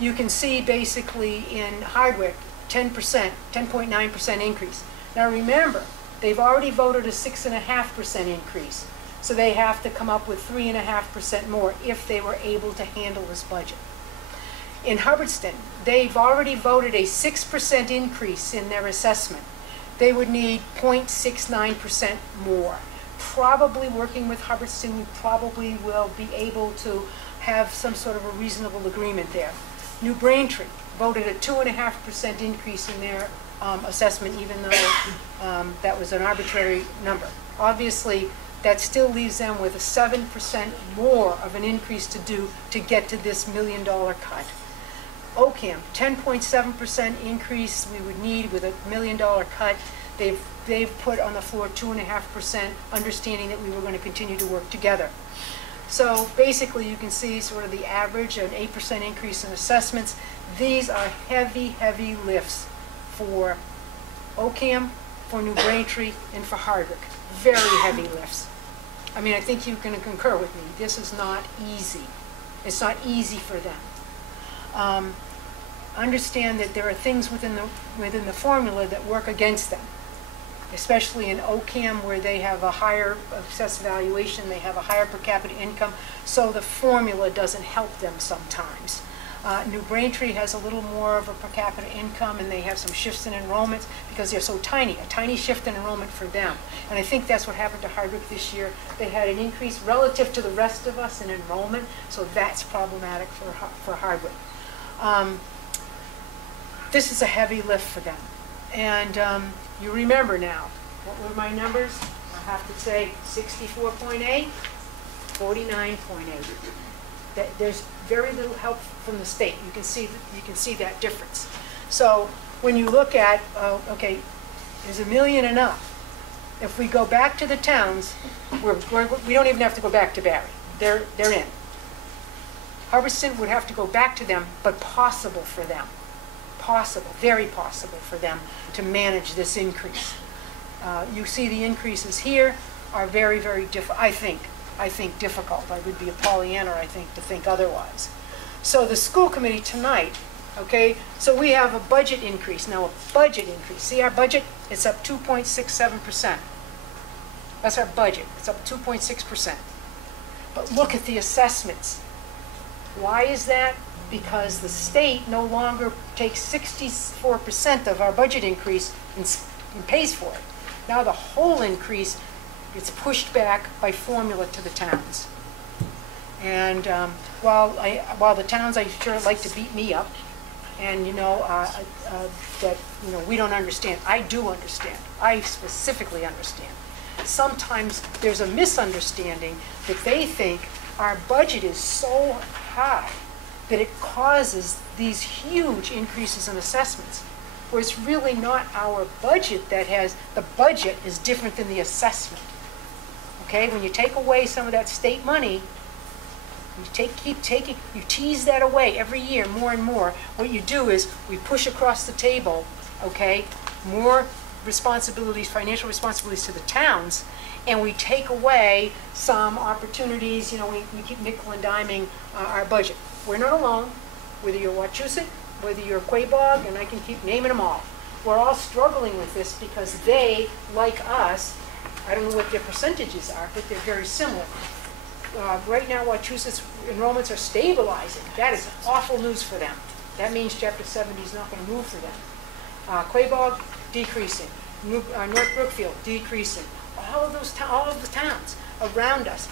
You can see basically in Hardwick, 10.9% increase. Now remember, they've already voted a 6.5% increase. So they have to come up with 3.5% more if they were able to handle this budget. In Hubbardston, they've already voted a 6% increase in their assessment. They would need 0.69% more. Probably working with Hubbardston, we probably will be able to have some sort of a reasonable agreement there. New Braintree voted a 2.5% increase in their assessment, even though that was an arbitrary number. Obviously, that still leaves them with a 7% more of an increase to do to get to this $1 million cut. OCAM, 10.7% increase we would need with a $1 million cut. They've put on the floor 2.5%, understanding that we were going to continue to work together. So basically you can see sort of the average, an 8% increase in assessments. These are heavy, heavy lifts for OCAM, for New Braintree, and for Hardwick. Very heavy lifts. I mean, I think you can concur with me. This is not easy. It's not easy for them. Understand that there are things within the formula that work against them, especially in OCAM where they have a higher assessed valuation, they have a higher per capita income, so the formula doesn't help them sometimes. New Braintree has a little more of a per capita income, and they have some shifts in enrollments because they're so tiny, a tiny shift in enrollment for them. And I think that's what happened to Hardwick this year. They had an increase relative to the rest of us in enrollment, so that's problematic for Hardwick. This is a heavy lift for them. And you remember now, what were my numbers? I have to say 64.8, 49.8. There's very little help from the state. You can see that difference. So when you look at, okay, is $1 million enough? If we go back to the towns, we don't even have to go back to Barry. They're in. Hubbardston would have to go back to them, but possible for them. Possible, very possible for them to manage this increase. You see the increases here are very, very difficult, I think difficult. I would be a Pollyanna, I think, to think otherwise. So the school committee tonight, okay, so we have a budget increase. Now a budget increase, see our budget, it's up 2.67%. That's our budget, it's up 2.6%. But look at the assessments. Why is that? Because the state no longer takes 64% of our budget increase and pays for it. Now the whole increase gets pushed back by formula to the towns. And while the towns, I sure like to beat me up, and that we don't understand. I do understand. I specifically understand. Sometimes there's a misunderstanding that they think our budget is so high that it causes these huge increases in assessments, where it's really not our budget that has, the budget is different than the assessment. Okay, when you take away some of that state money, you tease that away every year more and more. What you do is we push across the table, okay, more responsibilities, financial responsibilities to the towns, and we take away some opportunities. We keep nickel and diming our budget. We're not alone, whether you're Wachusett, whether you're Quabog, and I can keep naming them all. We're all struggling with this because they, like us, I don't know what their percentages are, but they're very similar. Right now, Wachusett's enrollments are stabilizing. That is awful news for them. That means Chapter 70 is not going to move for them. Quabog, decreasing. North Brookfield, decreasing. All of the towns around us.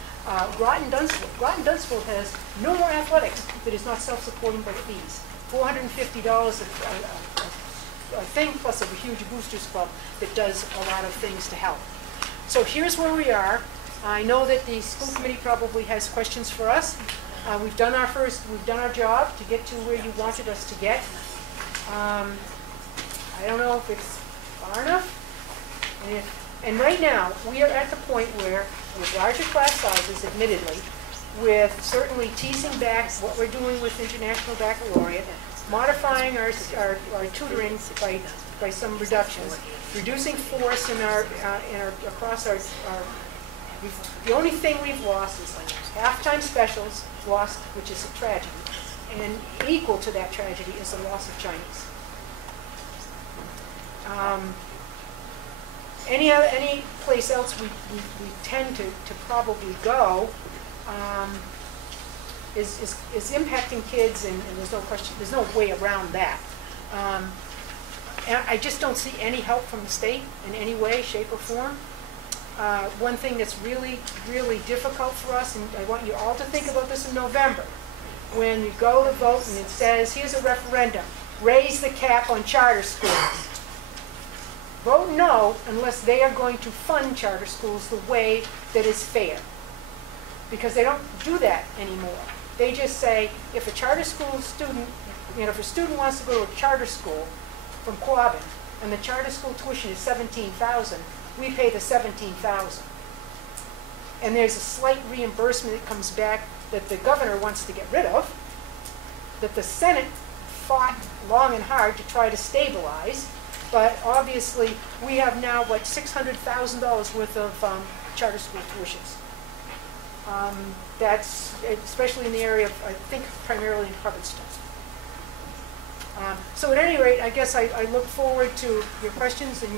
Groton Dunstable has no more athletics that is not self-supporting by fees. $450 a thing, plus a huge boosters club that does a lot of things to help. So here's where we are. I know that the school committee probably has questions for us. We've done our job to get to where you wanted us to get. I don't know if it's far enough. And right now, we are at the point where, with larger class sizes, admittedly, with certainly teasing back what we're doing with International Baccalaureate, modifying our tutoring by some reductions, reducing force across our the only thing we've lost is halftime specials lost, which is a tragedy, and equal to that tragedy is the loss of Chinese. Any place else we tend to probably go is impacting kids, and there's no question, there's no way around that. And I just don't see any help from the state in any way, shape, or form. One thing that's really, really difficult for us, and I want you all to think about this in November, when you go to vote and it says, here's a referendum, raise the cap on charter schools. Vote no unless they are going to fund charter schools the way that is fair. Because they don't do that anymore. They just say, if a charter school student, if a student wants to go to a charter school from Quabbin, and the charter school tuition is $17,000, we pay the $17,000. And there's a slight reimbursement that comes back that the governor wants to get rid of, that the Senate fought long and hard to try to stabilize, but obviously we have now, what, $600,000 worth of charter school tuitions. That's, especially in the area of, I think, primarily in Hubbardston. So at any rate, I guess I look forward to your questions and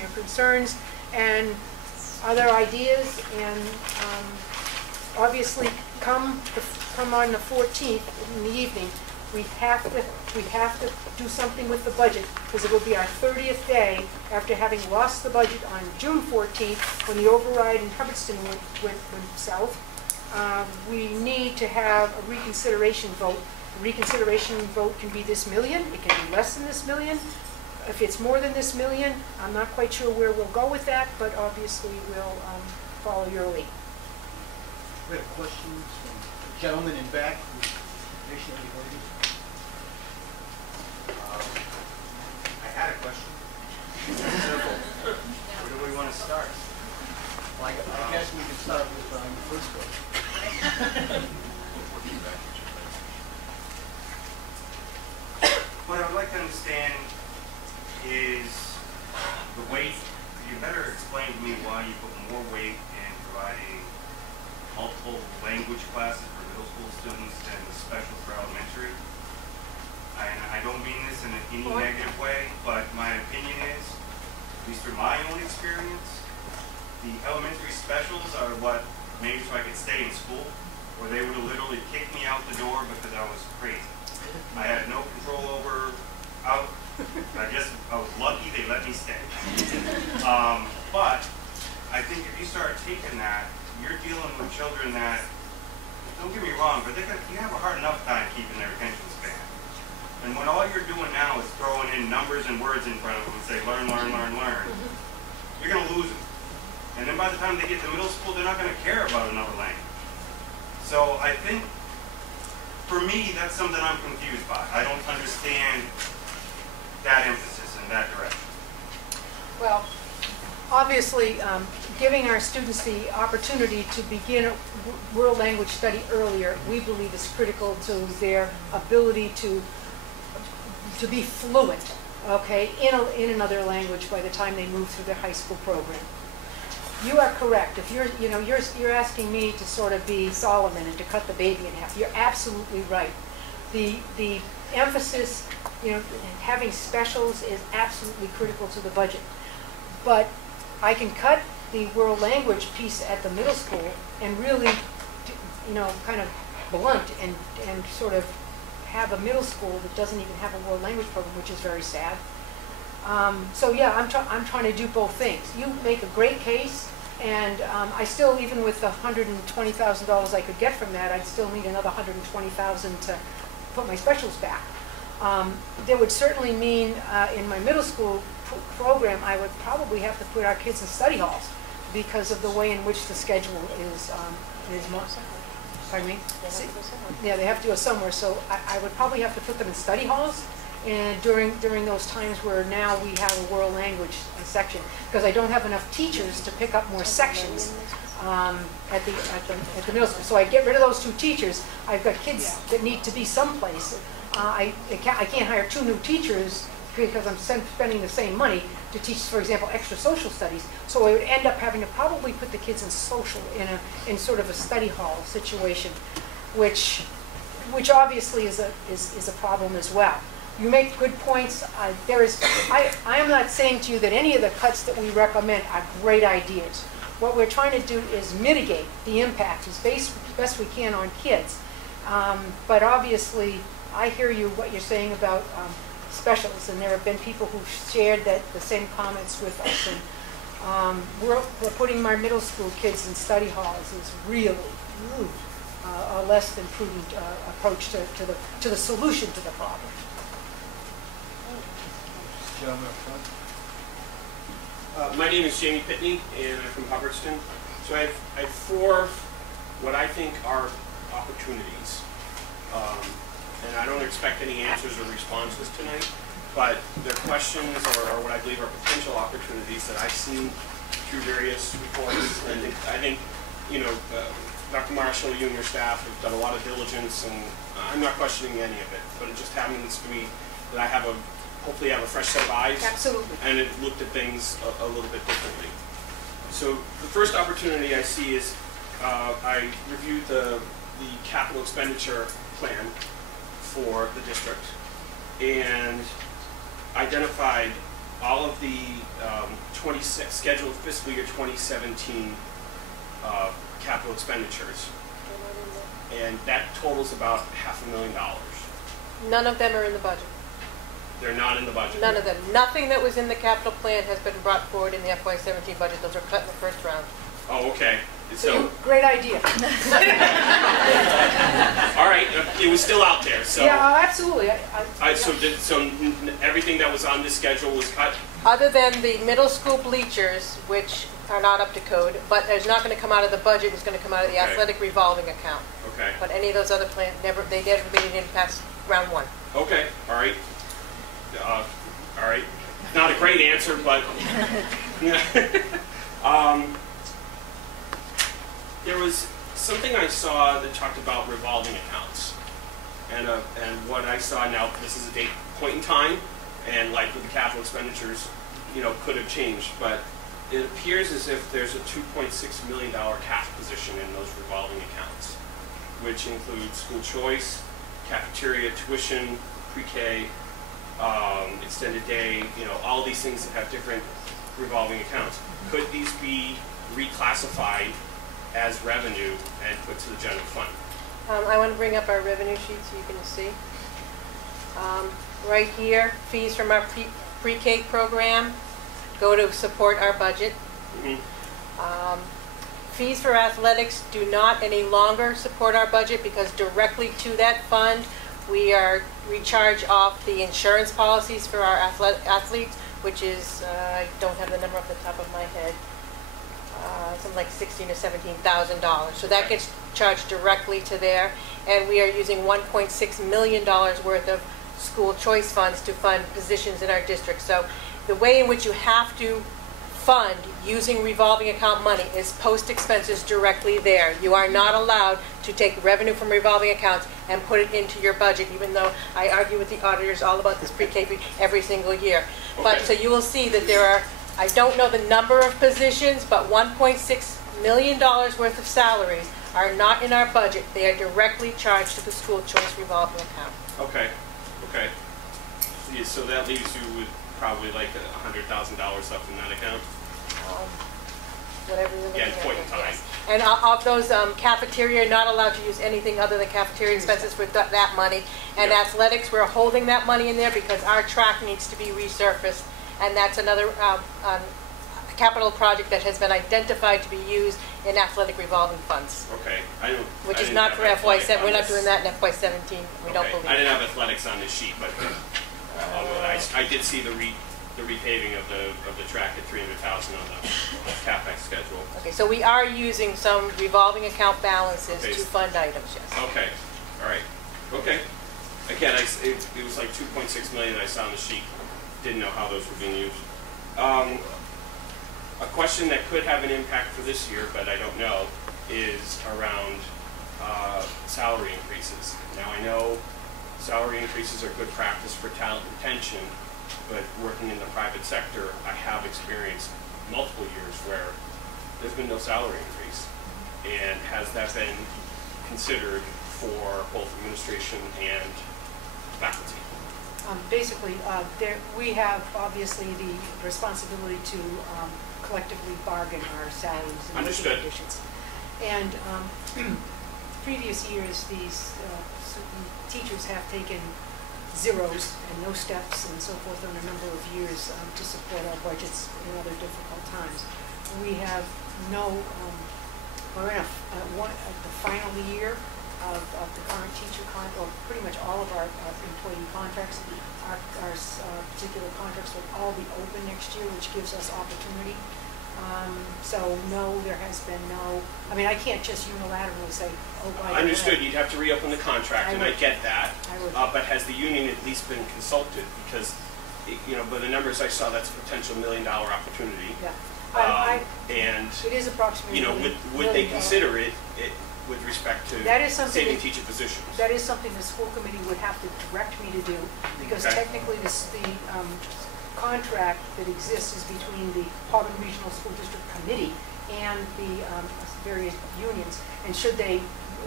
your concerns and other ideas, and obviously come on the 14th in the evening. We have to do something with the budget, because it will be our 30th day after having lost the budget on June 14th when the override in Hubbardston went south. We need to have a reconsideration vote. The reconsideration vote can be this million, it can be less than this million. If it's more than this million, I'm not quite sure where we'll go with that, but obviously we'll follow your lead. We have questions from the gentleman in back. I had a question. Simple. Where do we want to start? Well, I guess we can start with the first question. What I would like to understand is the weight. Could you better explain to me why you put more weight in providing multiple language classes for middle school students than special for elementary? And I don't mean this in any negative way, but my opinion is, at least from my own experience, the elementary specials are what made so I could stay in school, or they would have literally kicked me out the door because I was crazy. I had no control over I guess I was lucky they let me stay. But I think if you start taking that, you're dealing with children that, don't get me wrong, but you have a hard enough time keeping their attention span. And when all you're doing now is throwing in numbers and words in front of them and say, learn, learn, learn, learn, you're going to lose them. And then by the time they get to middle school, they're not going to care about another language. So I think, for me, that's something I'm confused by. I don't understand that emphasis in that direction. Well, obviously, giving our students the opportunity to begin a world language study earlier, we believe is critical to their ability to be fluent, okay, in another language by the time they move through their high school program. You are correct. If you're asking me to sort of be Solomon and to cut the baby in half, you're absolutely right. The emphasis, having specials is absolutely critical to the budget. But I can cut the world language piece at the middle school and really, kind of blunt and sort of have a middle school that doesn't even have a world language program, which is very sad. So yeah, I'm trying to do both things. You make a great case, and I still, even with the $120,000 I could get from that, I'd still need another $120,000 to put my specials back. That would certainly mean in my middle school program, I would probably have to put our kids in study halls because of the way in which the schedule is pardon me? Yeah, they have to go somewhere, so I would probably have to put them in study halls, and during those times where now we have a world language section, because I don't have enough teachers to pick up more sections at the middle school. So I get rid of those 2 teachers. I've got kids that need to be someplace. I can't hire 2 new teachers because I'm spending the same money to teach, for example, extra social studies. So I would end up having to probably put the kids in social, in sort of a study hall situation, which obviously is a problem as well. You make good points. I am not saying to you that any of the cuts that we recommend are great ideas. What we're trying to do is mitigate the impact as best we can on kids. But obviously, I hear what you're saying about specials, and there have been people who've shared the same comments with us. And we're putting my middle school kids in study halls is really a less than prudent approach to the solution to the problem. My name is Jamie Pitney, and I'm from Hubbardston. So I have 4 what I think are opportunities. And I don't expect any answers or responses tonight, but they're questions or what I believe are potential opportunities that I've seen through various reports. And I think Dr. Marshall, you and your staff have done a lot of diligence, and I'm not questioning any of it, but it just happens to be that I have hopefully have a fresh set of eyes. Absolutely. And it looked at things a little bit differently. So the first opportunity I see is I reviewed the capital expenditure plan for the district and identified all of the scheduled fiscal year 2017 capital expenditures, and that totals about $500,000. None of them are in the budget. They're not in the budget. None of them. Nothing that was in the capital plan has been brought forward in the FY17 budget. Those are cut in the first round. Oh, okay. So great idea. all right, it was still out there. So yeah, absolutely. So everything that was on this schedule was cut. Other than the middle school bleachers, which are not up to code, but there's not going to come out of the budget. It's going to come out of the athletic revolving account. Okay. But any of those other plans never made it in past round 1. Okay. All right. All right. Not a great answer, but there was something I saw that talked about revolving accounts, and what I saw now. This is a point in time, and like with the capital expenditures, could have changed, but it appears as if there's a $2.6 million cash position in those revolving accounts, which includes school choice, cafeteria, tuition, pre-K, extended day, all these things that have different revolving accounts. Could these be reclassified as revenue and put to the general fund? I want to bring up our revenue sheet so you can see. right here, fees from our pre-K program go to support our budget. Fees for athletics do not any longer support our budget because directly to that fund, we charge off the insurance policies for our athletes, which is, I don't have the number off the top of my head, something like $16,000 to $17,000. So that gets charged directly to there. And we are using $1.6 million worth of school choice funds to fund positions in our district. So the way in which you have to fund using revolving account money is post expenses directly there. You are not allowed to take revenue from revolving accounts and put it into your budget, even though I argue with the auditors all about this pre-K every single year. But so you will see that there are, I don't know the number of positions, but $1.6 million worth of salaries are not in our budget. They are directly charged to the school choice revolving account. Okay, okay. Yeah, so that leaves you with probably like $100,000 left in that account? Whatever you're looking at. Yeah, point in time. Yes. And of those cafeteria, not allowed to use anything other than cafeteria expenses for that money. And athletics, we're holding that money in there because our track needs to be resurfaced. And that's another capital project that has been identified to be used in athletic revolving funds. Okay. Which is not for FY7. We're not doing that in FY17. We don't believe. I didn't have athletics on this sheet, but I did see the repaving of the track at $300,000 on the CapEx schedule. Okay, so we are using some revolving account balances to fund items, yes. Okay, all right, okay. Again, it was like 2.6 million I saw on the sheet. Didn't know how those were being used. A question that could have an impact for this year, but I don't know, is around salary increases. Now I know salary increases are good practice for talent retention, but working in the private sector, I have experienced multiple years where there's been no salary increase. And has that been considered for both administration and faculty? Basically, we have obviously the responsibility to collectively bargain our salaries and working conditions. And previous years, these teachers have taken zeros and no steps and so forth on a number of years to support our budgets in other difficult times. We have no, we're in the final year of the current teacher contract, or pretty much all of our employee contracts. Our particular contracts will all be open next year, which gives us opportunity. So no, there has been no, I mean, I can't just unilaterally say, oh, by the way. Understood, you'd have to reopen the contract, and I get that. I would. But has the union at least been consulted? Because, by the numbers I saw, that's a potential $1 million opportunity. Yeah. And, it is approximately would they consider it with respect to saving teacher positions? That is something the school committee would have to direct me to do, because technically the contract that exists is between the Auburn Regional School District Committee and the various unions, and should they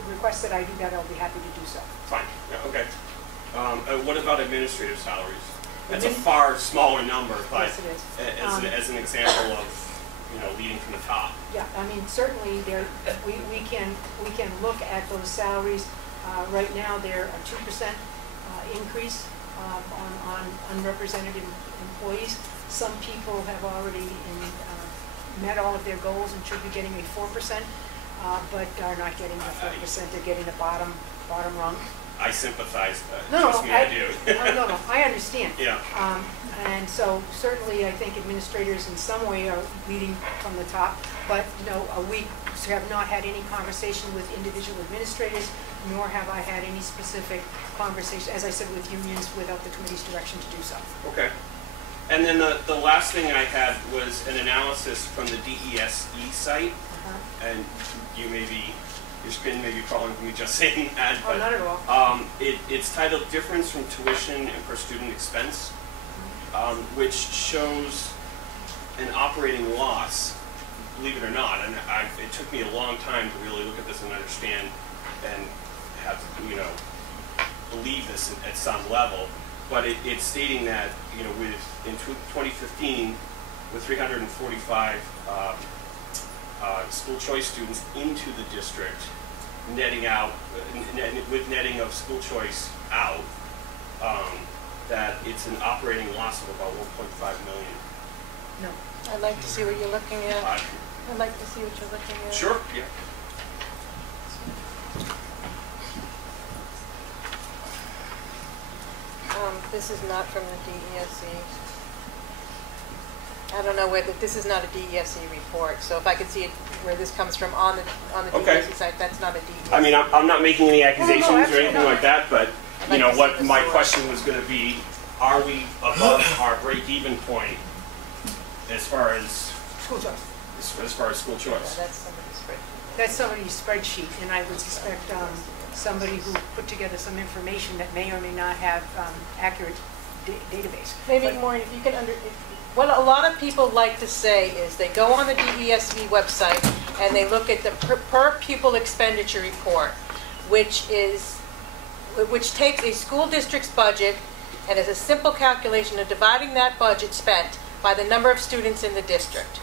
request that I do that, I'll be happy to do so. Fine, yeah, okay. What about administrative salaries? That's a far smaller number, but yes, it is. As an example of leading from the top. Yeah, I mean, certainly we can look at those salaries. Right now, they're a 2% increase on unrepresented employees. Some people have already met all of their goals and should be getting a 4%, but are not getting the 4%. They're getting the bottom rung. I sympathize. No, I do. no, I understand. Yeah. And so certainly I think administrators in some way are leading from the top, but we have not had any conversation with individual administrators, nor have I had any specific conversation, as I said, with unions without the committee's direction to do so. Okay. And then the last thing I had was an analysis from the DESE site, and your screen may be crawling for me just saying that. Oh, not at all. It's titled Difference from Tuition and Per Student Expense, which shows an operating loss, believe it or not. And it took me a long time to really look at this and understand and have, believe this at some level. But it's stating that, in 2015, with 345 school choice students into the district, netting out, with netting of school choice out, that it's an operating loss of about 1.5 million. No. I'd like to see what you're looking at. Uh, I'd like to see what you're looking at. Sure, yeah. This is not from the DESE. I don't know whether, this is not a DESE report, so if I could see it, where this comes from on the Okay. DESE site, that's not a DESE. I mean, I'm not making any accusations or absolutely anything not. like that, but, I'd you like know, to see what the my source. question was gonna be, are we above our break-even point as far as, School choice. as far as school Yeah, choice? that's somebody's spreadsheet. That's somebody's spreadsheet, and I would suspect somebody who put together some information that may or may not have accurate database. Maybe But- Maureen, if you can what a lot of people like to say is they go on the DESV website and they look at the per pupil expenditure report, which takes a school district's budget and is a simple calculation of dividing that budget spent by the number of students in the district,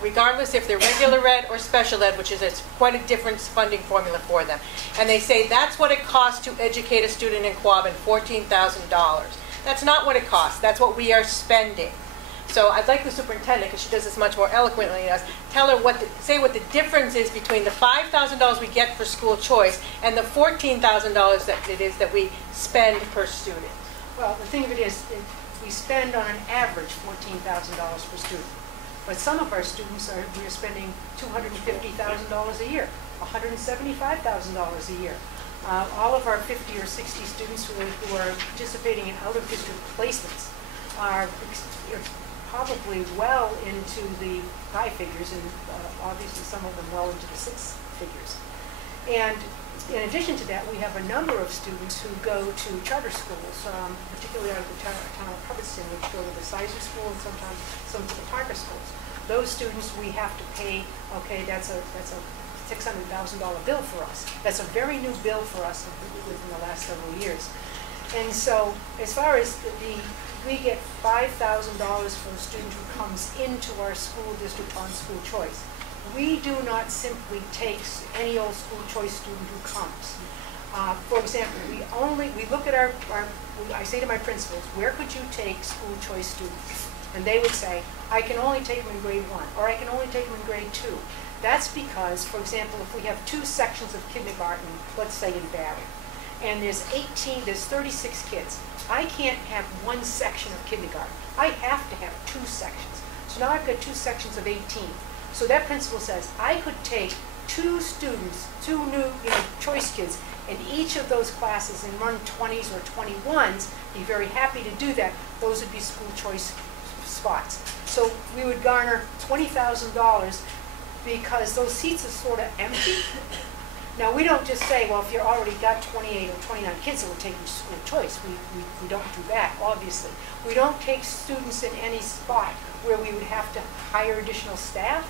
regardless if they're regular ed or special ed, which is quite a different funding formula for them. And they say that's what it costs to educate a student in Quabbin, $14,000. That's not what it costs. That's what we are spending. So I'd like the superintendent, because she does this much more eloquently than us, tell her say what the difference is between the $5,000 we get for school choice and the $14,000 that it is that we spend per student. Well, the thing of it is, we spend on an average $14,000 per student. But some of our students we are spending $250,000 a year, $175,000 a year. All of our 50 or 60 students who are participating in out-of-district placements are probably well into the high figures, and obviously some of them well into the six figures. And in addition to that, we have a number of students who go to charter schools, particularly out of the town of Hubbardston, which go to the Sizer School and sometimes some to the Parker schools. Those students we have to pay, okay, that's a $600,000 bill for us. That's a very new bill for us within the last several years. And so as far as we get $5,000 for a student who comes into our school district on school choice. We do not simply take any old school choice student who comes. For example, we look at I say to my principals, where could you take school choice students? And they would say, I can only take them in grade 1, or I can only take them in grade 2. That's because, for example, if we have 2 sections of kindergarten, let's say in Barry, and there's 36 kids, I can't have 1 section of kindergarten. I have to have 2 sections. So now I've got 2 sections of 18. So that principal says, I could take 2 students, 2 new choice kids, in each of those classes and run 20s or 21s, be very happy to do that. Those would be school choice spots. So we would garner $20,000 because those seats are sort of empty. Now, we don't just say, well, if you've already got 28 or 29 kids that will take you to school choice. We don't do that, obviously. We don't take students in any spot where we would have to hire additional staff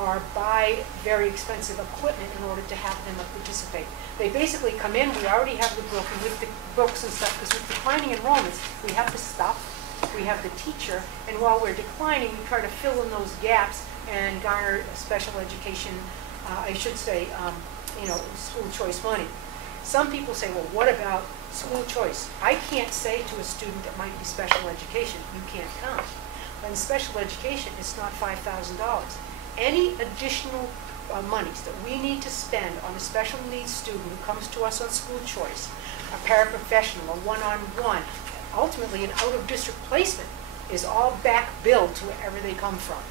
or buy very expensive equipment in order to have them participate. They basically come in, we already have the book, and with the books and stuff, because with declining enrollments, we have the stuff, we have the teacher, and while we're declining, we try to fill in those gaps and garner special education, school choice money. Some people say, well, what about school choice? I can't say to a student that might be special education, you can't come. But in special education, it's not $5,000. Any additional monies that we need to spend on a special needs student who comes to us on school choice, a paraprofessional, a one-on-one, ultimately an out-of-district placement, is all back billed to wherever they come from.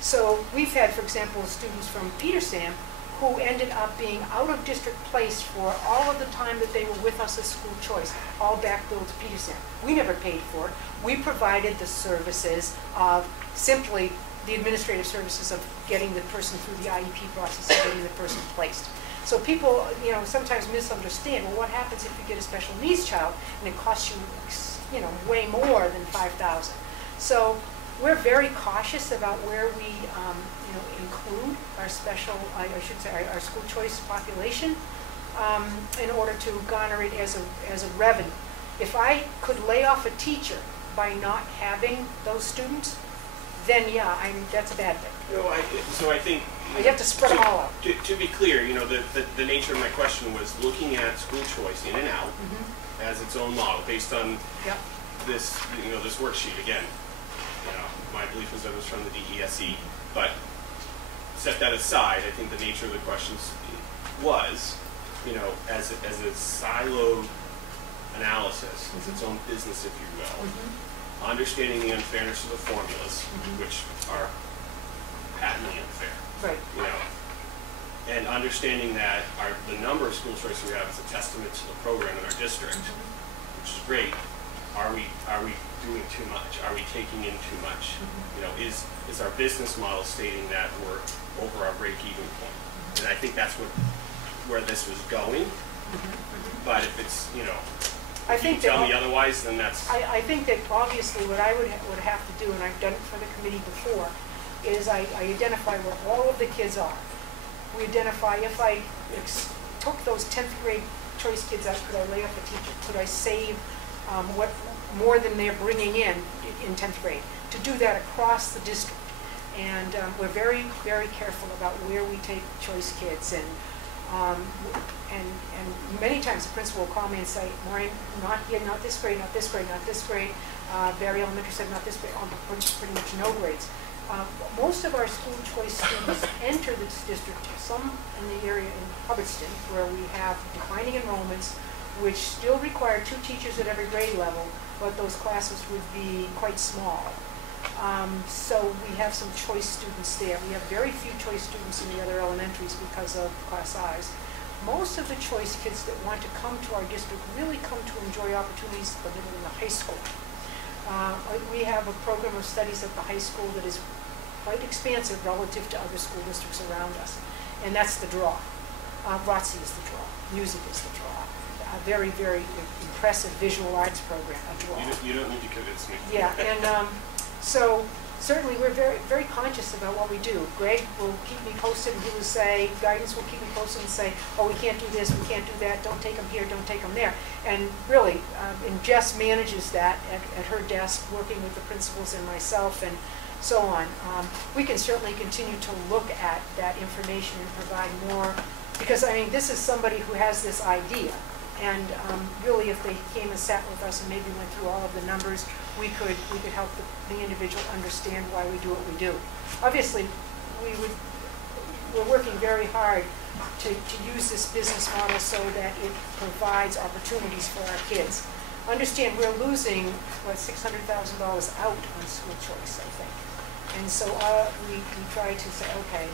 So we've had, for example, students from Petersham who ended up being out-of-district placed for all of the time that they were with us at school choice, all back billed to Petersham. We never paid for it. We provided the services of simply the administrative services of getting the person through the IEP process and getting the person placed. So people, sometimes misunderstand, well, what happens if you get a special needs child and it costs you, way more than $5,000? So we're very cautious about where we, include our our school choice population in order to garner it as a revenue. If I could lay off a teacher by not having those students, then yeah, that's a bad thing. So I think you have to spread them all out. To be clear, the nature of my question was looking at school choice in and out as its own model based on this, this worksheet again. My belief was that it was from the DESE, but set that aside. I think the nature of the questions was, as a siloed analysis, as its own business, if you will, understanding the unfairness of the formulas, which are patently unfair. Right. And understanding that the number of school choices we have is a testament to the program in our district, which is great. Are we doing too much? Are we taking in too much? Is our business model stating that we're over our break-even point? And I think that's where this was going. But if it's, I if think you tell that me otherwise, then that's. I think that obviously what I would have to do, and I've done it for the committee before, is I identify where all of the kids are. We identify if I took those 10th grade choice kids out, could I lay off a teacher? Could I save what more than they're bringing in 10th grade? To do that across the district. And we're very, very careful about where we take choice kids. And many times the principal will call me and say, Maureen, not here, not this grade, not this grade, not this grade. Barry Elementary said not this grade, pretty much no grades. Most of our school choice students enter this district, some in the area in Hubbardston, where we have declining enrollments, which still require 2 teachers at every grade level, but those classes would be quite small. So we have some choice students there. We have very few choice students in the other elementaries because of class size. Most of the choice kids that want to come to our district really come to enjoy opportunities that are in the high school. We have a program of studies at the high school that is quite expansive relative to other school districts around us. And that's the draw. ROTC is the draw. Music is the draw. A very, very impressive visual arts program, a draw. You don't need to convince me. Yeah, and so certainly we're very, very conscious about what we do. Greg will keep me posted, and he will say, guidance will keep me posted and say, oh, we can't do this, we can't do that, don't take them here, don't take them there. And really, and Jess manages that at her desk, working with the principals and myself and so on. We can certainly continue to look at that information and provide more, because I mean, this is somebody who has this idea. And really, if they came and sat with us and maybe went through all of the numbers, we could help the individual understand why we do what we do. Obviously, we're working very hard to use this business model so that it provides opportunities for our kids. Understand, we're losing, what, $600,000 out on school choice, I think. And so we try to say, okay,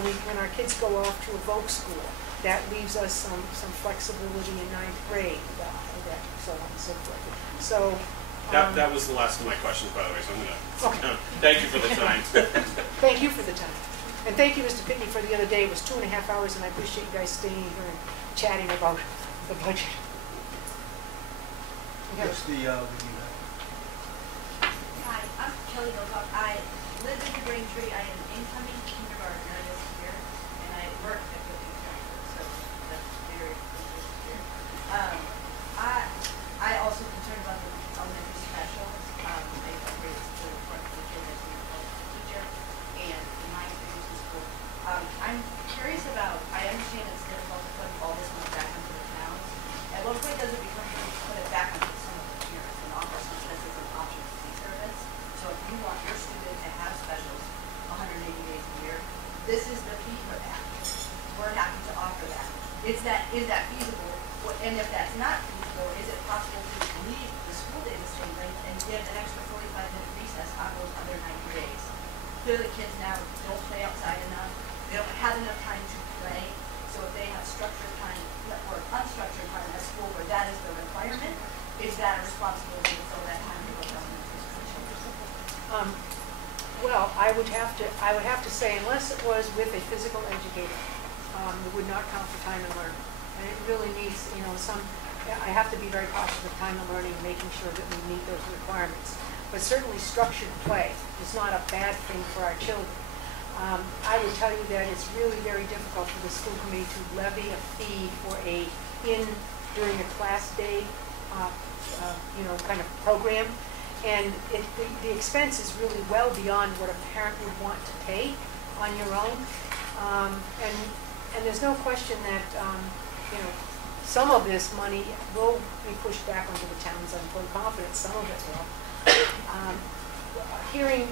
when our kids go off to a voc school, that leaves us some flexibility in 9th grade, so on and so forth. So that was the last of my questions, by the way. So I'm gonna thank you for the time. Thank you for the time, and thank you, Mr. Pitney, for the other day. It was 2.5 hours, and I appreciate you guys staying here and chatting about the budget. Yes, Hi, I'm Kelly Hillcock. I live in Braintree. I am incoming kindergartner this year, and I work at the so that's very interesting here. I also concerned about the elementary specials. I agree with the front of the kid as a teacher, and in my experience in school. I'm curious about, I understand it's difficult to put all this money back into the towns. At what point does it become to put it back into some of the parents and offer some sense as an option to see service? So if you want your student to have specials 180 days a year, this is the fee for that. We're happy to offer that. Is that feasible? And if that's not feasible, is it possible to leave the school day the same length and give an extra 45-minute recess on those other 90 days? Clearly kids now don't play outside enough. They don't have enough time to play. So if they have structured time or unstructured time at school where that is the requirement, is that a responsibility to fill that time to go down into Well, I would have to say, unless it was with a physical educator, it would not count for time and learning. And it really needs, I have to be very cautious of time and learning and making sure that we meet those requirements. But certainly structured play is not a bad thing for our children. I would tell you that it's really very difficult for the school committee to levy a fee for during a class day, kind of program. And the expense is really well beyond what a parent would want to pay on your own. And there's no question that, some of this money will be pushed back onto the towns. I'm fully confident some of it will. Hearing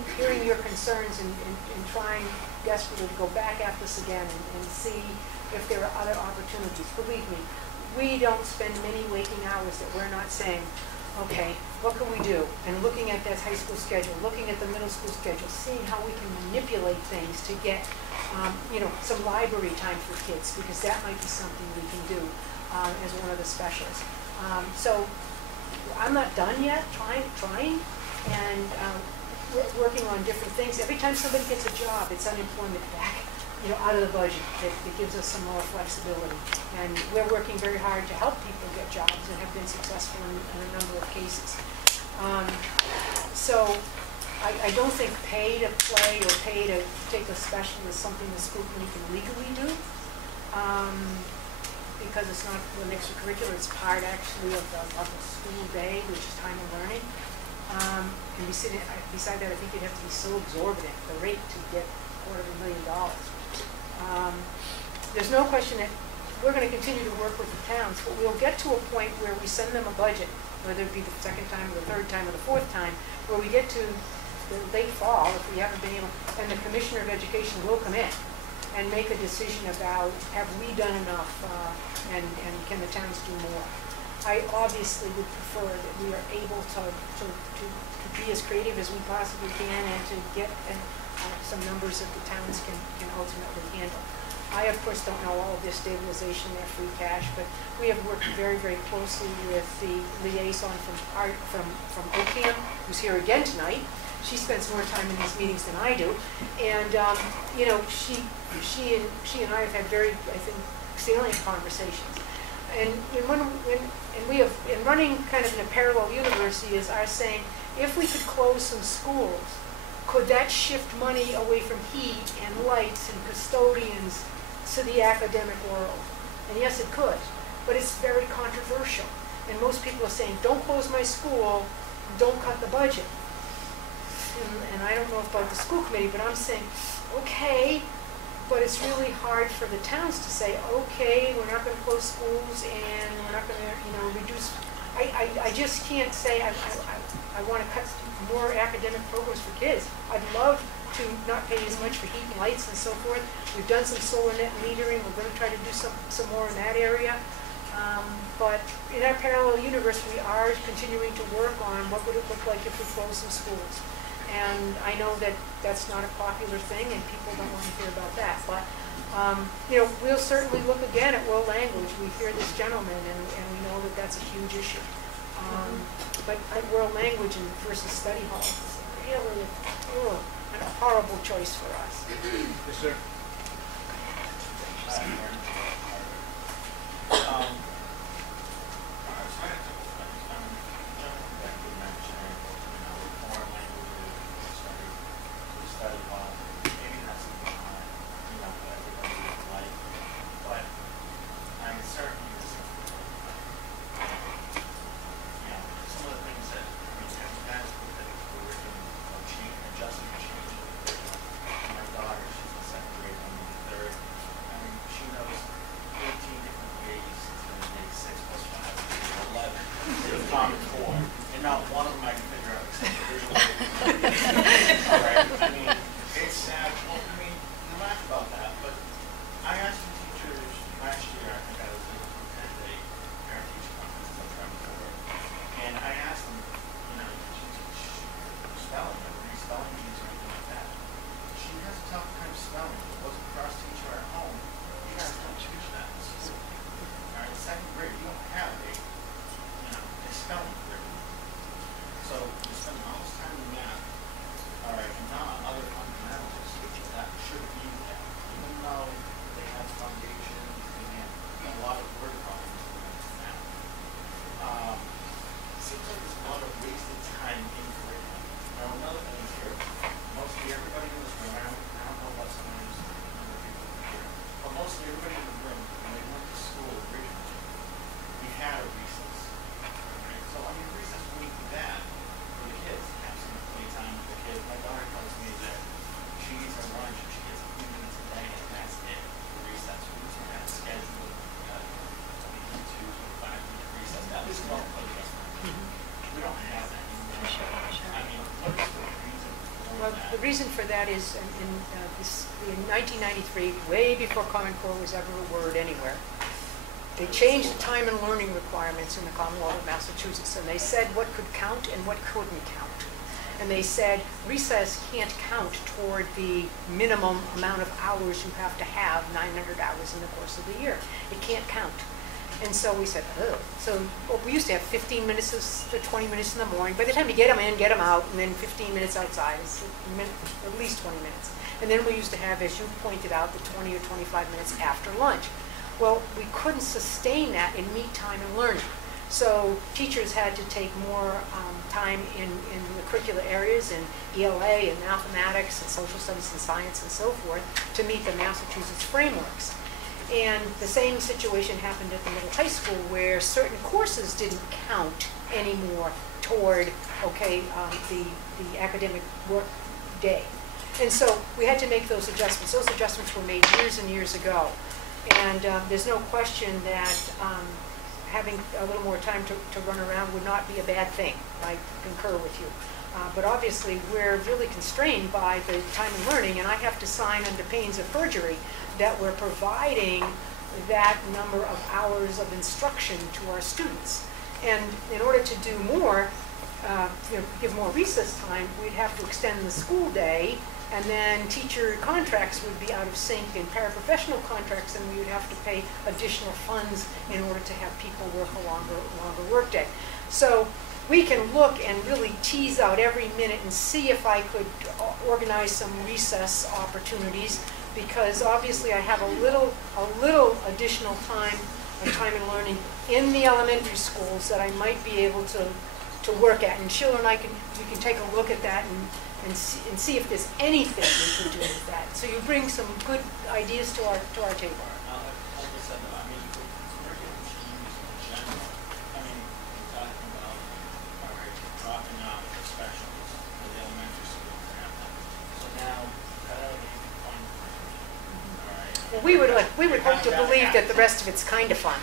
your concerns and trying desperately to go back at this again and see if there are other opportunities. Believe me, we don't spend many waking hours that we're not saying, okay, what can we do? And looking at that high school schedule, looking at the middle school schedule, seeing how we can manipulate things to get, some library time for kids, because that might be something we can do as one of the specials. So I'm not done yet trying, and working on different things. Every time somebody gets a job, it's unemployment back, out of the budget. It gives us some more flexibility. And we're working very hard to help people get jobs and have been successful in a number of cases. So I don't think pay to play or pay to take a special is something the school committee can legally do, because it's not an extracurricular, it's part actually of the school day, which is time of learning. And beside that, I think you'd have to be so exorbitant, the rate to get $250,000. There's no question that we're going to continue to work with the towns, but we'll get to a point where we send them a budget, whether it be the second time or the third time or the fourth time, where we get to the late fall, if we haven't been able, and the Commissioner of Education will come in and make a decision about, have we done enough, and can the towns do more? I obviously would prefer that we are able to be as creative as we possibly can and to get some numbers that the towns can ultimately handle. I, of course, don't know all of their stabilization, their free cash, but we have worked very, very closely with the liaison from OCAM, who's here again tonight. She spends more time in these meetings than I do, and she and I have had very, I think, salient conversations. And we have, in running kind of in a parallel university, is our saying, if we could close some schools, could that shift money away from heat and lights and custodians to the academic world? And yes, it could, but it's very controversial. And most people are saying, don't close my school, don't cut the budget. And I don't know about the school committee, but I'm saying, okay, but it's really hard for the towns to say, okay, we're not going to close schools and we're not going to, reduce. I just can't say I want to cut more academic programs for kids. I'd love to not pay as much for heat and lights and so forth. We've done some solar net metering. We're going to try to do some more in that area. But in our parallel universe, we are continuing to work on what would it look like if we closed some schools. And I know that that's not a popular thing, and people don't want to hear about that. But we'll certainly look again at world language. We hear this gentleman, and we know that that's a huge issue. But world language versus study halls is really a horrible choice for us. Yes, sir. My daughter, she's in second grade, I'm in third. I mean, she knows reason for that is in 1993, way before Common Core was ever a word anywhere, they changed the time and learning requirements in the Commonwealth of Massachusetts, and they said what could count and what couldn't count. And they said recess can't count toward the minimum amount of hours you have to have, 900 hours in the course of the year. It can't count. And so we said, oh. So we used to have 15 minutes to 20 minutes in the morning. By the time you get them in, get them out, and then 15 minutes outside, it's at least 20 minutes. And then we used to have, as you pointed out, the 20 or 25 minutes after lunch. Well, we couldn't sustain that and meet time and learning. So teachers had to take more time in the curricular areas in ELA and mathematics and social studies and science and so forth to meet the Massachusetts frameworks. And the same situation happened at the middle high school where certain courses didn't count anymore toward, the academic work day. And so we had to make those adjustments. Those adjustments were made years and years ago. And there's no question that having a little more time to run around would not be a bad thing. I concur with you. But obviously, we're really constrained by the time and learning, and I have to sign under pains of perjury that we're providing that number of hours of instruction to our students. And in order to do more, give more recess time, we'd have to extend the school day, and then teacher contracts would be out of sync and paraprofessional contracts, and we would have to pay additional funds in order to have people work a longer workday. So we can look and really tease out every minute and see if I could organize some recess opportunities, because obviously I have a little additional time and learning in the elementary schools that I might be able to work at. And Sheila and I can take a look at that and see if there's anything we can do with that. So you bring some good ideas to our table. Well, we would hope to believe that the rest of it's kind of fun.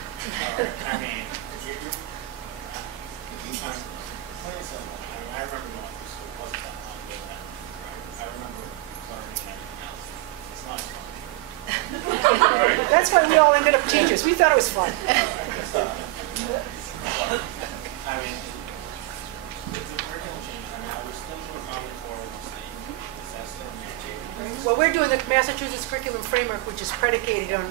I remember going to school. It wasn't that long ago then. I remember learning everything else. It's not fun. That's why we all ended up teachers. We thought it was fun. I mean, with the curriculum change, I was still doing Common Core the same. Is that still mandated? Well, we're doing the Massachusetts Curriculum Framework, which is predicated on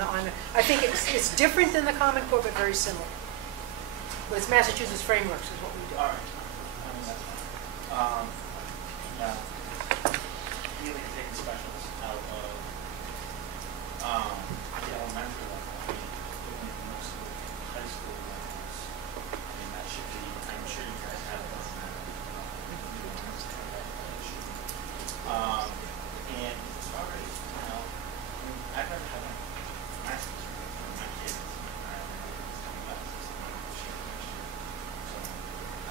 I think it's different than the Common Core, but very similar. But it's Massachusetts Frameworks is what we do. All right. Now, really taking specials out of the elementary level, I mean, middle school, high school levels, I mean, that should be, I'm sure you guys have that. And as far as, I'd rather have a master's degree for my kids.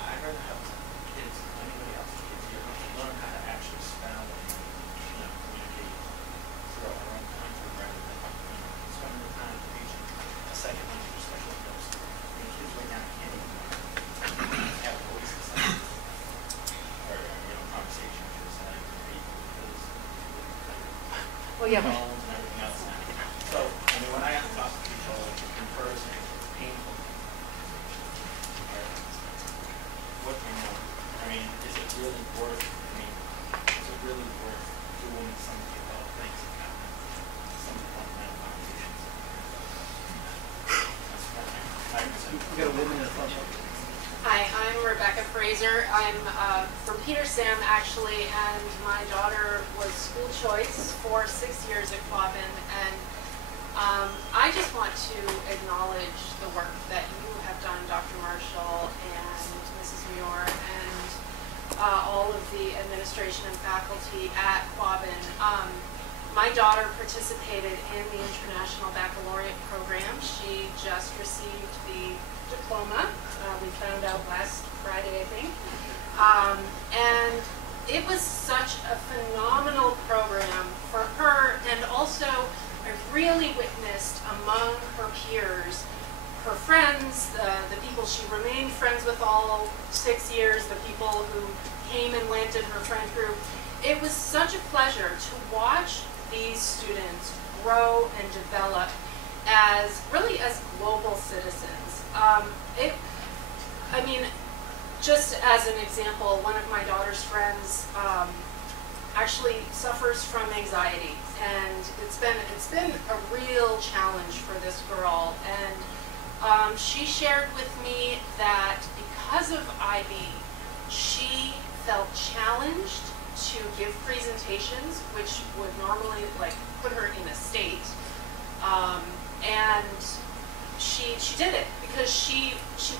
I'd rather have kids, anybody else, kids here, learn how to actually spell and, communicate through our own content rather than, spending the time teaching a second language special skills. Kids right now can't even have a voice or, conversation because Well, yeah. phones and everything else now. So, I mean, when I have to talk to people in person, it's painful. What I mean, is it really worth? I mean, is it really worth doing some of the adult things that happen? Some of the fundamental conversations. We got a woman in the front. Hi, I'm Rebecca Fraser. I'm from Petersham, actually, and my daughter was school choice for 6 years at Quabbin, and I just want to acknowledge the work that you have done, Dr. Marshall and Mrs. Muir, and all of the administration and faculty at Quabbin. My daughter participated in the International Baccalaureate program. She just received the diploma. We found out last Friday, I think. And it was such a phenomenal program for her, and also I really witnessed among her peers, her friends, the people she remained friends with all 6 years, the people who came and went in her friend group, it was such a pleasure to watch these students grow and develop as really as global citizens. I mean, just as an example, one of my daughter's friends actually suffers from anxiety, and it's been a real challenge for this girl. And she shared with me that because of IB, she felt challenged to give presentations, which would normally like put her in a state. And she did it because she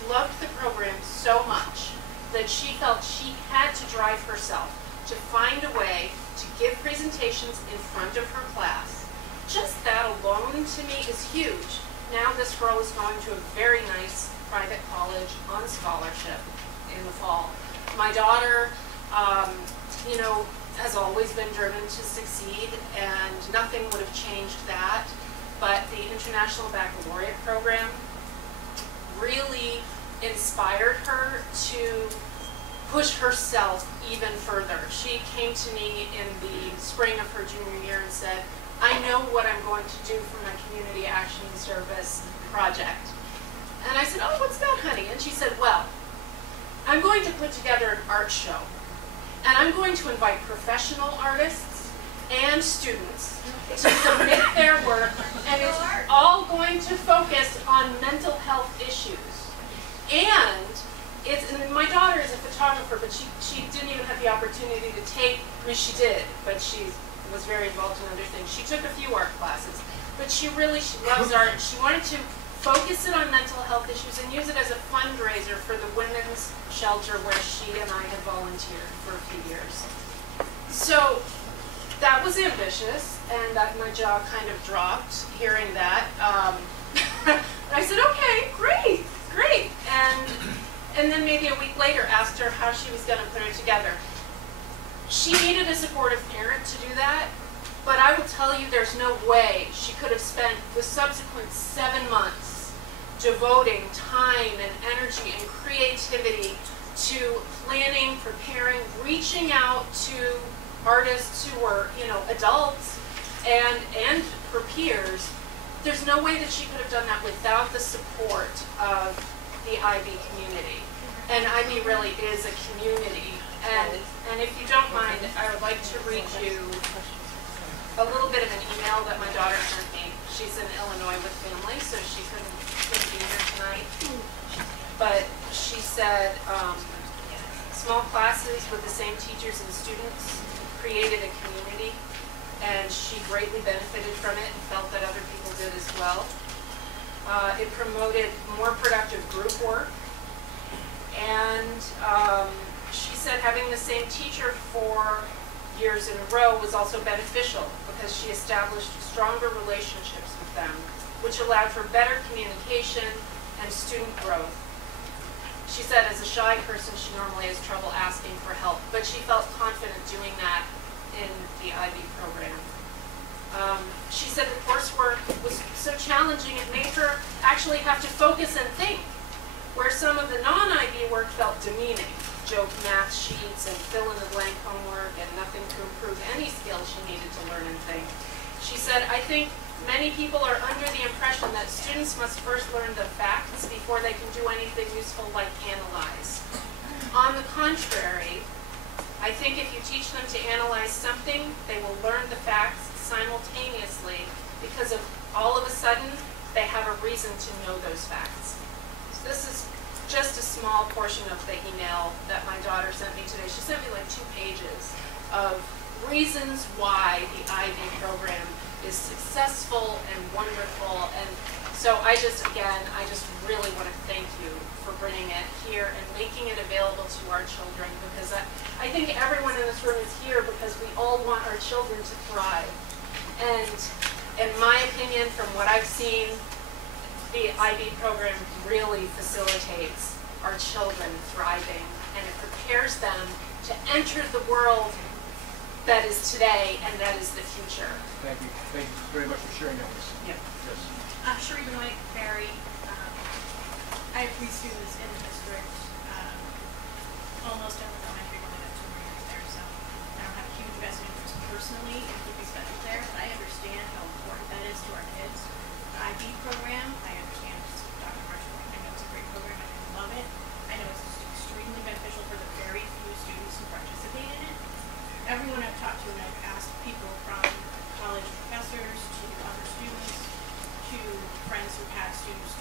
loved the program so much that she felt she had to drive herself to find a way to give presentations in front of her class. Just that alone to me is huge. Now this girl is going to a very nice private college on scholarship in the fall. My daughter, you know, has always been driven to succeed, and nothing would have changed that. But the International Baccalaureate program really inspired her to push herself even further. She came to me in the spring of her junior year and said, I know what I'm going to do for my community action service project. And I said, oh, what's that, honey? And she said, well, I'm going to put together an art show. And I'm going to invite professional artists and students to submit their work, and it's all going to focus on mental health issues. And my daughter is a photographer, but she didn't even have the opportunity to take, I mean, she did, but she was very involved in other things. She took a few art classes, but she loves art. She wanted to focus it on mental health issues and use it as a fundraiser for the women's shelter where she and I have volunteered for a few years. So that was ambitious, and my jaw kind of dropped hearing that. I said, okay, great. And then maybe a week later asked her how she was going to put it together. She needed a supportive parent to do that, but I will tell you there's no way she could have spent the subsequent 7 months devoting time and energy and creativity to planning, preparing, reaching out to artists who were, you know, adults and her peers. There's no way that she could have done that without the support of the IB community. And IB really is a community. And if you don't mind, I would like to read you a little bit of an email that my daughter sent me. She's in Illinois with family, so she couldn't be here tonight. But she said, small classes with the same teachers and students created a community, and she greatly benefited from it and felt that other people did as well. It promoted more productive group work, and she said having the same teacher for years in a row was also beneficial because she established stronger relationships with them, which allowed for better communication and student growth. She said as a shy person, she normally has trouble asking for help, but she felt confident doing that in the IB program. She said the coursework was so challenging it made her actually have to focus and think, where some of the non-IB work felt demeaning. Joke math sheets and fill-in-the-blank homework and nothing to improve any skills she needed to learn and think. She said, I think many people are under the impression that students must first learn the facts before they can do anything useful like analyze. On the contrary, I think if you teach them to analyze something, they will learn the facts simultaneously because all of a sudden they have a reason to know those facts. So this is just a small portion of the email that my daughter sent me today. She sent me like 2 pages of reasons why the IB program is successful and wonderful. And so I just really want to thank you for bringing it here and making it available to our children, because I think everyone in this room is here because we all want our children to thrive. And in my opinion, from what I've seen, the IB program really facilitates our children thriving, and it prepares them to enter the world that is today and that is the future. Thank you very much for sharing that with us. Yeah. Yes. Sheree Benoit, Barry. I have 3 students in the district, almost done with elementary, only got 2 more years there, so I don't have a huge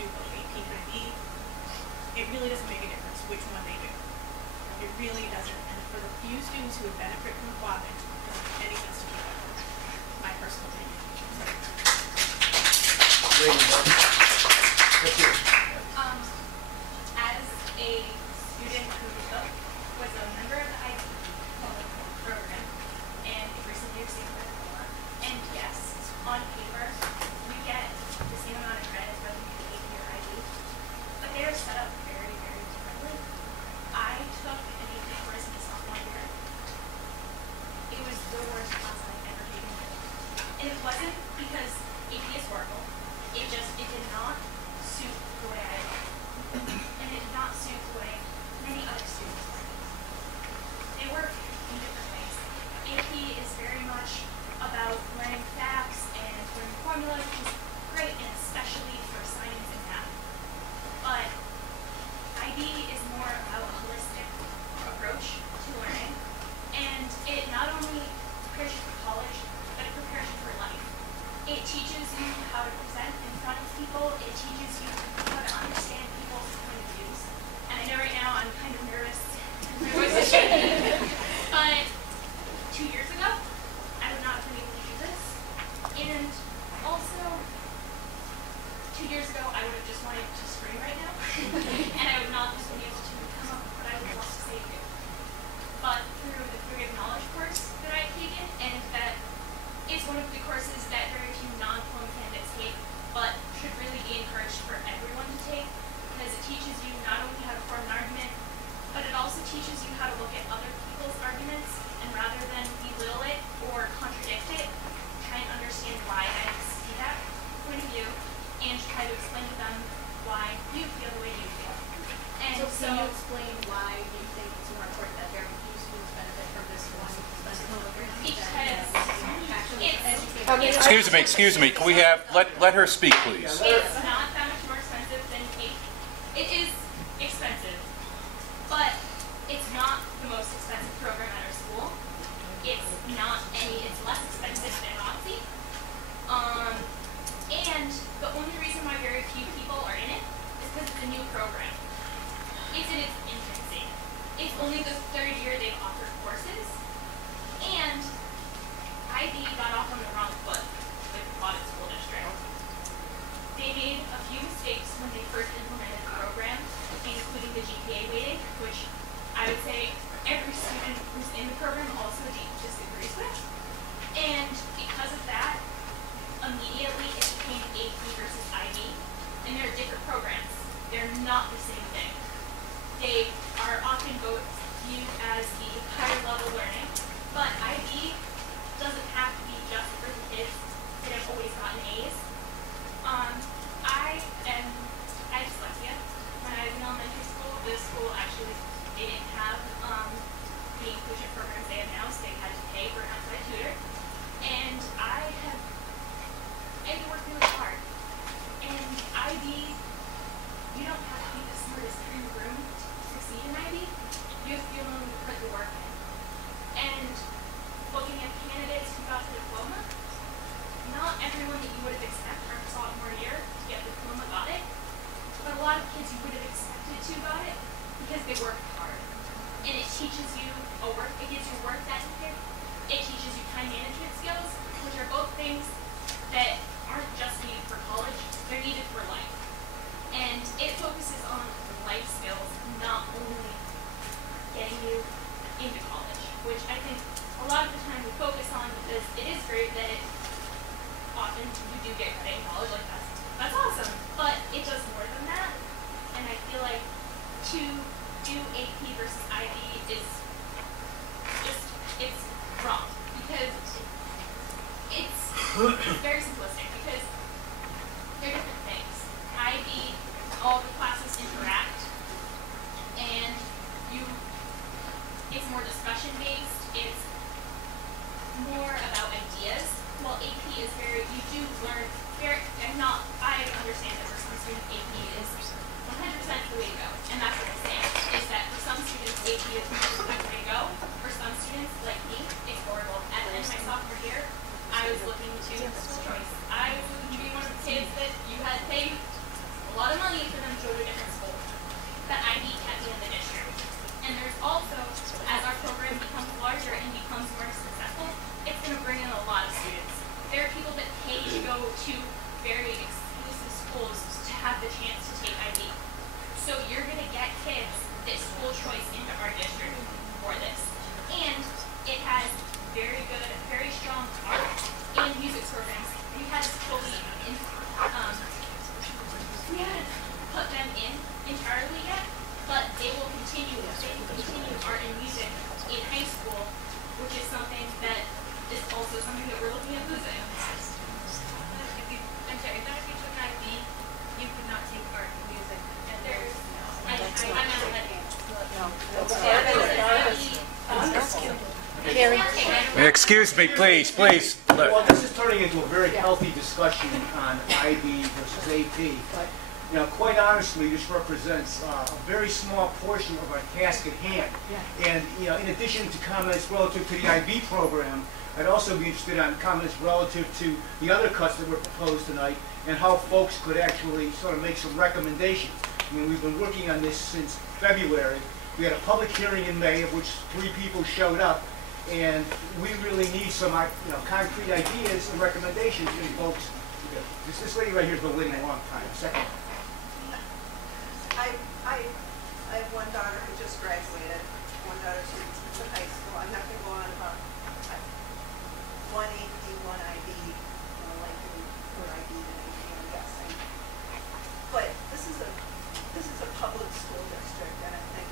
do both AP and IB, it really doesn't make a difference which one they do. It really doesn't. And for the few students who would benefit from quabbing, it doesn't make any sense to keep that program. My personal opinion. As a student who was a member of the IB program and recently received a diploma, and yes, on paper, you get the same amount of credit whether you do AP or IB, but they are set up very, very differently. I took an AP course in sophomore year. It was the worst class I've ever taken. And it wasn't because AP is horrible. It did not suit the way I learned. And it did not suit the way many other students learn. They work in different ways. AP is very much about learning facts and learning formulas, which is great, and especially for science and math. But IB is more about a holistic approach to learning. And it not only prepares you for college, but it prepares you for life. It teaches you how to present in front of people. It teaches you how to understand people's point of views. And I know right now I'm kind of nervous. My voice is shaking. But 2 years ago, I would not have been able to do this. And also, 2 years ago, I would have just wanted to scream right now. And I would not have been able to come up with what I would love to say to you. But through the Theory of Knowledge course that I've taken, and that is one of the courses that very few non-diploma candidates take, but should really be encouraged for everyone to take, because it teaches you not only how to form an argument, but it also teaches you how to look at other people's arguments, and rather than belittle it or contradict it, try and understand why I see that point of view, and try to explain to them why you feel the way you feel. And So can you explain why you think it's more important that very few students benefit from this one special program? Excuse me. Can we have let her speak, please? It's not that much more expensive than AP. It is expensive, but it's not the most expensive program at our school. It's less expensive than ROTC. And the only reason why very few people are in it is because it's a new program. It's in its infancy. It's only the third year they've offered courses, and IB got off on the wrong foot with the Quabbin School District. They made a few mistakes when they first implemented the program, including the GPA weighting, which I would say every student who's in the program also disagrees with. And because of that, immediately it became AP versus IB, and they're different programs. They're not the same thing. They are often both viewed as the higher level learning, but IB doesn't have to be just for the kids that have always gotten A's. I had dyslexia. When I was in elementary school, this school actually, they didn't have the inclusion programs they have now, so they had to pay for an outside tutor. And I had to work really hard. And IB, you don't have to be the smartest kid in the room to succeed in IB. You have to be willing to put the work in. And looking at candidates who got the diploma, not everyone that you would have expected from sophomore year to get the diploma got it, but a lot of kids you would have expected to got it because they worked hard. And it teaches you it gives you work ethic, it teaches you time management skills, which are both things that aren't just needed for college, they're needed for life. And it focuses on life skills, not only getting you into college, which I think a lot of the time we focus on because it is great that often you do get credit in college, like that's awesome, but it does more than that. And I feel like to do AP versus IB is it's wrong, because it's very simplistic, because they're different things. IB, all the classes interact, and it's more discussion based, it's more about ideas, while AP is you do learn, not lot of money for them to go to a different school. But IB can't be in the district. And there's also, as our program becomes larger and becomes more successful, it's going to bring in a lot of students. There are people that pay to go to very exclusive schools to have the chance to take IB. So you're going to get kids that school choice into our district for this. And it has very good, very strong art and music programs. We had fully we haven't put them in entirely yet, but they will continue art and music in high school, which is something that is also something that we're looking at losing. I'm sorry, if you took IB, you could not take art and music. And There's, I'm not Excuse me, please, please. Well, this is turning into a very healthy discussion on IB versus AP. You know, quite honestly, this represents a very small portion of our task at hand. And, you know, in addition to comments relative to the IB program, I'd also be interested in comments relative to the other cuts that were proposed tonight and how folks could actually sort of make some recommendations. I mean, we've been working on this since February. We had a public hearing in May of which 3 people showed up, and we really need some, you know, concrete ideas and recommendations from folks. This lady right here has been waiting a long time. Second. I have one daughter who just graduated, one daughter who's in high school. I'm not going to go on about one AP, one IB, you know, like for IB and AP, I'm guessing. But this is a public school district, and I think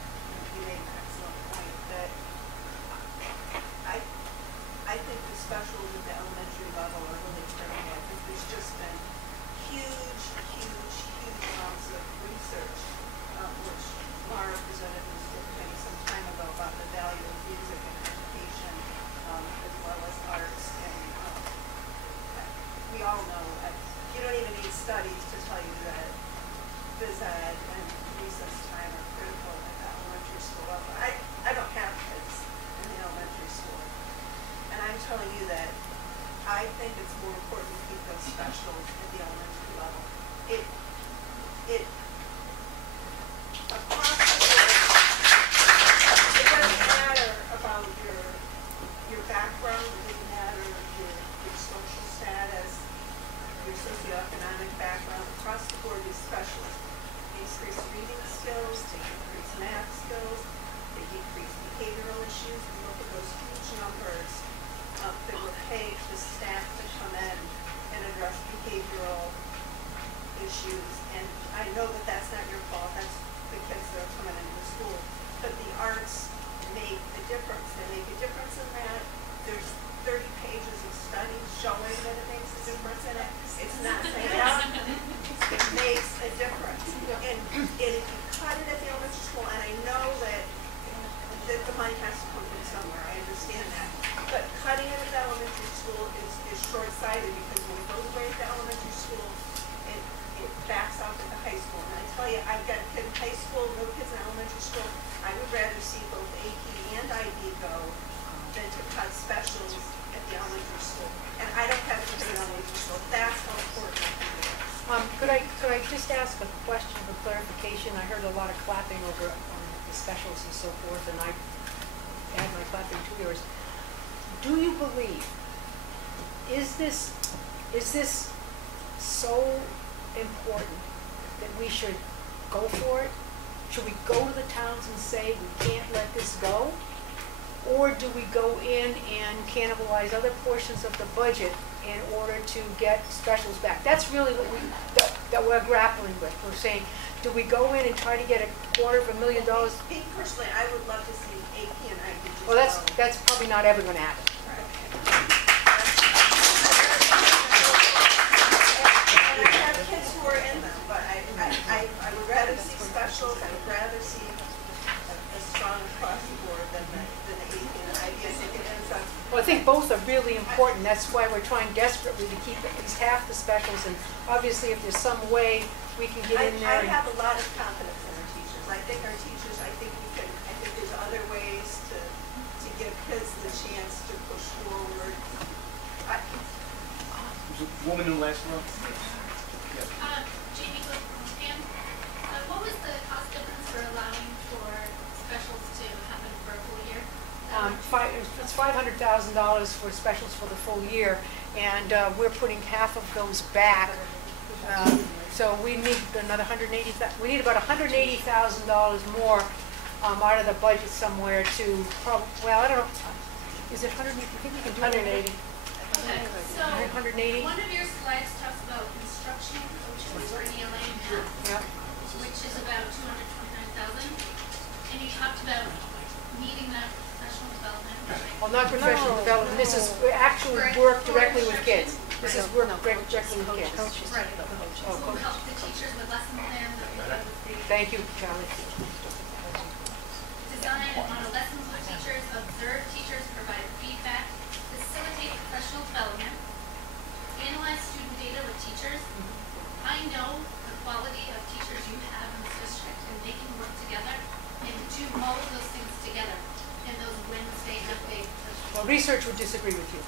you made an excellent point that I think the specials at the elementary level are really critical. I think there's just been huge amounts of research, which Mara presented maybe some time ago about the value of music in education, as well as arts. And we all know, you don't even need studies to tell you that phys ed and recess time are critical at the elementary school level. I don't have kids in the elementary school, and I'm telling you that I think it's more important to keep those specials at the elementary level. Across the board, it doesn't matter about your background, it doesn't matter your social status, your socioeconomic background. Across the board, these specialists increase reading skills, they increase math skills, they decrease behavioral issues. We look at those huge numbers that were paid to staff to come in and address behavioral issues. And I know that that's not your fault, that's the kids that are coming into the school. But the arts make a difference. They make a difference in that. There's 30 pages of studies showing that it makes a difference in it. It's not saying that. It makes a difference. And if you cut it at the elementary school, and I know that the money has to come from somewhere, I understand that. But cutting it at the elementary school is short-sighted, because when it goes away at the elementary school, it backs out at the high school. And I tell you, I've got a kid in high school, no kids in elementary school. I would rather see both AP and IB go than to cut specials at the elementary school. And I don't have to pay elementary school. That's how important I think it is. Could I just ask a question for clarification? I heard a lot of clapping over the specials and so forth, and I had my clapping to yours. Do you believe, is this so important that we should go for it? Should we go to the towns and say we can't let this go? Or do we go in and cannibalize other portions of the budget in order to get specials back? That's really what that we're grappling with. We're saying, do we go in and try to get $250,000? Me personally, I would love to see AP and IB just Well, that's probably not ever going to happen. And I have kids who are in them, but I would rather see specials. I would rather see a strong across the board than the AP and IB. I think it ends up. Well, I think both are really important. That's why we're trying desperately to keep at least half the specials. And obviously, if there's some way we can get in there. I have a lot of confidence in our teachers. I think our teachers. I think there's other ways to give kids the chance to push forward. There's a woman in the last row. Jamie Cook from Stan. $100,000 for specials for the full year, and we're putting half of those back. So we need another we need about $180,000 more out of the budget somewhere to, well, I don't know, is it 100, you think we can do 180? Okay, so 180? one of your slides talks about construction coaches for ELA and math, Yeah. which is about 229,000. And you talked about needing that professional development. Well, not professional development, this is actually work directly with kids. This is work directly with kids. Right. Oh, So coach. help the teachers with lesson plans. Thank you, Charlie. Design and model lessons with teachers, observe teachers, provide feedback, facilitate professional development, analyze student data with teachers. I know the quality of teachers you have in this district, and they can work together and do all of those things together in those Wednesday half-day sessions. Well, research would disagree with you.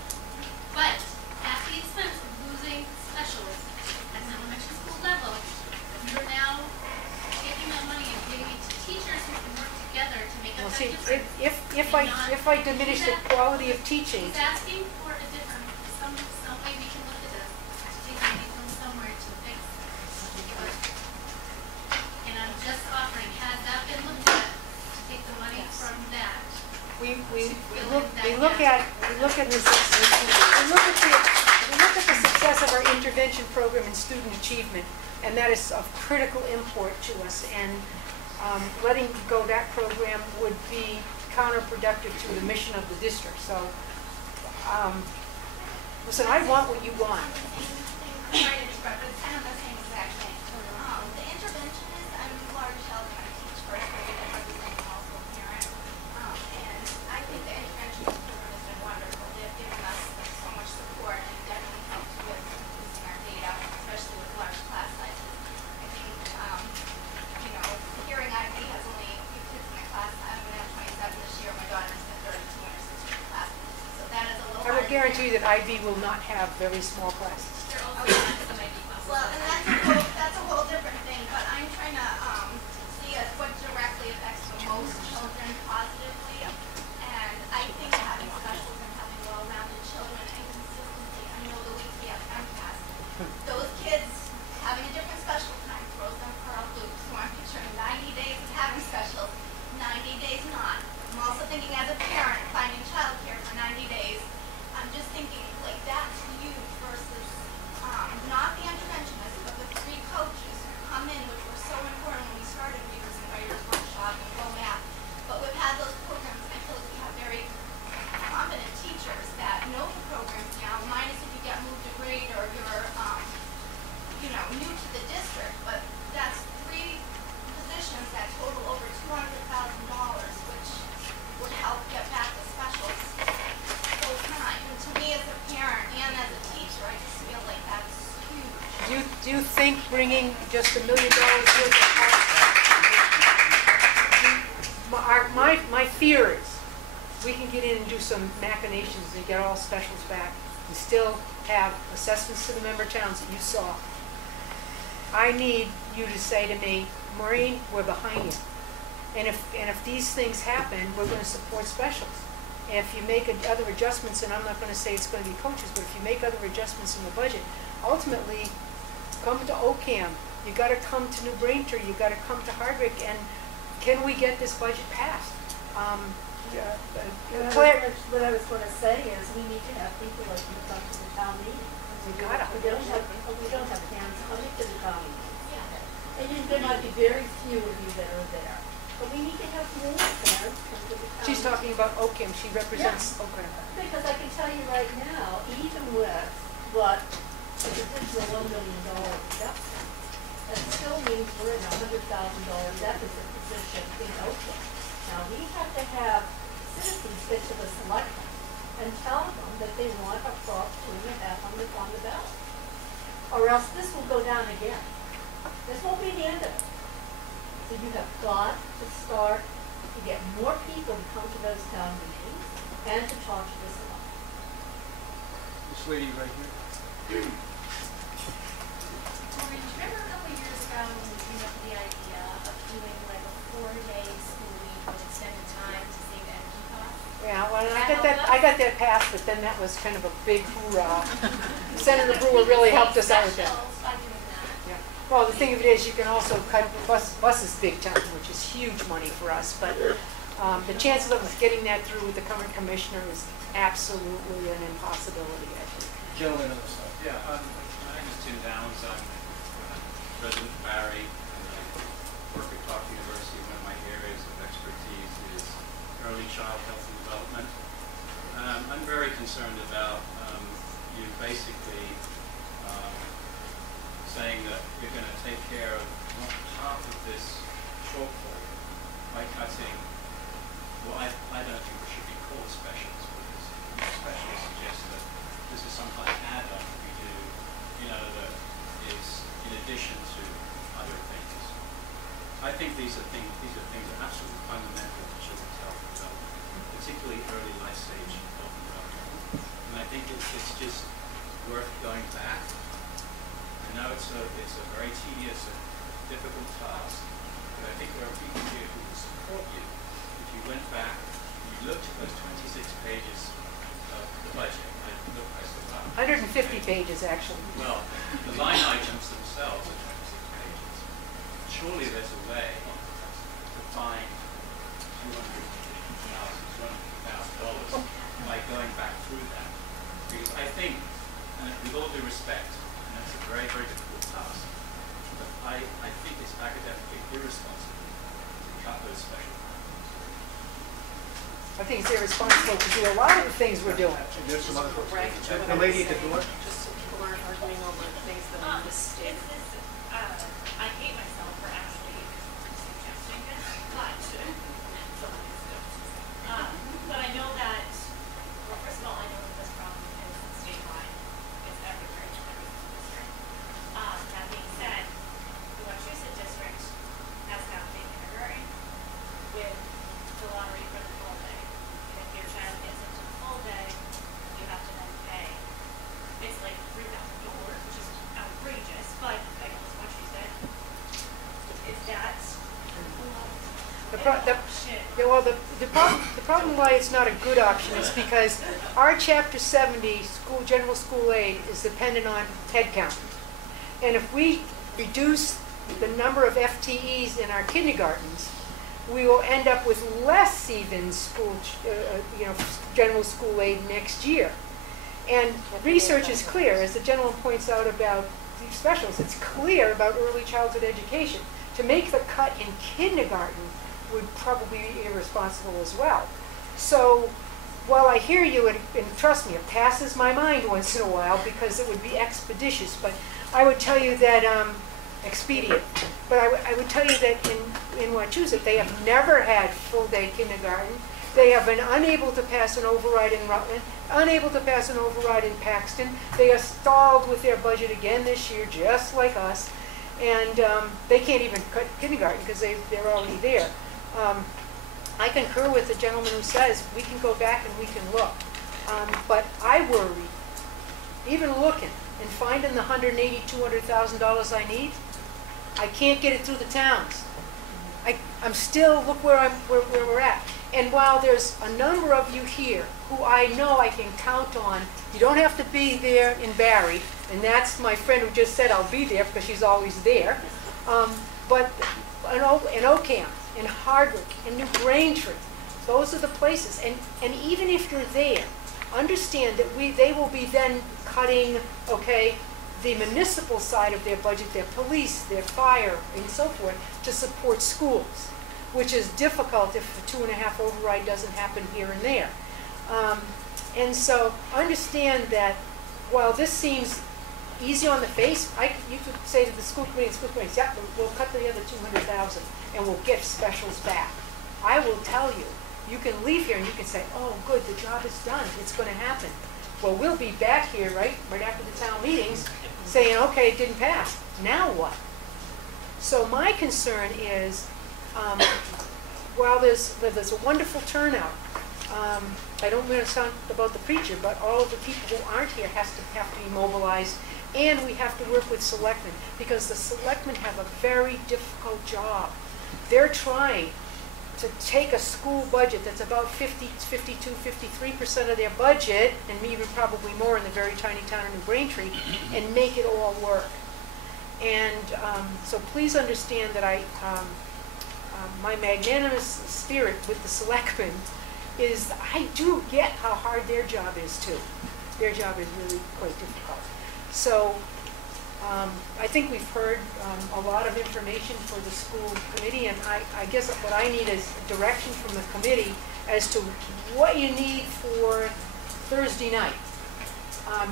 But at the expense of losing specialists at an elementary school level, you're now taking that money and giving it to teachers who can work together to make up Well, that see, difference. if I diminish the quality of teaching, He's asking for a different, some way we can look at this, to take money from somewhere to fix it. And I'm just offering, has that been looked at, to take the money from that? we look at the success of our intervention program and student achievement, and that is of critical import to us. And letting go that program would be counterproductive to the mission of the district. So, listen, I want what you want. Sorry to interrupt, but it's kind of the same exact thing. The interventionist, I'm large health, I teach first grade and represent a household parent. And I think the interventionist program has been wonderful. They've given us so much support and definitely helped with increasing our data, especially with large class sizes. I think, hearing IB has only a few kids in the class. I'm going to have 27 this year. My daughter's been 32 in her sister's class. So that is a little I will guarantee you that IB will not have very small classes. Well, and that's a whole different thing, but I'm trying to see what directly affects the most children positively. And I think having specials and having well-rounded children and consistency, I know the week we have MCAS, those kids having a different special time throws them for a loop. So I'm picturing 90 days of having specials, 90 days not. I'm also thinking as a parent, finding childcare for 90 days. I'm just thinking, like, that's huge versus not the interventionist, but the 3 coaches who come in, which were so important when we started Readers and Writers Workshop and Go Math. But we've had those programs, and I feel like we have very competent teachers that know the programs now, minus if you get moved to grade or you're, new to the district. But that's 3 positions that total over $200,000, which would help get back the specials full time. And to me as a parent and as a teacher, I just feel like that's huge. Do you think bringing just $1 million worth of my fear is we can get in and do some machinations and get all specials back and still have assessments to the member towns that you saw. I need you to say to me, Maureen, we're behind you. And if these things happen, we're going to support specials. And if you make other adjustments, and I'm not going to say it's going to be coaches, but if you make other adjustments in the budget, ultimately, come to OCAM. You got to come to New Braintree. You got to come to Hardwick. And can we get this budget passed? Claire, What I was going to say is we need to have people like you come to the town meeting. We gotta. We don't have hands coming to the town meeting. And there might be very few of you that are there. But we need to have more parents come to the town. she's talking about OCAM. She represents OCAM. Because I can tell you right now, even with what is additional $1 million deficit, that still means we're in a $100,000 deficit position in Oakland. Now, we have to have citizens get to the selectmen and tell them that they want a Prop 2.5 on the ballot. Or else this will go down again. This won't be the end of it. So you have got to start to get more people to come to those town meetings and to talk to this about. This lady right here. Maureen, do you remember a couple of years ago when we came up with the idea of doing like a 4-day school week with extended time to save energy costs? Yeah, well, I get got that passed, but then that was kind of a big hoorah. Senator Brewer really helped us out with that. Yeah. Well, the thing of it is, you can also cut buses big time, which is huge money for us. But the chances of us getting that through with the current commissioner is absolutely an impossibility, I think. Gentlemen on the side. Yeah, my name is Tim Downs. I'm resident of Barry, and I work at Clark University. One of my areas of expertise is early child health and development. I'm very concerned about you basically saying that you're going to take care of half of this shortfall by cutting what I don't think should be called specials, because specials suggest that this is some kind of add-on we do, that is in addition to other things. I think these are things that are absolutely fundamental to children's health and development, particularly early life stage health and development. And I think it's just worth going back. I know it's a very tedious and difficult task, but I think there are people here who will support you if you went back and you looked at those 26 pages of the budget. I still have 150 pages, actually. Well, the line items themselves are 26 pages. Surely there's a way to find $200,000 by going back through that. Because I think, and with all due respect, and that's a very, very difficult task, but I think it's academically irresponsible to cut those special programs. I think it's irresponsible to do a lot of the things we're doing. There's some other folks. The lady at the door. Just so people aren't arguing over things that are listed. I hate myself for actually suggesting this, but but I know that, well, first of all, I know that this problem is statewide. It's everywhere in every single district. That being said, the Wachusett district has half-day kindergarten with the lottery for the full day. And if your child gets into the full day, you have to then pay. It's like $3,000, which is outrageous, but I know it's Wachusett. Is that The problem why it's not a good option is because our Chapter 70 general school aid is dependent on headcount. And if we reduce the number of FTEs in our kindergartens, we will end up with less even general school aid next year. And research is clear, as the gentleman points out about these specials, it's clear about early childhood education. To make the cut in kindergarten would probably be irresponsible as well. So while I hear you, and trust me, it passes my mind once in a while because it would be expeditious, but I would tell you that, expedient, but I would tell you that in Wachusett, they have never had full-day kindergarten. They have been unable to pass an override in Rutland, unable to pass an override in Paxton. They are stalled with their budget again this year, just like us. And they can't even cut kindergarten because they're already there. I concur with the gentleman who says we can go back and we can look. But I worry, even looking and finding the $180,000, $200,000 I need, I can't get it through the towns. I'm still, look where we're at. And while there's a number of you here who I know I can count on, you don't have to be there in Barry, and that's my friend who just said I'll be there because she's always there. But in Ocam, in Hardwick, in New Braintree, those are the places. And even if you're there, understand that they will be then cutting, okay, the municipal side of their budget, their police, their fire, and so forth, to support schools, which is difficult if the 2.5 override doesn't happen here and there. And so understand that while this seems easy on the face, you could say to the school committee and school committees, yeah, we'll cut the other 200,000 and we'll get specials back. I will tell you, you can leave here and you can say, oh good, the job is done, it's going to happen. Well, we'll be back here, right after the town meetings, saying, okay, it didn't pass. Now what? So my concern is, while there's a wonderful turnout, I don't want to sound about the preacher, but all of the people who aren't here have to be mobilized, and we have to work with selectmen, because the selectmen have a very difficult job. They're trying to take a school budget that's about 50, 52, 53% of their budget, and even probably more in the very tiny town of New Braintree, and make it all work. And so please understand that my magnanimous spirit with the selectmen is I do get how hard their job is too. Their job is really quite difficult. So I think we've heard a lot of information for the school committee, and I guess what I need is direction from the committee as to what you need for Thursday night.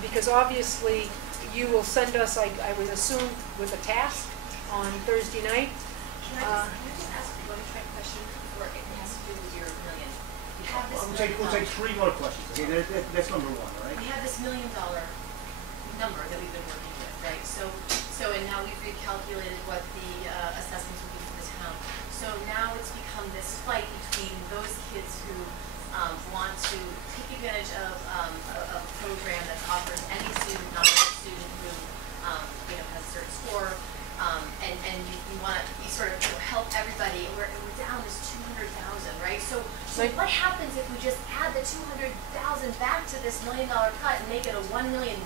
Because obviously you will send us, I would assume, with a task on Thursday night. Can I just ask one quick question before it has to do with your million? You have this We'll take 3 more questions. Okay, that's number 1, all right? We have this $1 million number that we've been working with, right? So and now we've recalculated what the assessments would be for the town. So now it's become this fight between those kids who want to take advantage of a program that offers any student, not just a student who has a certain score, and you want to sort of help everybody. And we're down this 200,000, right? So what happens if we just add the 200,000 back to this $1 million cut and make it a $1,100,000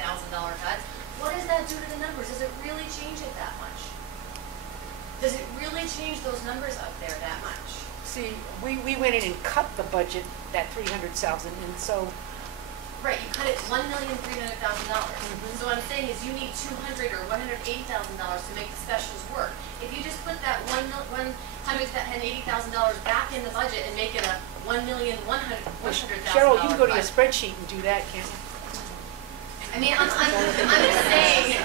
cut? What does that do to the numbers? Does it really change it that much? Does it really change those numbers up there that much? See, we went in and cut the budget, that 300,000, and so. Right, you cut it $1,300,000. So what I'm saying is you need $200,000 or $180,000 to make the specials work. If you just put that $180,000 back in the budget and make it a $1,100,000. Cheryl, you can go to your spreadsheet and do that, can't you? I mean, I'm just saying,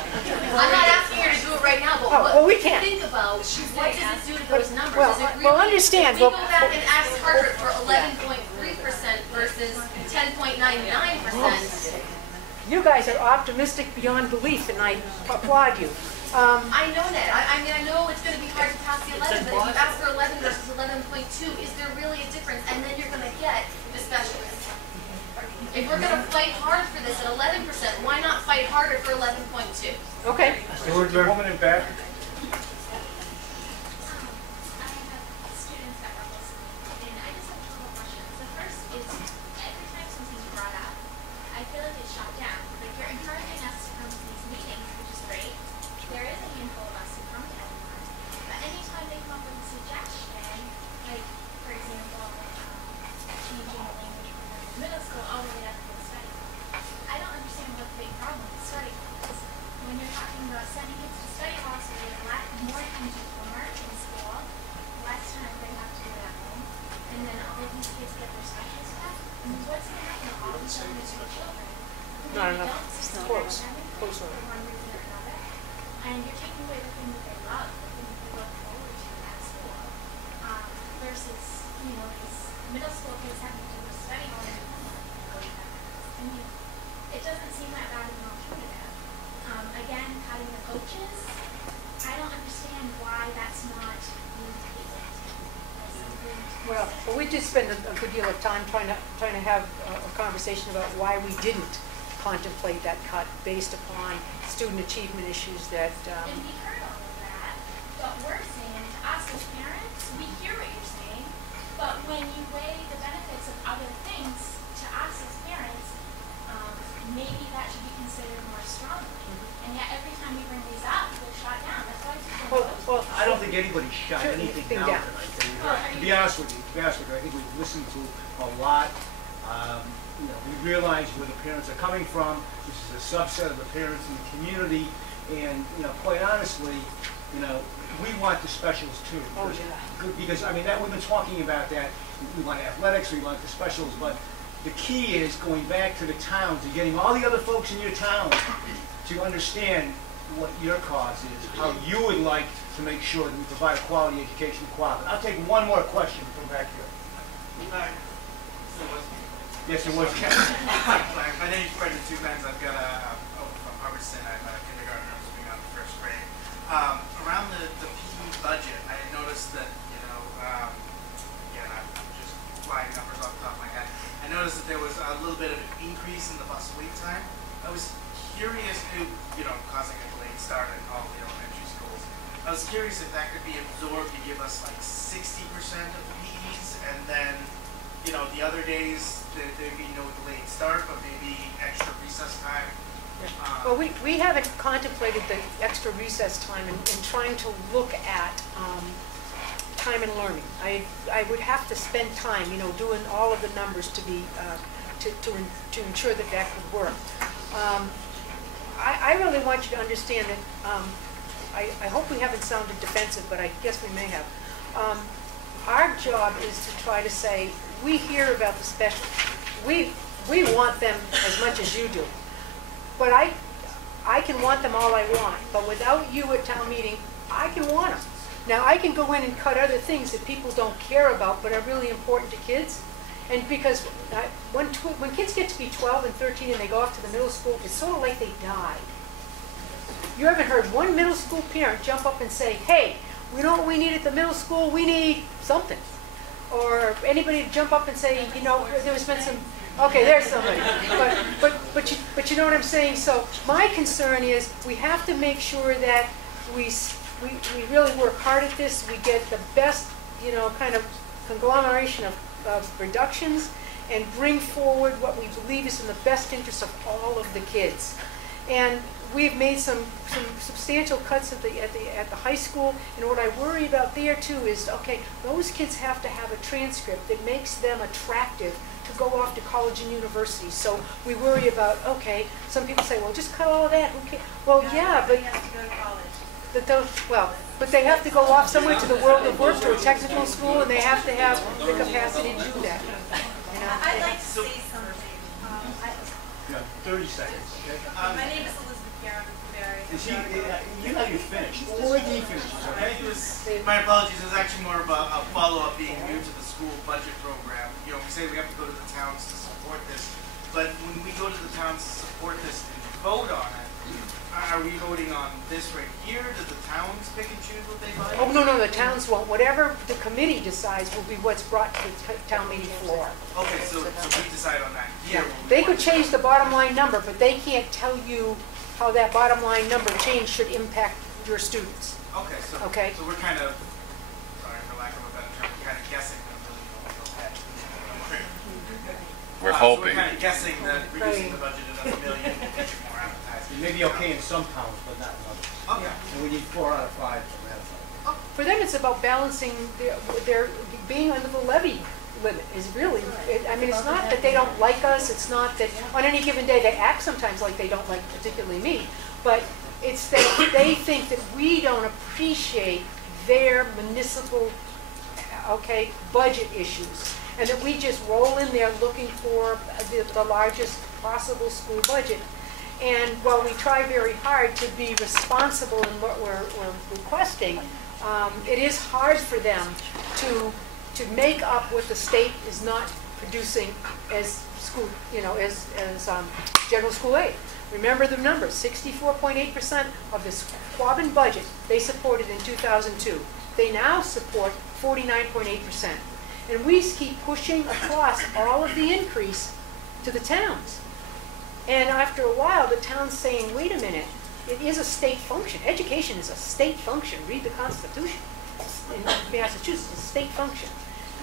I'm not asking her to do it right now, but well, we can't. Think about what does it do to those numbers? Well, Does it really, understand. If we go back and ask Harvard for 11.3% versus 10.99%. You guys are optimistic beyond belief, and I applaud you. I know that. I mean, I know it's going to be hard to pass the 11, but if you ask for 11 versus 11.2, is there really a difference? And then you're going to get the specialist. If we're going to fight hard for this at 11%, why not fight harder for 11.2? Okay. The woman in back. Not enough. Close. Close order. And you're taking away the thing that they love, the thing that they look forward to at school. Versus, these middle school kids having to do a study hall and homework. I mean, it doesn't seem that bad of an alternative. Again, cutting the coaches, I don't understand why that's not being taken. Well, we did spend a good deal of time trying to have a conversation about why we didn't contemplate that cut based upon student achievement issues that. And we heard all of that, but we're saying to us as parents, we hear what you're saying, but when you weigh the benefits of other things to us as parents, maybe that should be considered more strongly. And yet every time we bring these up, we're shot down. That's why Well, I don't think anybody shot anything down tonight. To be honest with you, I think we've listened to a lot. We realize where the parents are coming from. This is a subset of the parents in the community, and quite honestly, we want the specials too. Oh yeah. Because I mean, we've been talking about that. We want athletics, we want the specials, but the key is going back to the towns and getting all the other folks in your town to understand what your cause is, how you would like to make sure that we provide a quality education to Quabbin. I'll take one more question from back here. Yes, it was. My name is Brendan Tubans. I've got from Hubbardston. I'm a kindergartner moving on to first grade. Around the PE budget, I noticed that, again, I'm just flying numbers off the top of my head. I noticed that there was a little bit of an increase in the bus wait time. I was curious who, causing a late start at all the elementary schools. I was curious if that could be absorbed to give us like 60% of the PEs, and then, you know, the other days there'd be no delayed start, but maybe extra recess time. Well, we haven't contemplated the extra recess time in trying to look at time and learning. I would have to spend time, you know, doing all of the numbers to be to ensure that that could work. I really want you to understand that. I hope we haven't sounded defensive, but I guess we may have. Our job is to try to say, we hear about the special. We want them as much as you do. But I can want them all I want. But without you at town meeting, I can want them. Now, I can go in and cut other things that people don't care about but are really important to kids. And because when kids get to be 12 and 13 and they go off to the middle school, it's sort of like they die. You haven't heard one middle school parent jump up and say, hey, we know what we need at the middle school, we need something. Or anybody to jump up and say, you know, there's been some, okay, there's somebody. But you know what I'm saying? So my concern is we have to make sure that we really work hard at this, we get the best, you know, kind of conglomeration of reductions and bring forward what we believe is in the best interest of all of the kids. And we've made some substantial cuts at the high school, and what I worry about there too is, okay, those kids have to have a transcript that makes them attractive to go off to college and university. So we worry about, okay, some people say, well, just cut all of that. Okay, well, yeah, but but they have to go off somewhere to the world of work, to a technical school, and they have to have the capacity to do that. You know? I'd like to say something. 30 seconds. Okay? My name is Elizabeth Garrett from Barry. You know you're finished. Well, wait till you finish. My apologies, it was actually more of a follow-up being new to the school budget program. You know, we say we have to go to the towns to support this, but when we go to the towns to support this and vote on it, are we voting on this right here? Do the towns pick and choose what they buy? Oh, no, the towns won't. Whatever the committee decides will be what's brought to the town meeting floor. Okay, so we decide on that here. Yeah. They could change the bottom line number, but they can't tell you how that bottom line number change should impact your students. Okay, so we're kind of, sorry for lack of a better term, we're kind of guessing that really won't ahead. We're So hoping. we're kind of guessing that reducing the budget another $1 million will get you more advertising. It may be okay in some towns, but not in others. Okay. And we need 4 out of 5 to ratify. For them, it's about balancing their being under the levy limit is really, I mean, it's not that they don't like us, it's not that on any given day they act sometimes like they don't like particularly me, but it's that they think that we don't appreciate their municipal, budget issues, and that we just roll in there looking for the largest possible school budget. And while we try very hard to be responsible in what we're requesting, it is hard for them to make up what the state is not producing as school, as general school aid. Remember the numbers: 64.8% of the Quabbin budget they supported in 2002. They now support 49.8%, and we keep pushing across all of the increase to the towns. And after a while, the town's saying, wait a minute, it is a state function. Education is a state function. Read the Constitution. In Massachusetts, it's a state function.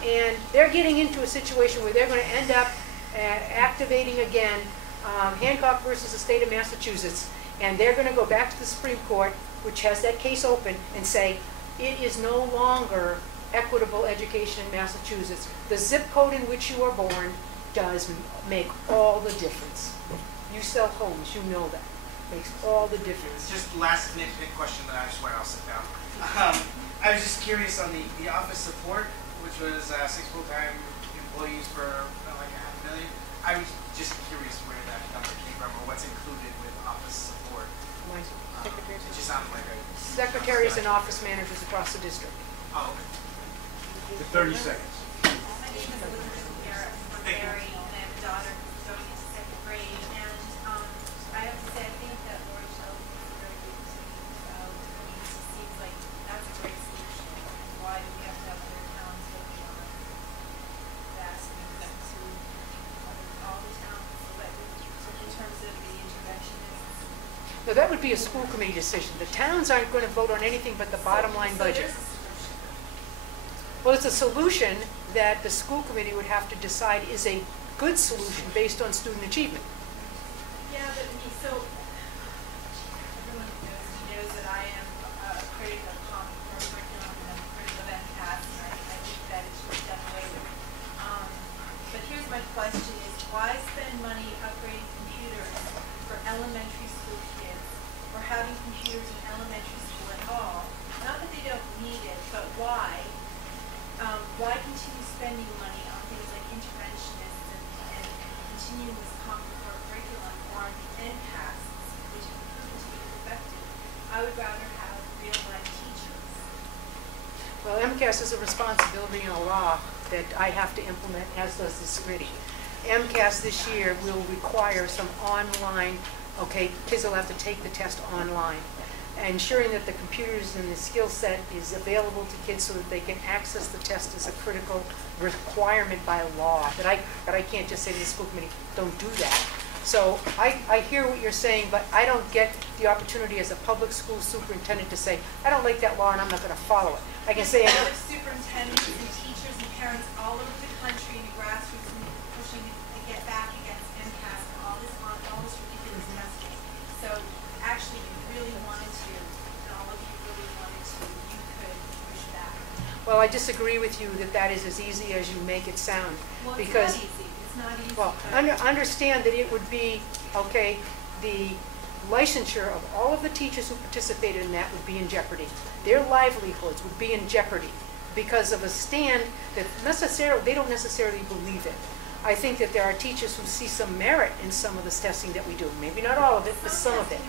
And they're getting into a situation where they're going to end up activating again Hancock versus the state of Massachusetts. And they're going to go back to the Supreme Court, which has that case open, and say, it is no longer equitable education in Massachusetts. The zip code in which you are born does make all the difference. You sell homes, you know that. Makes all the difference. Just last nitpick question that I swear I'll sit down. I was just curious on the office support, which was 6 full-time employees for like $500,000. I was just curious where that number came from, or what's included with office support. It just sounded like a... Secretaries and office managers across the district. Oh, okay. 30 seconds. My name is Elizabeth Garrett from Barry, and I have a daughter who's going into 2nd grade. And I have to say, I think that Lori Shelton is a very good decision about. I mean, it just seems like that's a great solution. Why do we have to have other towns looking on that? To all the towns, so that in terms of the interventionists. No, that would be a school committee decision. The towns aren't going to vote on anything but the bottom line budget. Well, it's a solution that the school committee would have to decide is a good solution based on student achievement. Yeah, but so everyone knows that I am a critic of Common Core curriculum and I'm a critic of MCAS, and I think that it should be done away with. But here's my question is, why spend money upgrading computers for elementary school kids or having computers in elementary school at all? Not that they don't need it, but why? Why continue spending money on things like interventionists and continuous Common Core curriculum or on NPAS, which have proven to be effective? I would rather have real life teachers. Well, MCAS is a responsibility and a law that I have to implement, as does this committee. MCAS this year will require some online, okay, kids will have to take the test online. Ensuring that the computers and the skill set is available to kids so that they can access the test is a critical requirement by law. That I can't just say to the school committee, don't do that. So I hear what you're saying, but I don't get the opportunity as a public school superintendent to say, I don't like that law and I'm not going to follow it. I can say, public superintendents and teachers and parents all over the country and the grassroots and pushing to get back against MCAS and all this ridiculous testing. So actually, if you really wanted to, and all of you really wanted to, you could push back. well, I disagree with you that that is as easy as you make it sound. Well, it's because, not easy. It's not easy. well, understand that it would be, okay, the licensure of all of the teachers who participated in that would be in jeopardy. Their livelihoods would be in jeopardy because of a stand that they don't necessarily believe in. I think that there are teachers who see some merit in some of this testing that we do. Maybe not all of it, but some of it.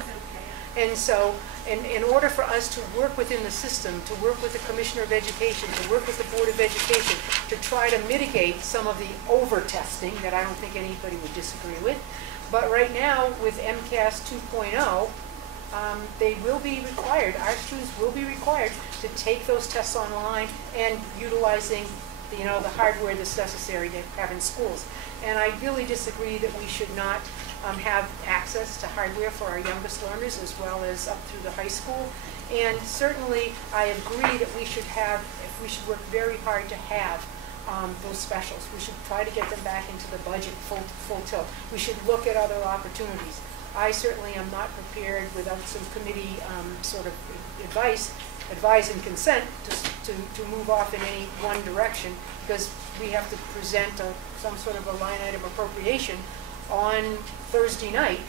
And so, in order for us to work within the system, to work with the Commissioner of Education, to work with the Board of Education, to try to mitigate some of the over-testing that I don't think anybody would disagree with. But right now, with MCAS 2.0, they will be required, our students will be required to take those tests online and utilizing the hardware that's necessary to have in schools. And I really disagree that we should not have access to hardware for our youngest learners as well as up through the high school. And certainly I agree that we should work very hard to have those specials. We should try to get them back into the budget full tilt. We should look at other opportunities. I certainly am not prepared without some committee sort of advice and consent to move off in any one direction, because we have to present some sort of a line item appropriation on Thursday night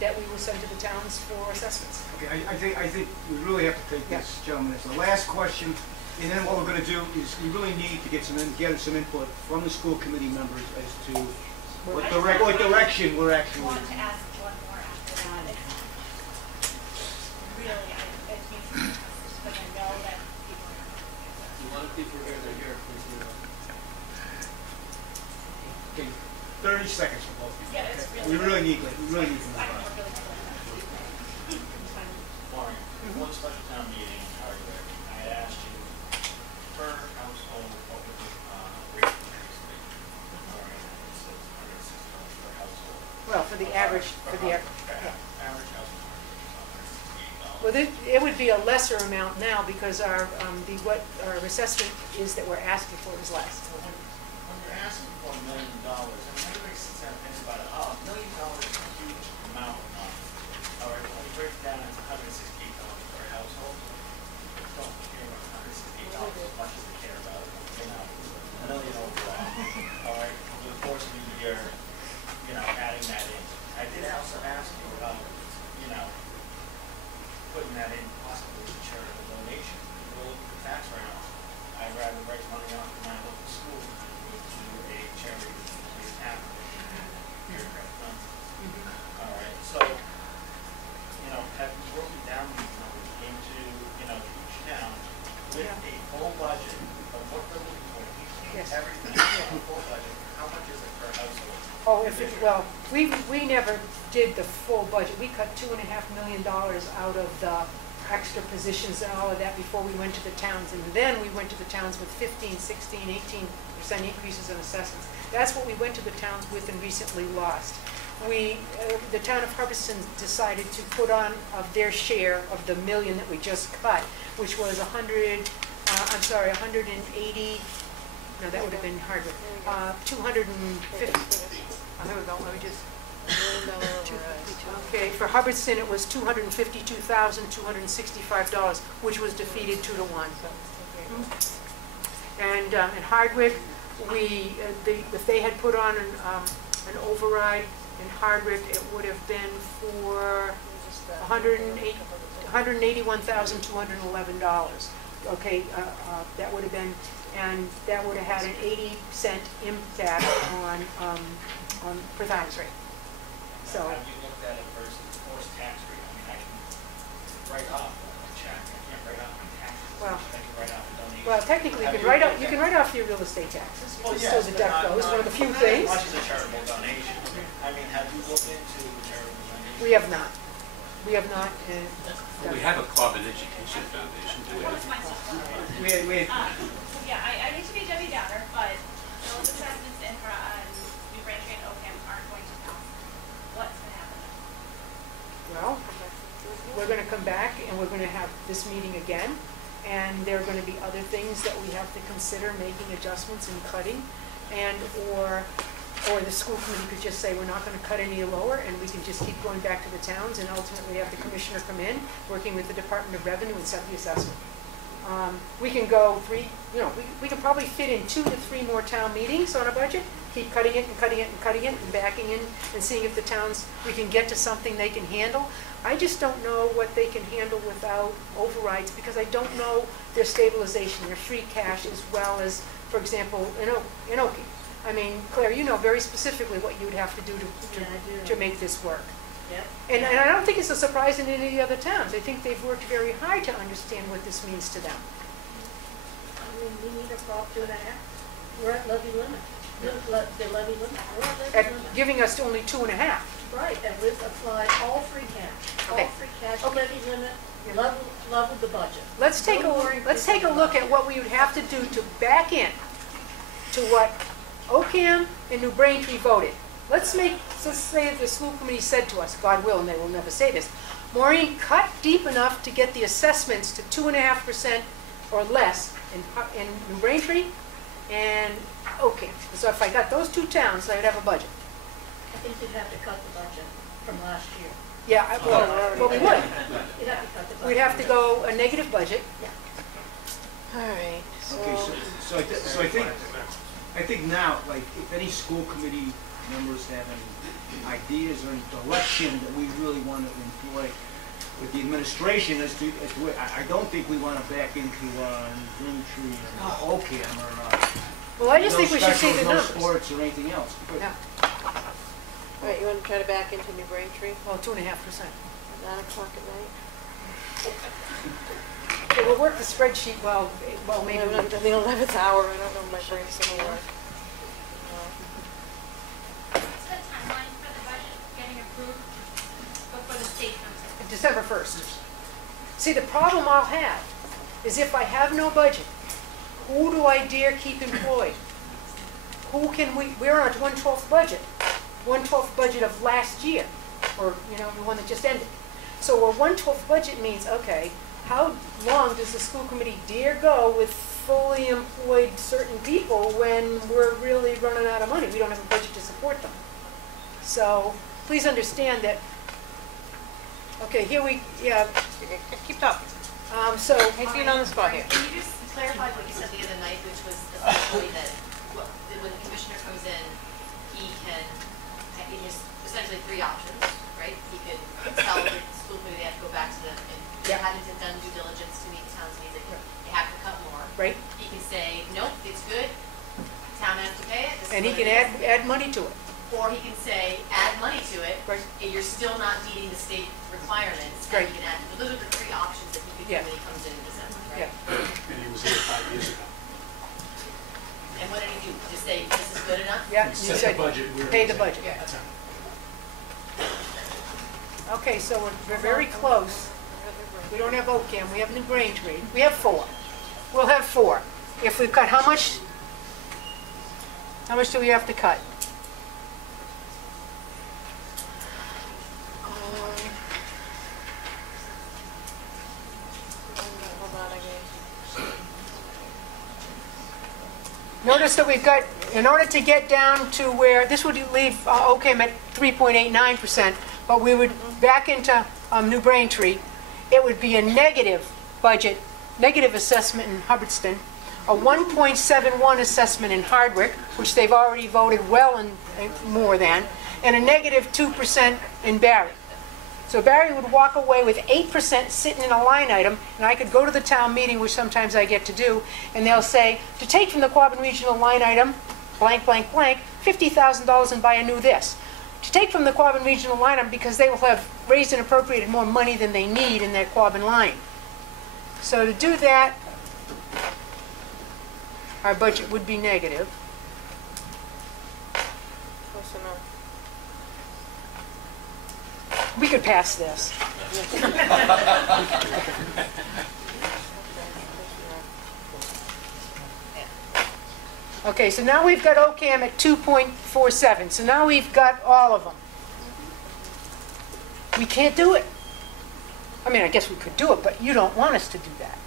that we will send to the towns for assessments. Okay, I think we really have to take this, gentlemen, as the last question, and then what we're going to do is we really need to get some input from the school committee members as to what direction we're actually. I want to ask one more after that. Really, it makes me because I know that people are. A lot of people here, they're here, please. Okay, 30 seconds for both of you. Yeah, it's okay? really. We really need to move on. Maureen, before the special town meeting in hardware, I had asked you per household what would the rate increase be? Maureen, it says $160 per household. Well, for the average, Average household is $168. well, it would be a lesser amount now because what our assessment is that we're asking for is less. So when you're asking for $1 million, I mean, everybody sits there and thinks about it, $1 million is a huge amount of money. All right, when you break it down, it's $168 per household. Don't care about $168 as much as they care about $1 million overall. All right, over the course of the year, adding that in. I did also ask you about, putting that in possibly as a charitable donation. We'll look at the tax write-off. I'd rather raise money off of my local school than to a charity that is happening. All right, so, have you broken down these numbers into, each town with a full budget of what they're looking for? Everything, a full budget, how much is it per household? Oh, we never did the full budget. We cut $2.5 million out of the extra positions and all of that before we went to the towns. And then we went to the towns with 15, 16, 18% increases in assessments. That's what we went to the towns with and recently lost. the town of Hubbardston decided to put on of their share of the million that we just cut, which was 180, no, that would have been Hardwick, 250. Here we go, let me just. Okay, for Hubbardston, it was $252,265, which was defeated 2-1. And in Hardwick, if they had put on an override in Hardwick, it would have been for $181,211. Okay, that would have been, and that would have had an 80-cent impact on per thousand rate. So. Have you looked at it versus forced tax rate? I mean, I can write off a check. I can't write off my taxes. Well, I can write off a donation. well, technically, you can write off your real estate taxes. Well, Still yes, deduct but those, one of the few not things. as much as a charitable donation. I mean, have you looked into charitable donation? We have not. We have not. We have a Quabbin Education Foundation, do we? Yeah, I need to be Debbie Downer, but those assessments in New Braintree and Oakham aren't going to pass. What's going to happen then? Well, we're going to come back and we're going to have this meeting again, and there are going to be other things that we have to consider making adjustments and cutting, and or the school committee could just say we're not going to cut any lower, and we can just keep going back to the towns, and ultimately have the commissioner come in, working with the Department of Revenue, and set the assessment. We can go we can probably fit in 2 to 3 more town meetings on a budget, keep cutting it and cutting it and cutting it and backing in and seeing if the towns, we can get to something they can handle. I just don't know what they can handle without overrides, because I don't know their stabilization, their free cash, as well as, for example, in Oakham. I mean, Claire, you know very specifically what you would have to do to make this work. Yep. And I don't think it's a surprise in any of the other towns. I think they've worked very hard to understand what this means to them. I mean, we need a prop 2.5. We're at levy limit. The levy limit. We're at levy At limit. giving us only 2.5. Right, and we've applied all free cash. Okay. All free cash, levy limit, level the budget. Let's take a look at what we would have to do to back in to what Oakham and New Braintree voted. Let's say the school committee said to us, God will, and they will never say this, Maureen, cut deep enough to get the assessments to 2.5% or less in New Braintree and Oakham. So if I got those 2 towns, I would have a budget. I think you'd have to cut the budget from last year. Yeah, well, we would. You'd have to cut the budget. We'd have to go a negative budget. Yeah. All right. Okay, so I think now, like, if any school committee members have any ideas or any direction that we really want to employ with the administration as to I don't think we want to back into Braintree or Oakham or well, I just think we should see the numbers. No sports or anything else. Yeah. All right, you want to try to back into New Braintree? Well, 2.5%. 9 o'clock at night? Okay, we'll work the spreadsheet maybe. In the 11th hour, I don't know if my brain's going to work. What's the timeline for the budget getting approved before the state comes in? December 1st. See, the problem I'll have is if I have no budget, who do I dare keep employed? Who can we're on a 1/12 budget. 1/12 budget of last year, or, the one that just ended. So a 1/12 budget means, okay, how long does the school committee dare go with fully employed certain people when we're really running out of money? We don't have a budget to support them. So please understand that, okay, keep talking. Hey, being on the spot here. Can you just clarify what you said the other night, which was essentially that when the commissioner comes in, he has essentially 3 options, right? He could tell the school committee they have to go back to them and they haven't done due diligence to meet the town's needs, they have to cut more. Right. He can say, nope, it's good, town has to pay it. And he can add money to it. Or he can say, add money to it, right. And you're still not meeting the state requirements, right. And you can add, those are the 3 options that he could do when he comes in December, right? Yeah. And he was here 5 years ago. And what did he do? Just say, this is good enough? Yeah, you said the budget. Pay the budget. Yeah. Okay, so we're very close. We don't have Oakham, we have New Braintree. We have 4. We'll have 4. If we cut how much? How much do we have to cut? Notice that we've got, in order to get down to where, this would leave OCAM at 3.89%, but we would back into New Braintree, it would be a negative budget, negative assessment in Hubbardston, a 1.71 assessment in Hardwick, which they've already voted well and more than, and a negative 2% in Barry. So Barry would walk away with 8% sitting in a line item, and I could go to the town meeting, which sometimes I get to do, and they'll say, to take from the Quabbin Regional line item, blank, blank, blank, $50,000 and buy a new this. To take from the Quabbin Regional line item, because they will have raised and appropriated more money than they need in their Quabbin line. So to do that, our budget would be negative. Close enough. We could pass this. Okay, so now we've got OCAM at 2.47. So now we've got all of them. We can't do it. I mean, I guess we could do it, but you don't want us to do that.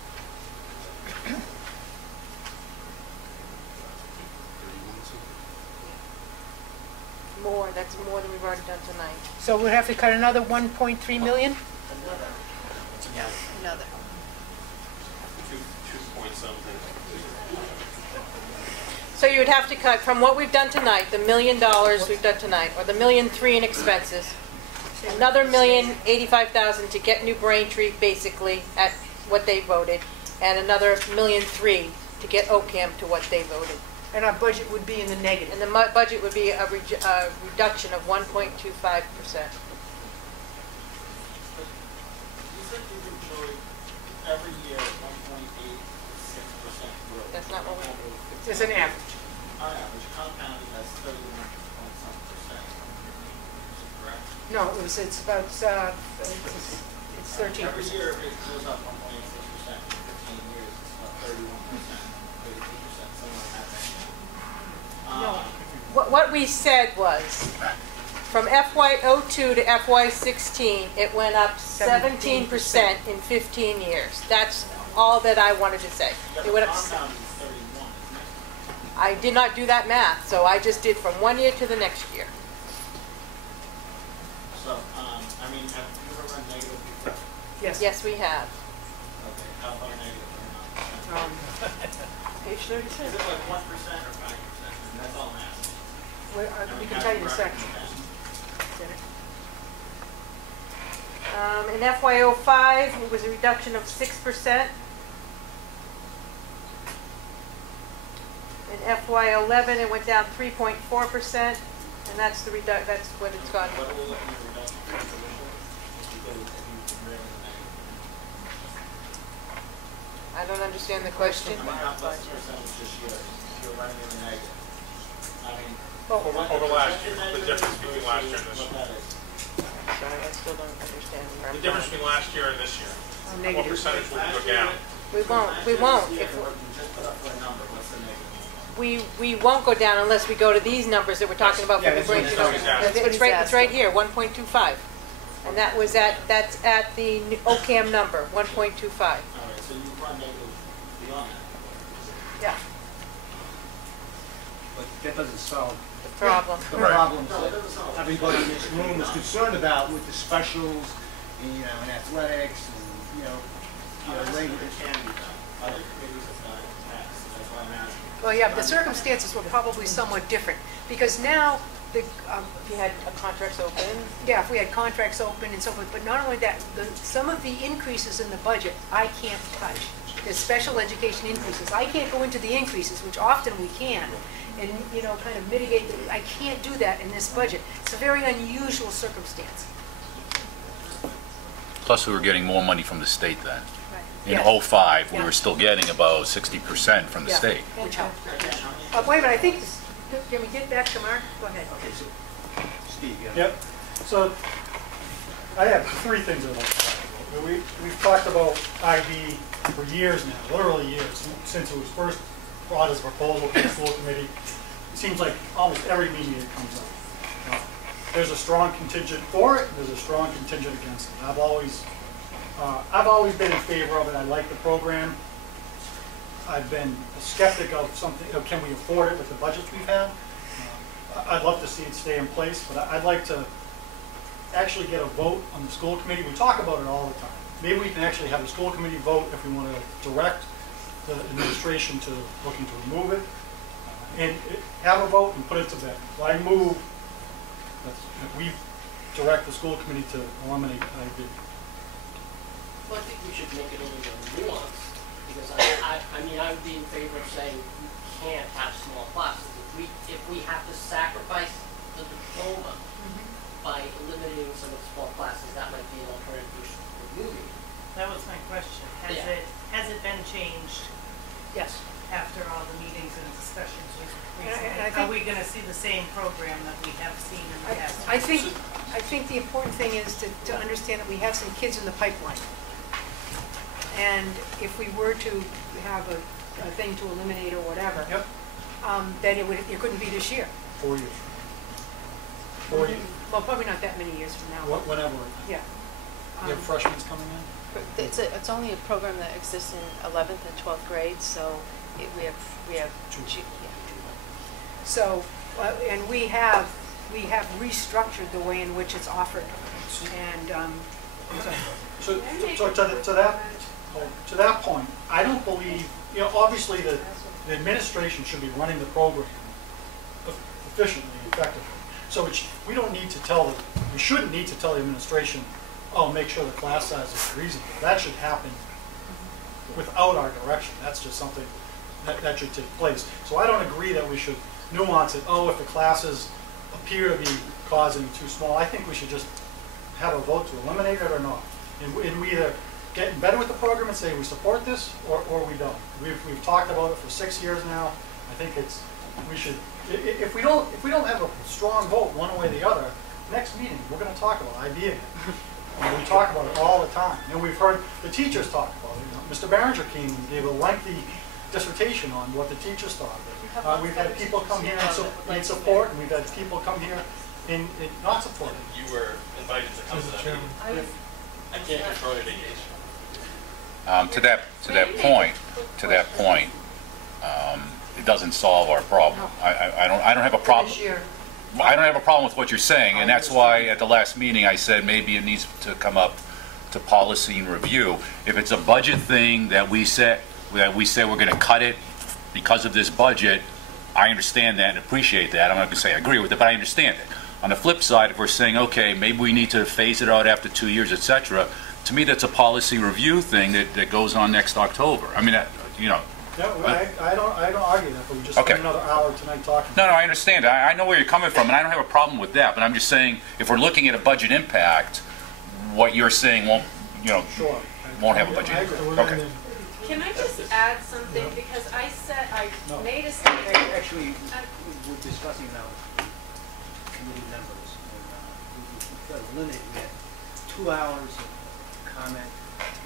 More, that's more than we've already done tonight. So we'd have to cut another 1.3 million? Yeah, another. 2 point something. So you would have to cut from what we've done tonight, the $1 million we've done tonight, or the $1.3 million in expenses, another $1,085,000 to get New Braintree basically at what they voted, and another $1.3 million to get OCAM to what they voted. And our budget would be in the negative. And the budget would be a reduction of 1.25%. You said you've enjoyed every year 1.86% growth. That's not what we... It's an average. Our average compounded as 31.something%. Correct? No, it's about, it's 13%. Every year it goes up 1.86% in 15 years. It's about 31%, 32%, somewhere in that range. No. What we said was, from FY02 to FY16, it went up 17% in 15 years. That's all that I wanted to say. It went up. I did not do that math, so I just did from one year to the next year. So, I mean, have you ever run negative before? Yes. Yes, we have. Okay, how far negative are you? Page 36. Is it like 1% or 5%? That's all I'm asking. We can tell you in a second. In FY05, it was a reduction of 6%. In FY11, it went down 3.4%, and that's the that's what it's gone. What are we looking at reduction for tuition? Because if you ran in the negative. I don't understand the question. I mean, what's the percentage this year? If you're running in the negative. I mean, Over last year, the difference between last year and this year. Sorry, I still don't understand. The difference between last year and this year. What percentage will go down? We won't. We won't. If just put up for a number, what's the negative? we won't go down unless we go to these numbers that we're talking about. Yeah, For the that's what break. he's asking. It's right here, 1.25. And that's at the OCAM number, 1.25. All right, so you run negative beyond that. Yeah. But that doesn't solve The problem. the problems that everybody in this room is concerned about with the specials, and, you know, in athletics, and, you know, language. It can be done. Other committees have done it in the past, so that's why I'm asking. Well, yeah, the circumstances were probably somewhat different, because now, the, If you had contracts open. yeah, if we had contracts open and so forth, but not only that, some of the increases in the budget, I can't touch. There's special education increases. I can't go into the increases, which often we can, and, you know, kind of mitigate, I can't do that in this budget. It's a very unusual circumstance. Plus, we were getting more money from the state then. In Yes. '05, we Yeah. were still getting about 60% from the Yeah. state. Which helped. Wait a minute, I think, can we get back to Mark? Go ahead. Okay, so, Steve, yeah. Yep. So I have three things I'd like to talk about. We've talked about IB for years now, literally years, since it was first brought as a proposal to the school committee. It seems like almost every meeting it comes up. There's a strong contingent for it, there's a strong contingent against it. I've always been in favor of it. I like the program. I've been a skeptic of something, can we afford it with the budgets we've had? I'd love to see it stay in place, but I'd like to actually get a vote on the school committee. We talk about it all the time. Maybe we can actually have the school committee vote if we want to direct the administration to looking to remove it, and have a vote and put it to bed. So I move that we direct the school committee to eliminate IB. Well, I think we should make it a little bit nuanced, because I mean, I would be in favor of saying we can't have small classes. If we have to sacrifice the diploma by eliminating some of the small classes, that might be an alternative to removing it. That was my question. Has it been changed? Yes. After all the meetings and discussions recently? And I think, are we going to see the same program that we have seen in the past? I think the important thing is to understand that we have some kids in the pipeline. And if we were to have a thing to eliminate or whatever, then it couldn't be this year. 4 years. 4 years. Well, probably not that many years from now. Whenever. Yeah. You have freshmen coming in? But it's only a program that exists in 11th and 12th grade, so we have So, and we have restructured the way in which it's offered, and so to that point, I don't believe, obviously the administration should be running the program efficiently, effectively. So we don't need to we shouldn't need to tell the administration, oh, make sure the class size is reasonable. That should happen without our direction. That's just something that should take place. So I don't agree that we should nuance it. Oh, if the classes appear to be causing too small, I think we should just have a vote to eliminate it or not. And we either get in bed with the program and say we support this, or we don't. We've talked about it for 6 years now. I think we should. If we don't have a strong vote one way or the other, next meeting we're going to talk about IB again. We talk about it all the time, and we've heard the teachers talk about it. Mr. Barringer came and gave a lengthy dissertation on what the teachers thought of it. We've had people come here and support, and we've had people come here and not support it. You were invited to come to that meeting. I can't confirm your vacation. To that point, it doesn't solve our problem. I don't have a problem. I don't have a problem with what you're saying, and that's why at the last meeting I said maybe it needs to come up to policy and review. If it's a budget thing that we say we're going to cut it because of this budget, I understand that and appreciate that. I'm not going to say I agree with it, but I understand it. On the flip side, if we're saying, okay, maybe we need to phase it out after 2 years, etc., to me that's a policy review thing that goes on next October. I mean, Yeah, I don't argue that, but we just spent another hour tonight talking. No, I understand. I know where you're coming from, and I don't have a problem with that. But I'm just saying, if we're looking at a budget impact, what you're saying won't have a budget impact. Okay. Can I just add something? Because I made a statement. Actually, we're discussing now committee members, and we had 2 hours of comment,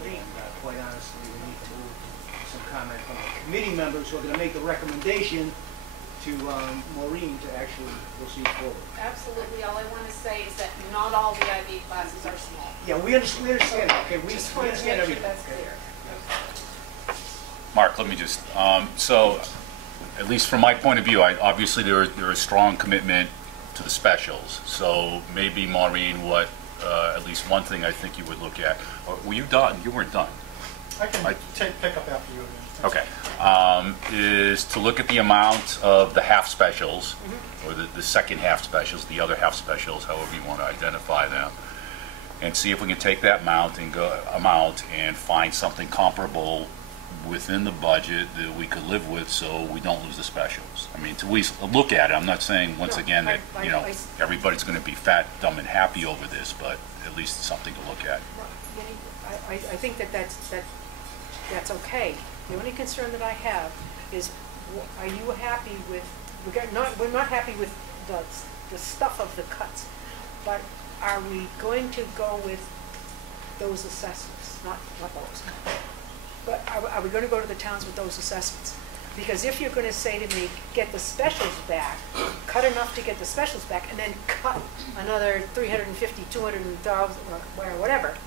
and quite honestly, we need to move some comment from the committee members who are going to make the recommendation to Maureen to actually proceed forward. Absolutely. All I want to say is that not all the IB classes are small. Yeah, we understand that. Okay, we just want to understand make sure everything. that's clear. Mark, let me just, so at least from my point of view, obviously there is strong commitment to the specials. So maybe Maureen, at least one thing I think you would look at, were you done? You weren't done. I can pick up after you again. Okay. Is to look at the amount of the half specials, or the second half specials, the other half specials, however you want to identify them, and see if we can take that amount and find something comparable within the budget that we could live with, so we don't lose the specials. I mean, to look at it. I'm not saying once again that everybody's going to be fat, dumb, and happy over this, but at least something to look at. I think that's okay. The only concern that I have is, are you happy with? We're not happy with the stuff of the cuts, but are we going to go with those assessments? Not those. But are we going to go to the towns with those assessments? Because if you're going to say to me, get the specials back, cut enough to get the specials back, and then cut another 350, 200,000, or whatever,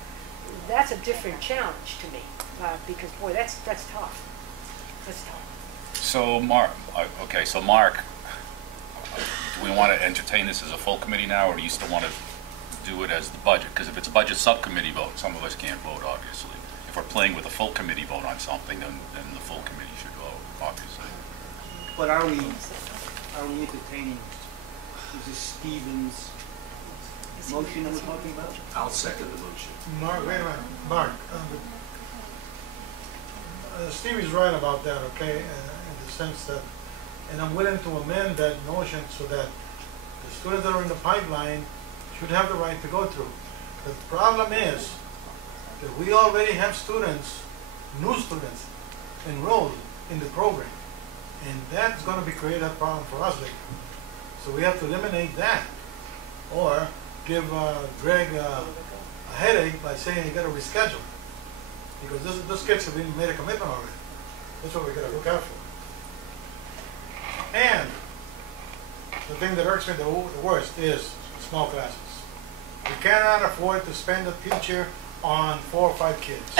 that's a different challenge to me. Because boy, that's tough. Let's talk. So Mark, okay, so Mark, do we want to entertain this as a full committee now, or do you still want to do it as the budget? Because if it's a budget subcommittee vote, some of us can't vote, obviously. If we're playing with a full committee vote on something, then the full committee should vote, obviously. But are we entertaining, is this Stevens' motion that we're talking about? I'll second the motion. Mark, wait a minute, Mark, Steve is right about that, okay, in the sense that, and I'm willing to amend that motion so that the students that are in the pipeline should have the right to go through. The problem is that we already have students, new students, enrolled in the program, and that's going to be create a problem for us later. So we have to eliminate that, or give Greg a headache by saying you got to reschedule, because those kids have been made a commitment already. That's what we got to look out for. And the thing that irks me the worst is small classes. We cannot afford to spend a teacher on 4 or 5 kids.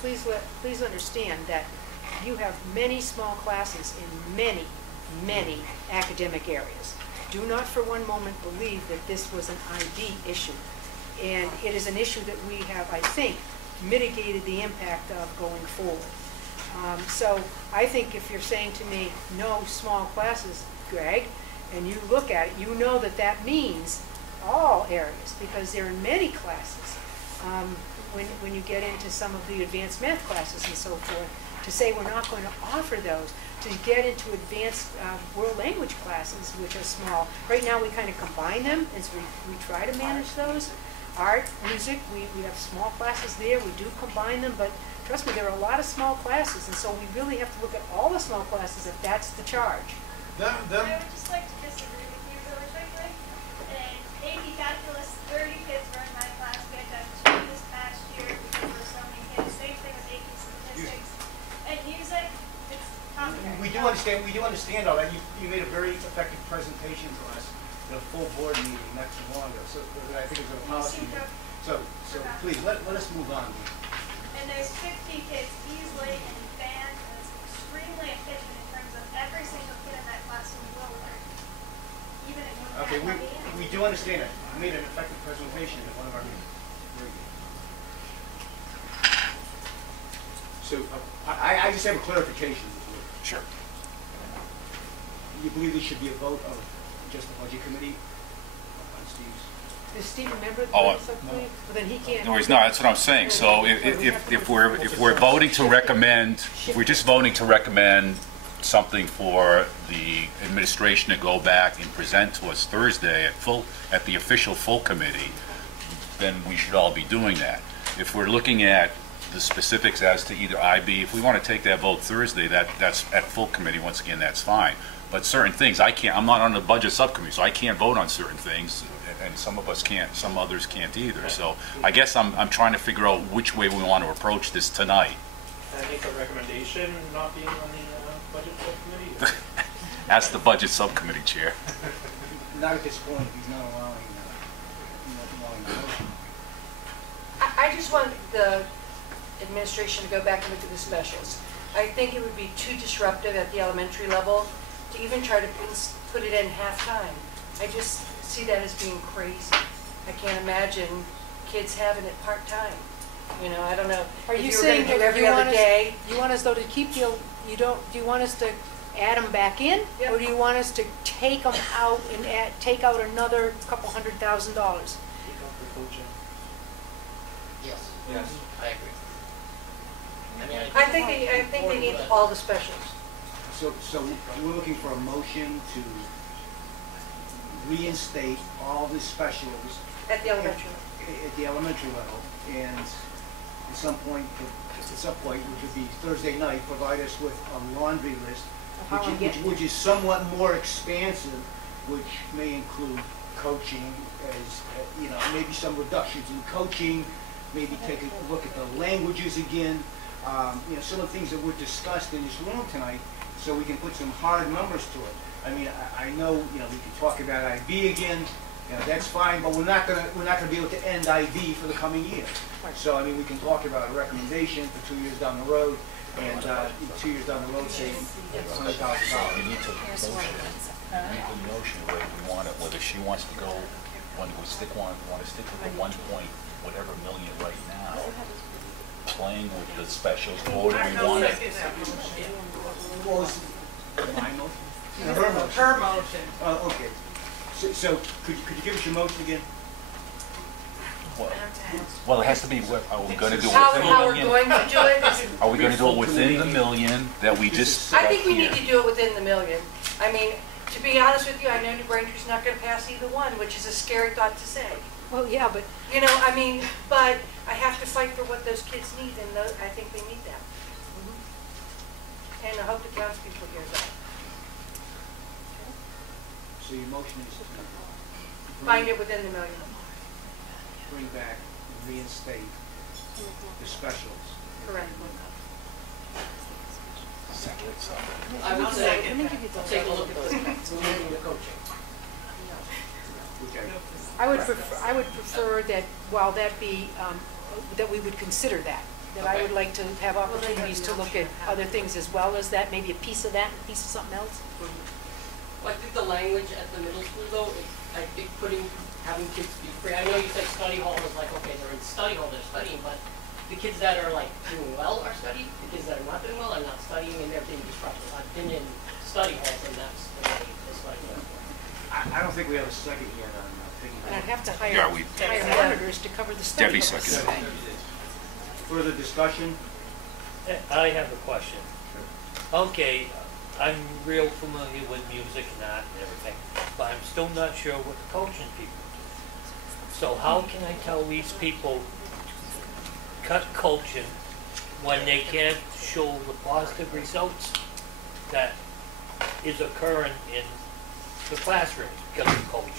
Please understand that you have many small classes in many academic areas. Do not for one moment believe that this was an IB issue. And it is an issue that we have, I think, mitigated the impact of going forward. So I think if you're saying to me, no small classes, Greg, and you look at it, you know that that means all areas, because there are many classes. When you get into some of the advanced math classes and so forth, to say we're not going to offer those, to get into advanced world language classes, which are small. Right now we kind of combine them as we try to manage those. Art, music, we have small classes there, we do combine them, but trust me, there are a lot of small classes, and so we really have to look at all the small classes if that's the charge. I would just like to disagree with you really quickly. In AP Calculus, 30 kids were in my class. We had to have 2 this past year because there were so many kids. Same thing with AP Statistics. And music, it's complicated. We do understand all that. You made a very effective presentation to us at a full board meeting not too long ago. So I think it was a policy meeting. So please, let us move on. And there's 50 kids easily in band, and it's extremely efficient in terms of every single kid in that classroom will learn. Even if you Okay, can't copy in. we do understand that. You made an effective presentation at one of our meetings. Very good. So I just have a clarification. Sure. You believe there should be a vote of just the budget committee on Steve's? Is Steve a member of the Oh, budget subcommittee? Well, then he can't. No, he's not. That's what I'm saying. So if we're voting to recommend, if we're just voting to recommend something for the administration to go back and present to us Thursday at the official full committee, then we should all be doing that. If we're looking at the specifics as to either IB, if we want to take that vote Thursday, that's at full committee. Once again, that's fine. But certain things, I'm not on the budget subcommittee, so I can't vote on certain things, and some of us can't, some others can't either. So I guess I'm trying to figure out which way we want to approach this tonight. Can I make a recommendation not being on the budget subcommittee? Ask the budget subcommittee chair. Not at this point. He's not allowing the motion. I just want the administration to go back and look at the specials. I think it would be too disruptive at the elementary level to even try to put it in half-time. I just see that as being crazy. I can't imagine kids having it part-time. You know, I don't know. Are if you were saying gonna do that every other day? you want us though to keep do you want us to add them back in? Yep. Or do you want us to take them out and take out another couple $100,000? Take out the coaching. Yes. Yes. I agree. I think they need all the specials. So we're looking for a motion to reinstate all the specials At the elementary. at the elementary level, and at some point, which would be Thursday night, provide us with a laundry list, which is somewhat more expansive, which may include coaching, as maybe some reductions in coaching, maybe take a look at the languages again. Some of the things that were discussed in this room tonight, so we can put some hard numbers to it. I mean, I know, we can talk about IB again, That's fine, but we're not gonna be able to end IB for the coming year. So, I mean, we can talk about a recommendation for 2 years down the road, and 2 years down the road, say $100,000. We need to motion, whether we want it, whether she wants to go, want to stick with the 1 point whatever million right now, playing with the specials, or do we want it? My motion? Her motion. Oh, okay. So could you give us your motion again? Well, it has to be, are we going to do it How within the we're million? going to do it? Are we going to do it within the million that we just I set think we here? need to do it within the million. I mean, to be honest with you, I know New Braintree's not gonna pass either one, which is a scary thought to say. Well, yeah, but You know, I mean, but I have to fight for what those kids need, and I think they need that. And I hope the townspeople hear that. So your motion is to Find it within the million. bring back, reinstate the specials. Correct. I would say, take a look at the coaching. I would prefer that while that be, that we would consider that I would like to have opportunities to look at other things as well as that, maybe a piece of that, a piece of something else. Well, I think the language at the middle school though, I think having kids be free, I know you said study hall is like, okay, they're in study hall, they're studying, but the kids that are like doing well are studying, the kids that are not doing well are not studying, and they're being disrupted. I've been in study halls, and that's what I do. I don't think we have a second yet on picking. And I'd have to Yeah, hire monitors to cover the study. Debbie seconded. Further discussion? I have a question. Okay, I'm real familiar with music and art and everything, but I'm still not sure what the coaching people do. So how can I tell these people to cut coaching when they can't show the positive results that is occurring in the classroom because of coaching?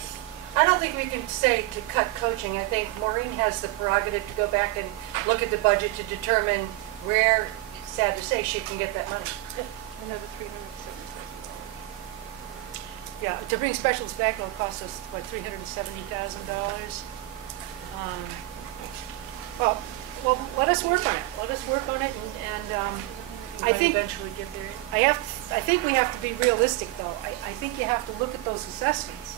I don't think we can say to cut coaching. I think Maureen has the prerogative to go back and look at the budget to determine where, sad to say, she can get that money. Another $370,000. Yeah, to bring specials back, it'll cost us, what, $370,000? Well, let us work on it. Let us work on it, and I think eventually get there. I think we have to be realistic, though. I think you have to look at those assessments.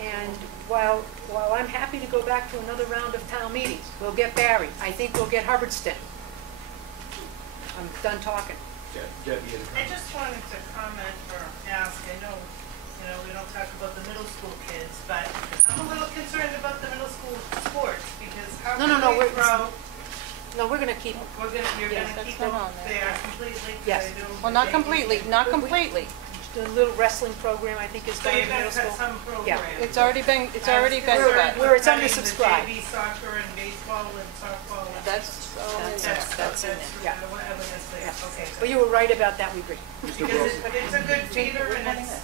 And while I'm happy to go back to another round of town meetings, we'll get Barry. I think we'll get Hubbardston. I'm done talking. I just wanted to comment or ask, I know, we don't talk about the middle school kids, but I'm a little concerned about the middle school sports, because how can we grow? No, we're gonna keep. You're gonna keep them there completely? Yes. Well, not completely, not completely. The little wrestling program, I think, is So going you're to gonna middle cut school. some program? Yeah. It's already been cut. Where it's Cutting undersubscribed. The JV soccer and baseball and softball. That's in there. Yeah. Whatever that's there, okay. But you were right about that, we agree. Because it's a good feeder, and it's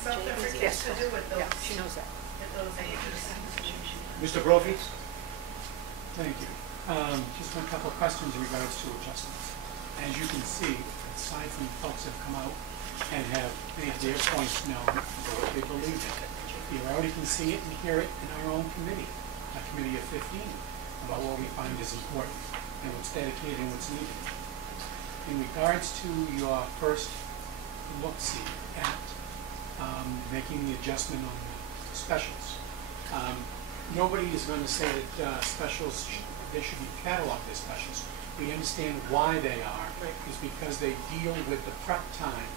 something for kids to do with those. Yeah, she knows that. At those ages. Mr. Brophy? Thank you. Just a couple of questions in regards to adjustments. As you can see, aside from folks that have come out and have made their points known for what they believe in, you already can see it and hear it in our own committee, a committee of 15, about what we find is important and what's dedicated and what's needed. In regards to your first look-see at making the adjustment on the specials, nobody is going to say that specials, they should be cataloged as specials. We understand why they are, is because they deal with the prep time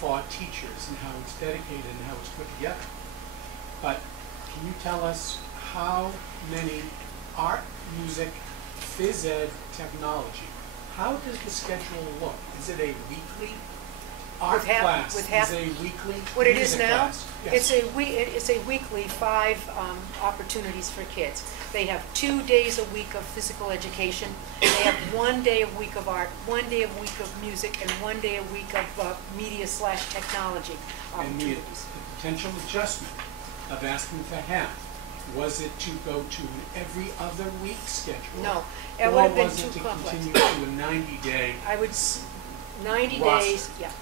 for teachers and how it's dedicated and how it's put together. But can you tell us how many art, music, phys ed, technology, how does the schedule look? Is it a weekly art class? Is it a weekly What it is music now, class? Yes. it's a weekly 5 opportunities for kids. They have 2 days a week of physical education. They have 1 day a week of art, 1 day a week of music, and 1 day a week of media/technology And the opportunities. potential adjustment of asking for half, was it to go to an every other week schedule? No, it would have been too Or was complex. it to continue to a 90-day? I would, 90 roster? days, yeah.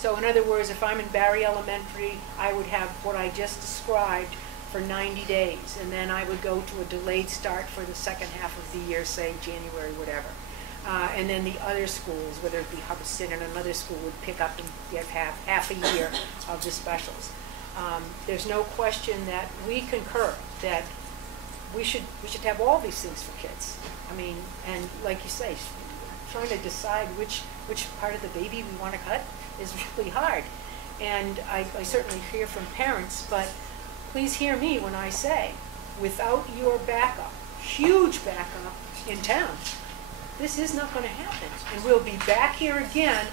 So in other words, if I'm in Barry Elementary, I would have what I just described for 90 days, and then I would go to a delayed start for the second half of the year, say January, whatever. And then the other schools, whether it be Hubbardston and another school, would pick up and get half a year of the specials. There's no question that we concur that we should have all these things for kids. I mean, and like you say, trying to decide which part of the baby we want to cut is really hard. And I certainly hear from parents, but please hear me when I say, without your backup, huge backup in town, this is not going to happen. And we'll be back here again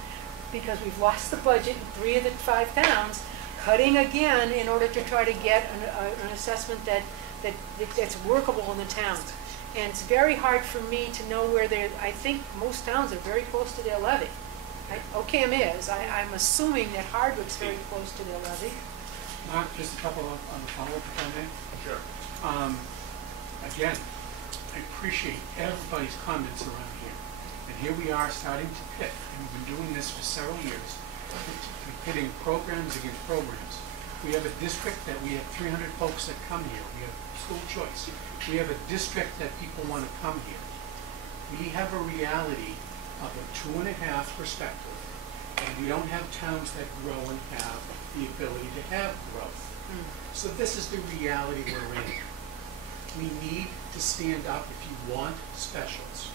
because we've lost the budget in 3 of the 5 towns, cutting again in order to try to get an assessment that's workable in the towns. And it's very hard for me to know where they're, I think most towns are very close to their levy. OCAM is. I'm assuming that Hardwick's very close to their levy. Mark, just a couple of on the follow-up, if I may. Sure. Again, I appreciate everybody's comments around here. And here we are starting to pit, and we've been doing this for several years, pitting programs against programs. We have a district that we have 300 folks that come here. We have school choice. We have a district that people want to come here. We have a reality of a 2.5 perspective, and we don't have towns that grow and have the ability to have growth. So this is the reality we're in. We need to stand up if you want specials.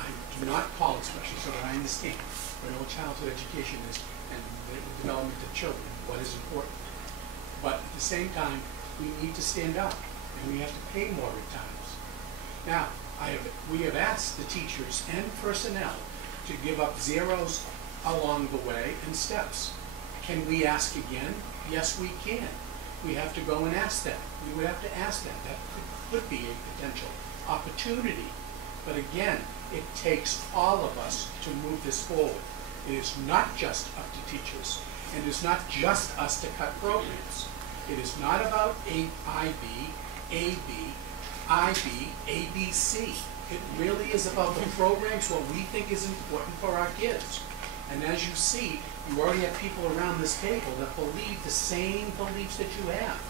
I do not call it special so that I understand what early childhood education is and the development of children, what is important. But at the same time, we need to stand up and we have to pay more at times. Now, we have asked the teachers and personnel to give up zeros along the way and steps. Can we ask again? Yes, we can. We have to go and ask that. We would have to ask that. That could be a potential opportunity. But again, it takes all of us to move this forward. It is not just up to teachers, and it's not just us to cut programs. It is not about IB, ABC. It really is about the programs, what we think is important for our kids. And as you see, you already have people around this table that believe the same beliefs that you have.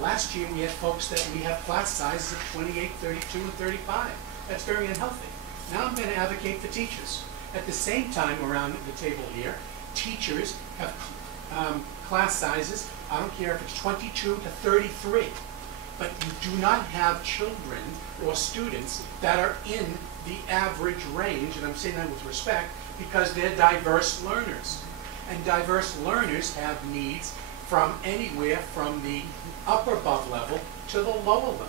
Last year we had folks that we have class sizes of 28, 32, and 35. That's very unhealthy. Now I'm going to advocate for teachers. At the same time around the table here, teachers have class sizes, I don't care if it's 22 to 33, but you do not have children or students that are in the average range, and I'm saying that with respect, because they're diverse learners. And diverse learners have needs from anywhere from the upper above level to the lower level.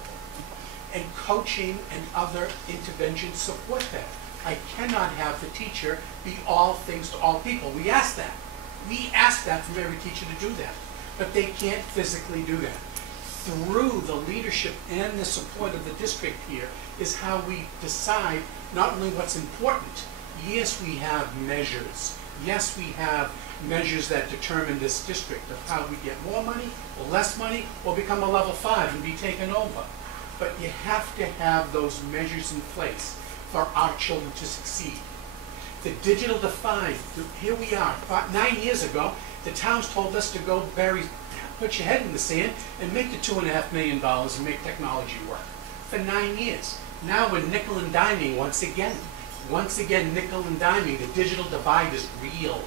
And coaching and other interventions support that. I cannot have the teacher be all things to all people. We ask that. We ask that from every teacher to do that. But they can't physically do that. Through the leadership and the support of the district here is how we decide not only what's important. Yes, we have measures. Yes, we have measures that determine this district of how we get more money or less money or become a level 5 and be taken over. But you have to have those measures in place for our children to succeed. The digital divide, here we are. About 9 years ago, the towns told us to go put your head in the sand and make the $2.5 million and make technology work. For 9 years. Now we're nickel and diming once again. Once again, nickel and diming. The digital divide is real.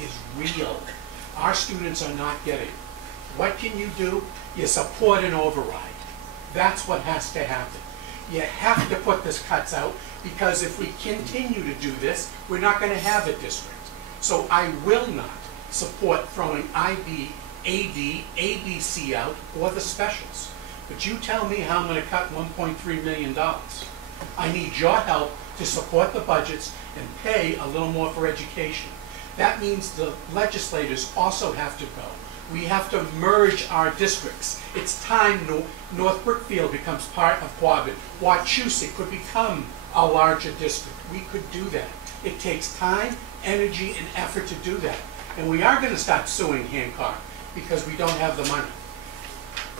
Is real. Our students are not getting it. What can you do? You support an override. That's what has to happen. You have to put these cuts out because if we continue to do this, we're not going to have a district. So I will not support throwing IB, AD, ABC out or the specials. But you tell me how I'm going to cut $1.3 million. I need your help to support the budgets and pay a little more for education. That means the legislators also have to go. We have to merge our districts. It's time North Brookfield becomes part of Quabbin. Wachusett could become a larger district. We could do that. It takes time, energy, and effort to do that. And we are going to start suing Hancock because we don't have the money.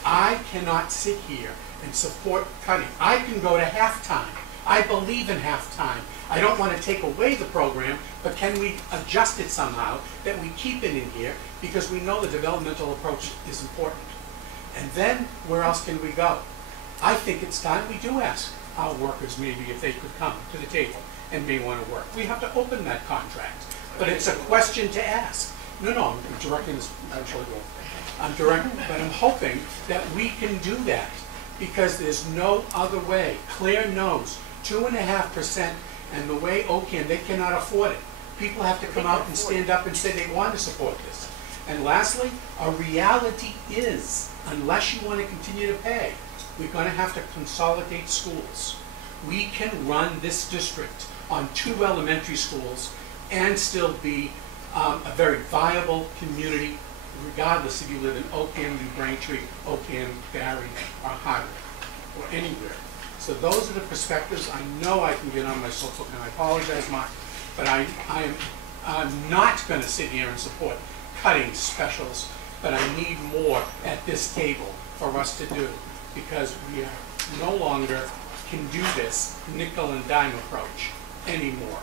I cannot sit here and support cutting. I can go to halftime. I believe in half-time. I don't want to take away the program, but can we adjust it somehow that we keep it in here because we know the developmental approach is important. And then where else can we go? I think it's time we do ask our workers maybe if they could come to the table and may want to work. We have to open that contract, but it's a question to ask. No, I'm directing this, actually, I'm directing, but I'm hoping that we can do that because there's no other way. Claire knows 2.5%, and the way OCAM, they cannot afford it. People have to come out and stand up and say they want to support this. And lastly, a reality is, unless you want to continue to pay, we're going to have to consolidate schools. We can run this district on 2 elementary schools and still be a very viable community, regardless if you live in Oakham, New Braintree, Oakham, Barry, or Hardwick, or anywhere. So those are the perspectives. I know I can get on my soapbox, and I apologize, Mark, but I'm not going to sit here and support cutting specials, but I need more at this table for us to do, because we are no longer can do this nickel and dime approach anymore.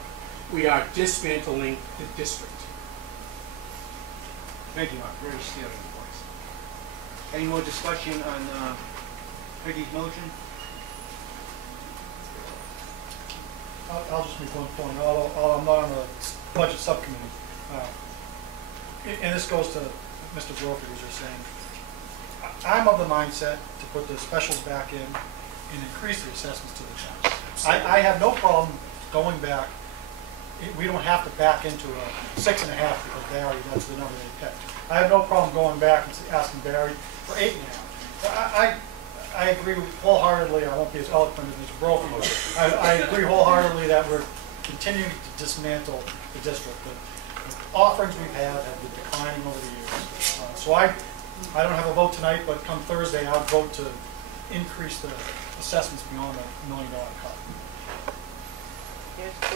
We are dismantling the district. Thank you, Mark. Very salient points. Any more discussion on Peggy's motion? I'll just make one point. Although I'm not on the budget subcommittee, and this goes to Mr. Brophy, was just saying, I'm of the mindset to put the specials back in and increase the assessments to the town. I have no problem going back. We don't have to back into a 6.5 because Barry, that's the number they picked. I have no problem going back and asking Barry for 8.5. I agree wholeheartedly. I won't be as eloquent as Mr. Brophy. I agree wholeheartedly that we're continuing to dismantle the district. The offerings we've had have been declining over the years. So I don't have a vote tonight, but come Thursday, I'll vote to increase the assessments beyond the $1 million cut.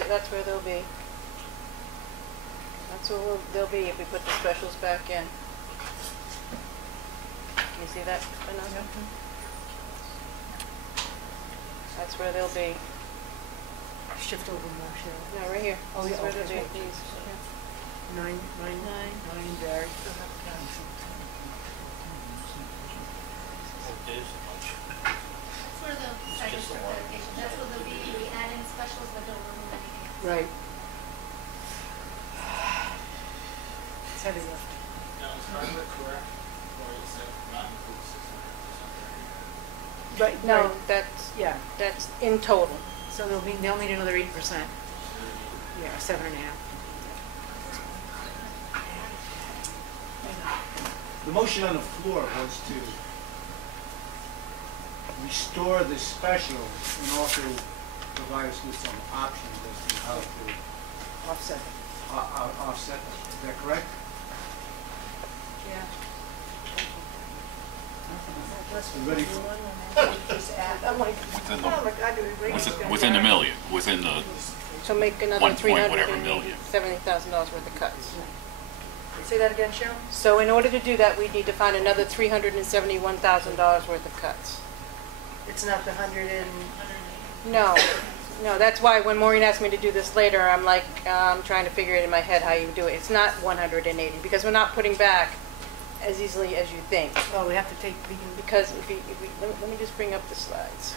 That's where they'll be. That's where they'll be if we put the specials back in. Can you see that? That's where they'll be. Shift over more, Cheryl. No, right here. Oh, This yeah, is where okay. they'll be. These. Nine, Barry. That's where the, sorry, just for clarification, that's where they'll be, we add in specials but don't remove anything. Right. It's heavy lift. Now, is Hardwick correct, or is that not include 600%? Right, No, right. that's in total. So they'll need another 8%. Yeah, 7.5. The motion on the floor was to restore the special and also provide us with some options as to how to Offset. Offset them. Is that correct? Yeah. You ready for Within the million, within the So make another 1 point whatever million. $370,000 worth of cuts. Say that again, Cheryl? So in order to do that, we need to find another $371,000 worth of cuts. It's not the 100 and... No, that's why when Maureen asked me to do this later, I'm like, I'm trying to figure it in my head how you do it. It's not 180 because we're not putting back as easily as you think. Well, we have to take... Because if we let me just bring up the slides.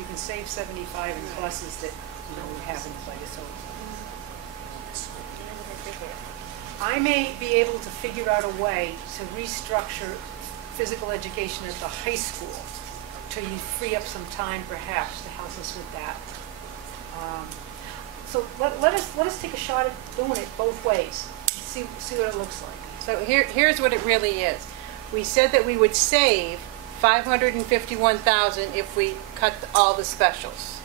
You can save 75 in buses that we have in place. So I may be able to figure out a way to restructure physical education at the high school to free up some time, perhaps, to help us with that. So let us take a shot at doing it both ways. See what it looks like. So here's what it really is. We said that we would save $551,000 if we cut all the specials.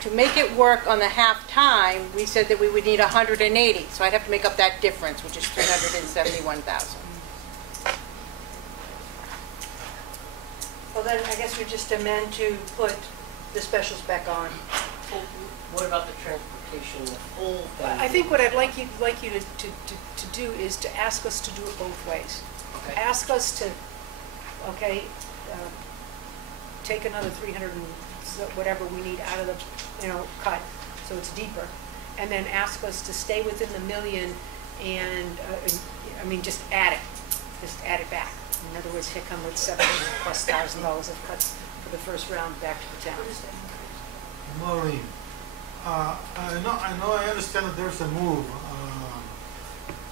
To make it work on the half time, we said that we would need 180. So I'd have to make up that difference, which is $371,000. Well, then I guess we just amend to put the specials back on. What about the transportation, the full thing? I think what I'd like you to do is to ask us to do it both ways. Okay. Ask us to, okay, take another 300 and whatever we need out of the, cut, so it's deeper, and then ask us to stay within the million and, just add it back. In other words, here come with $700,000+ of cuts for the first round back to the town. Maureen, I understand that there's a move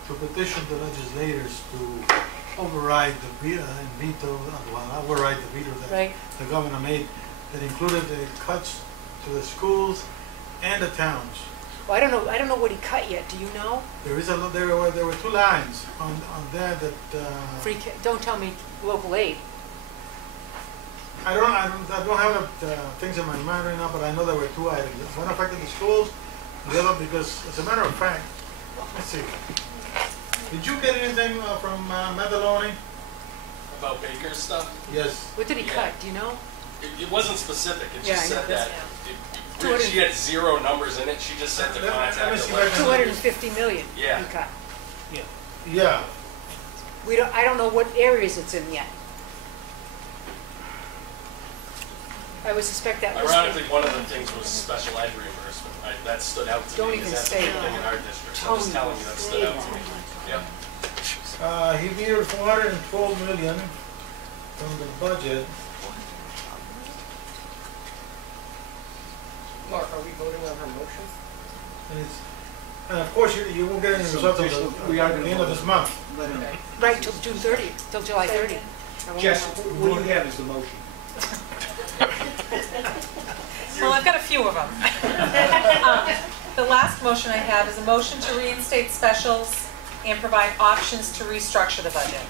to petition the legislators to override the veto that the governor made that included the cuts to the schools and the towns. Well, I don't know what he cut yet. Do you know? There were 2 lines on there that. Don't tell me local aid. I don't have things in my mind right now, but I know there were 2 items. One affected the schools, the other because, as a matter of fact, let's see. Did you get anything from Mataloni? About Baker's stuff? Yes. What did he cut? Do you know? It wasn't specific. It just said that she had 0 numbers in it. She just said to contact her. 250 million. Yeah. He cut. Yeah. I don't know what areas it's in yet. I would suspect that was. Ironically, one of the things was special ed reimbursement. That stood out to me. Don't even That's say the thing in our district. I'm just telling you that stood out to me. Yep. He vetoed 412 million from the budget. Mark, are we voting on her motion? And of course, you won't get any results until the end of this month. Right, till June 30th, till July 30th. Jess, what do you have as the motion? Well, I've got a few of them. The last motion I have is a motion to reinstate specials and provide options to restructure the budget.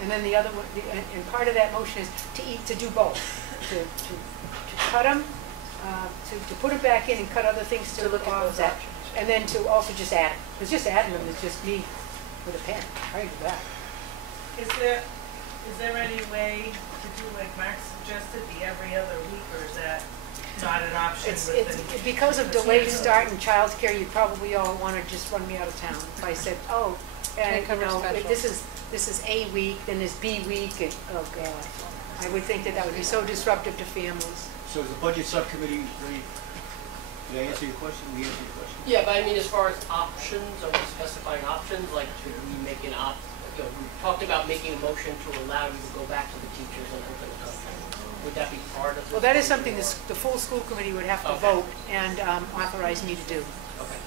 And then the other one, and part of that motion is to do both, to cut them, to put it back in and cut other things to look at that, and then to also just add. Because just adding them is just me with a pen, trying to do that. Is there any way to do like Mark suggested, the every other week, or is that not an option? It's because of delayed start in childcare, you probably all want to just run me out of town. If I said, this is A week, then there's B week, and oh God, I would think that would be so disruptive to families. So is the budget subcommittee ready? Did I answer your question? We answered your question? Yeah, but I mean, as far as options, are we specifying options? Like, should we make an we talked about making a motion to allow you to go back to the teachers and open it up. Would that be part of this? Well, that is something the full school committee would have to vote and authorize me to do. Okay.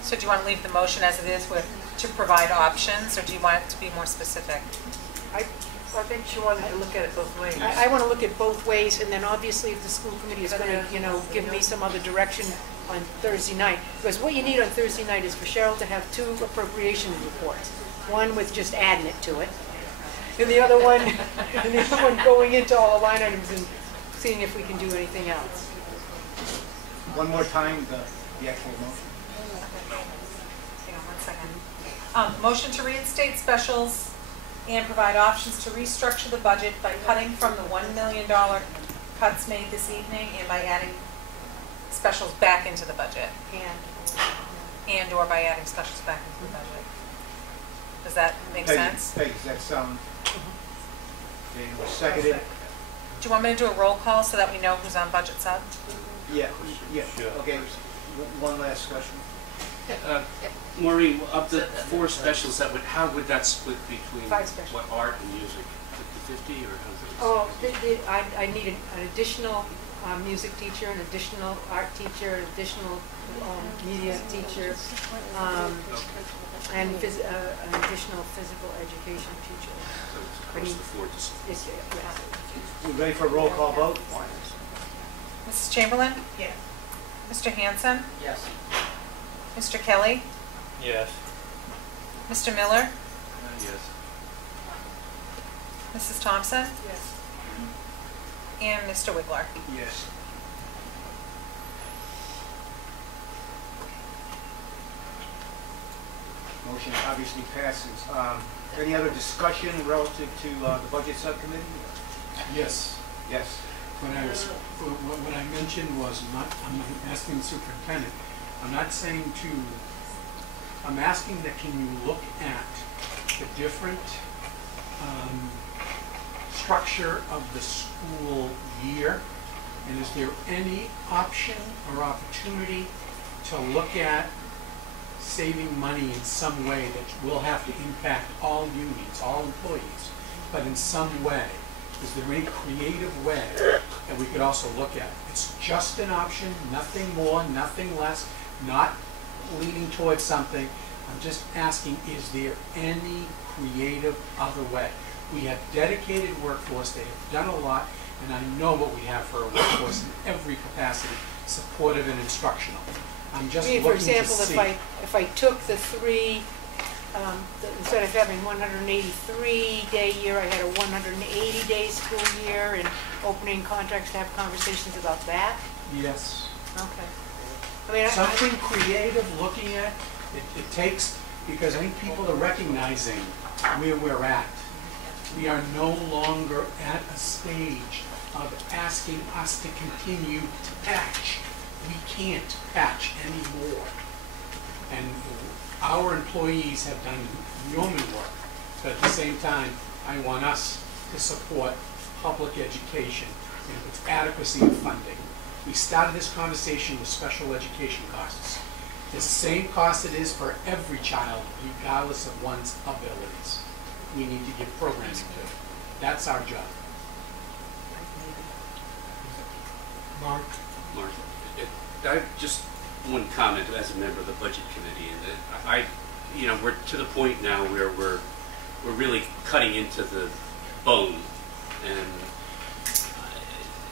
So do you want to leave the motion as it is to provide options, or do you want it to be more specific? I think she wanted to look at it both ways. I want to look at both ways, and then obviously if the school committee is going to, give me some other direction on Thursday night. Because what you need on Thursday night is for Cheryl to have 2 appropriation reports. One with just adding it to it, and the other one, going into all the line items and seeing if we can do anything else. One more time, the actual motion. Hang on 1 second. Motion to reinstate specials and provide options to restructure the budget by cutting from the $1 million cuts made this evening and by adding specials back into the budget. And or by adding specials back into the budget. Does that make sense? Peggy, does that sound? Okay, it was seconded. Do you want me to do a roll call so that we know who's on budget sub? Yeah. Okay, one last question. Maureen, of the 4 specials, how would that split between 5 specials. what art and music? 50-50 or how? Oh, I need an additional music teacher, an additional art teacher, an additional media teacher, and an additional physical education teacher. We ready for a roll call vote? Mrs. Chamberlain? Yes. Mr. Hanson? Yes. Mr. Kelly? Yes. Mr. Miller? Yes. Mrs. Thompson? Yes. And Mr. Wigler? Yes. Motion obviously passes. Any other discussion relative to the budget subcommittee? Yes. Yes. What I mentioned was I'm asking the superintendent, I'm asking that can you look at a different structure of the school year? And is there any option or opportunity to look at saving money in some way that will have to impact all unions, all employees, but in some way? Is there any creative way that we could also look at? It's just an option, nothing more, nothing less, not leaning towards something. I'm just asking, is there any creative other way? We have dedicated workforce, they have done a lot, and I know what we have for a workforce in every capacity, supportive and instructional. I'm just I mean, looking for example, to see. if I took the three, instead of having 183-day year, I had a 180-day school year, and opening contracts to have conversations about that. Yes. Okay. I mean, Something creative looking at, it takes, because I think people are recognizing where we're at. We are no longer at a stage of asking us to continue to patch. We can't patch anymore. And our employees have done yeoman work, but at the same time, I want us to support public education and its adequacy of funding. We started this conversation with special education costs. The same cost it is for every child, regardless of one's abilities. We need to give programming to. That's our job. Mark? Mark, I just one comment as a member of the budget committee, and that you know, we're to the point now where we're really cutting into the bone, and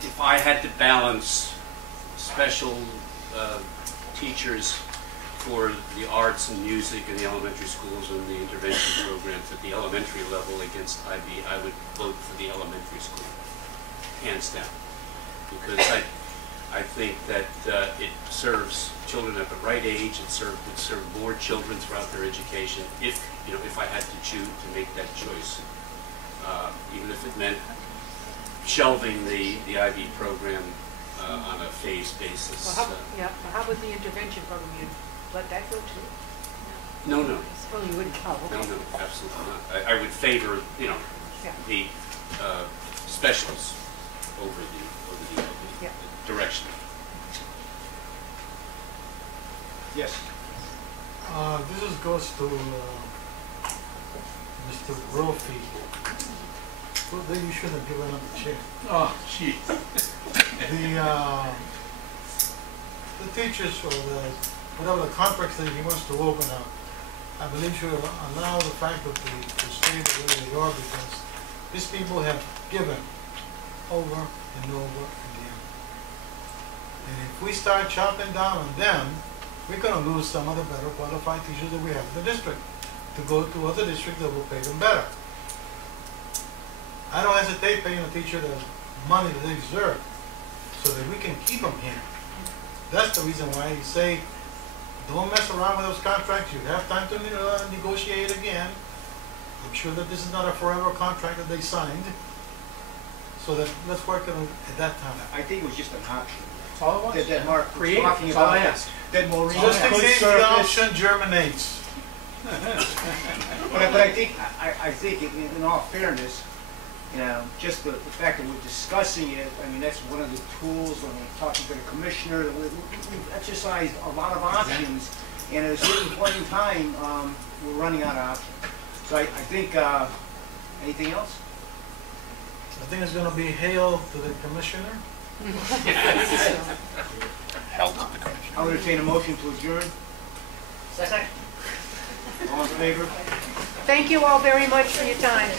if I had to balance special teachers for the arts and music in the elementary schools and the intervention programs at the elementary level against IB, I would vote for the elementary school, hands down, because I think that it serves children at the right age. It would serve more children throughout their education if I had to choose to make that choice, even if it meant shelving the IB program on a phased basis. Well, how about the intervention program? You'd let that go too? No. Well, you wouldn't. Oh, okay. No, absolutely not. I would favor, the specialists over the direction. Yes. This goes to Mr. Brophy. Well, then you should have given him a chair. Oh, jeez. The teachers or whatever the contracts that he wants to open up, I believe should allow the faculty to stay the way they are, because these people have given over and over again. And if we start chopping down on them, we're going to lose some of the better qualified teachers that we have in the district to go to other districts that will pay them better. I don't hesitate paying a teacher the money that they deserve so that we can keep them here. That's the reason why you say, don't mess around with those contracts. You have time to negotiate again. I'm sure that this is not a forever contract that they signed. So that let's work on it at that time. I think it was just an option. That's all it was. That Mark was Creative. talking That's all about. I asked. That Maureen Just in could case the surface. option germinates. But I think in all fairness, just the fact that we're discussing it, I mean, that's one of the tools when we're talking to the commissioner, that we've exercised a lot of options, and at a certain point in time, we're running out of options. So I think, anything else? I think it's going to be hail to the commissioner. Held to the commission. I'll entertain a motion to adjourn. Second. All in favor? Thank you all very much for your time.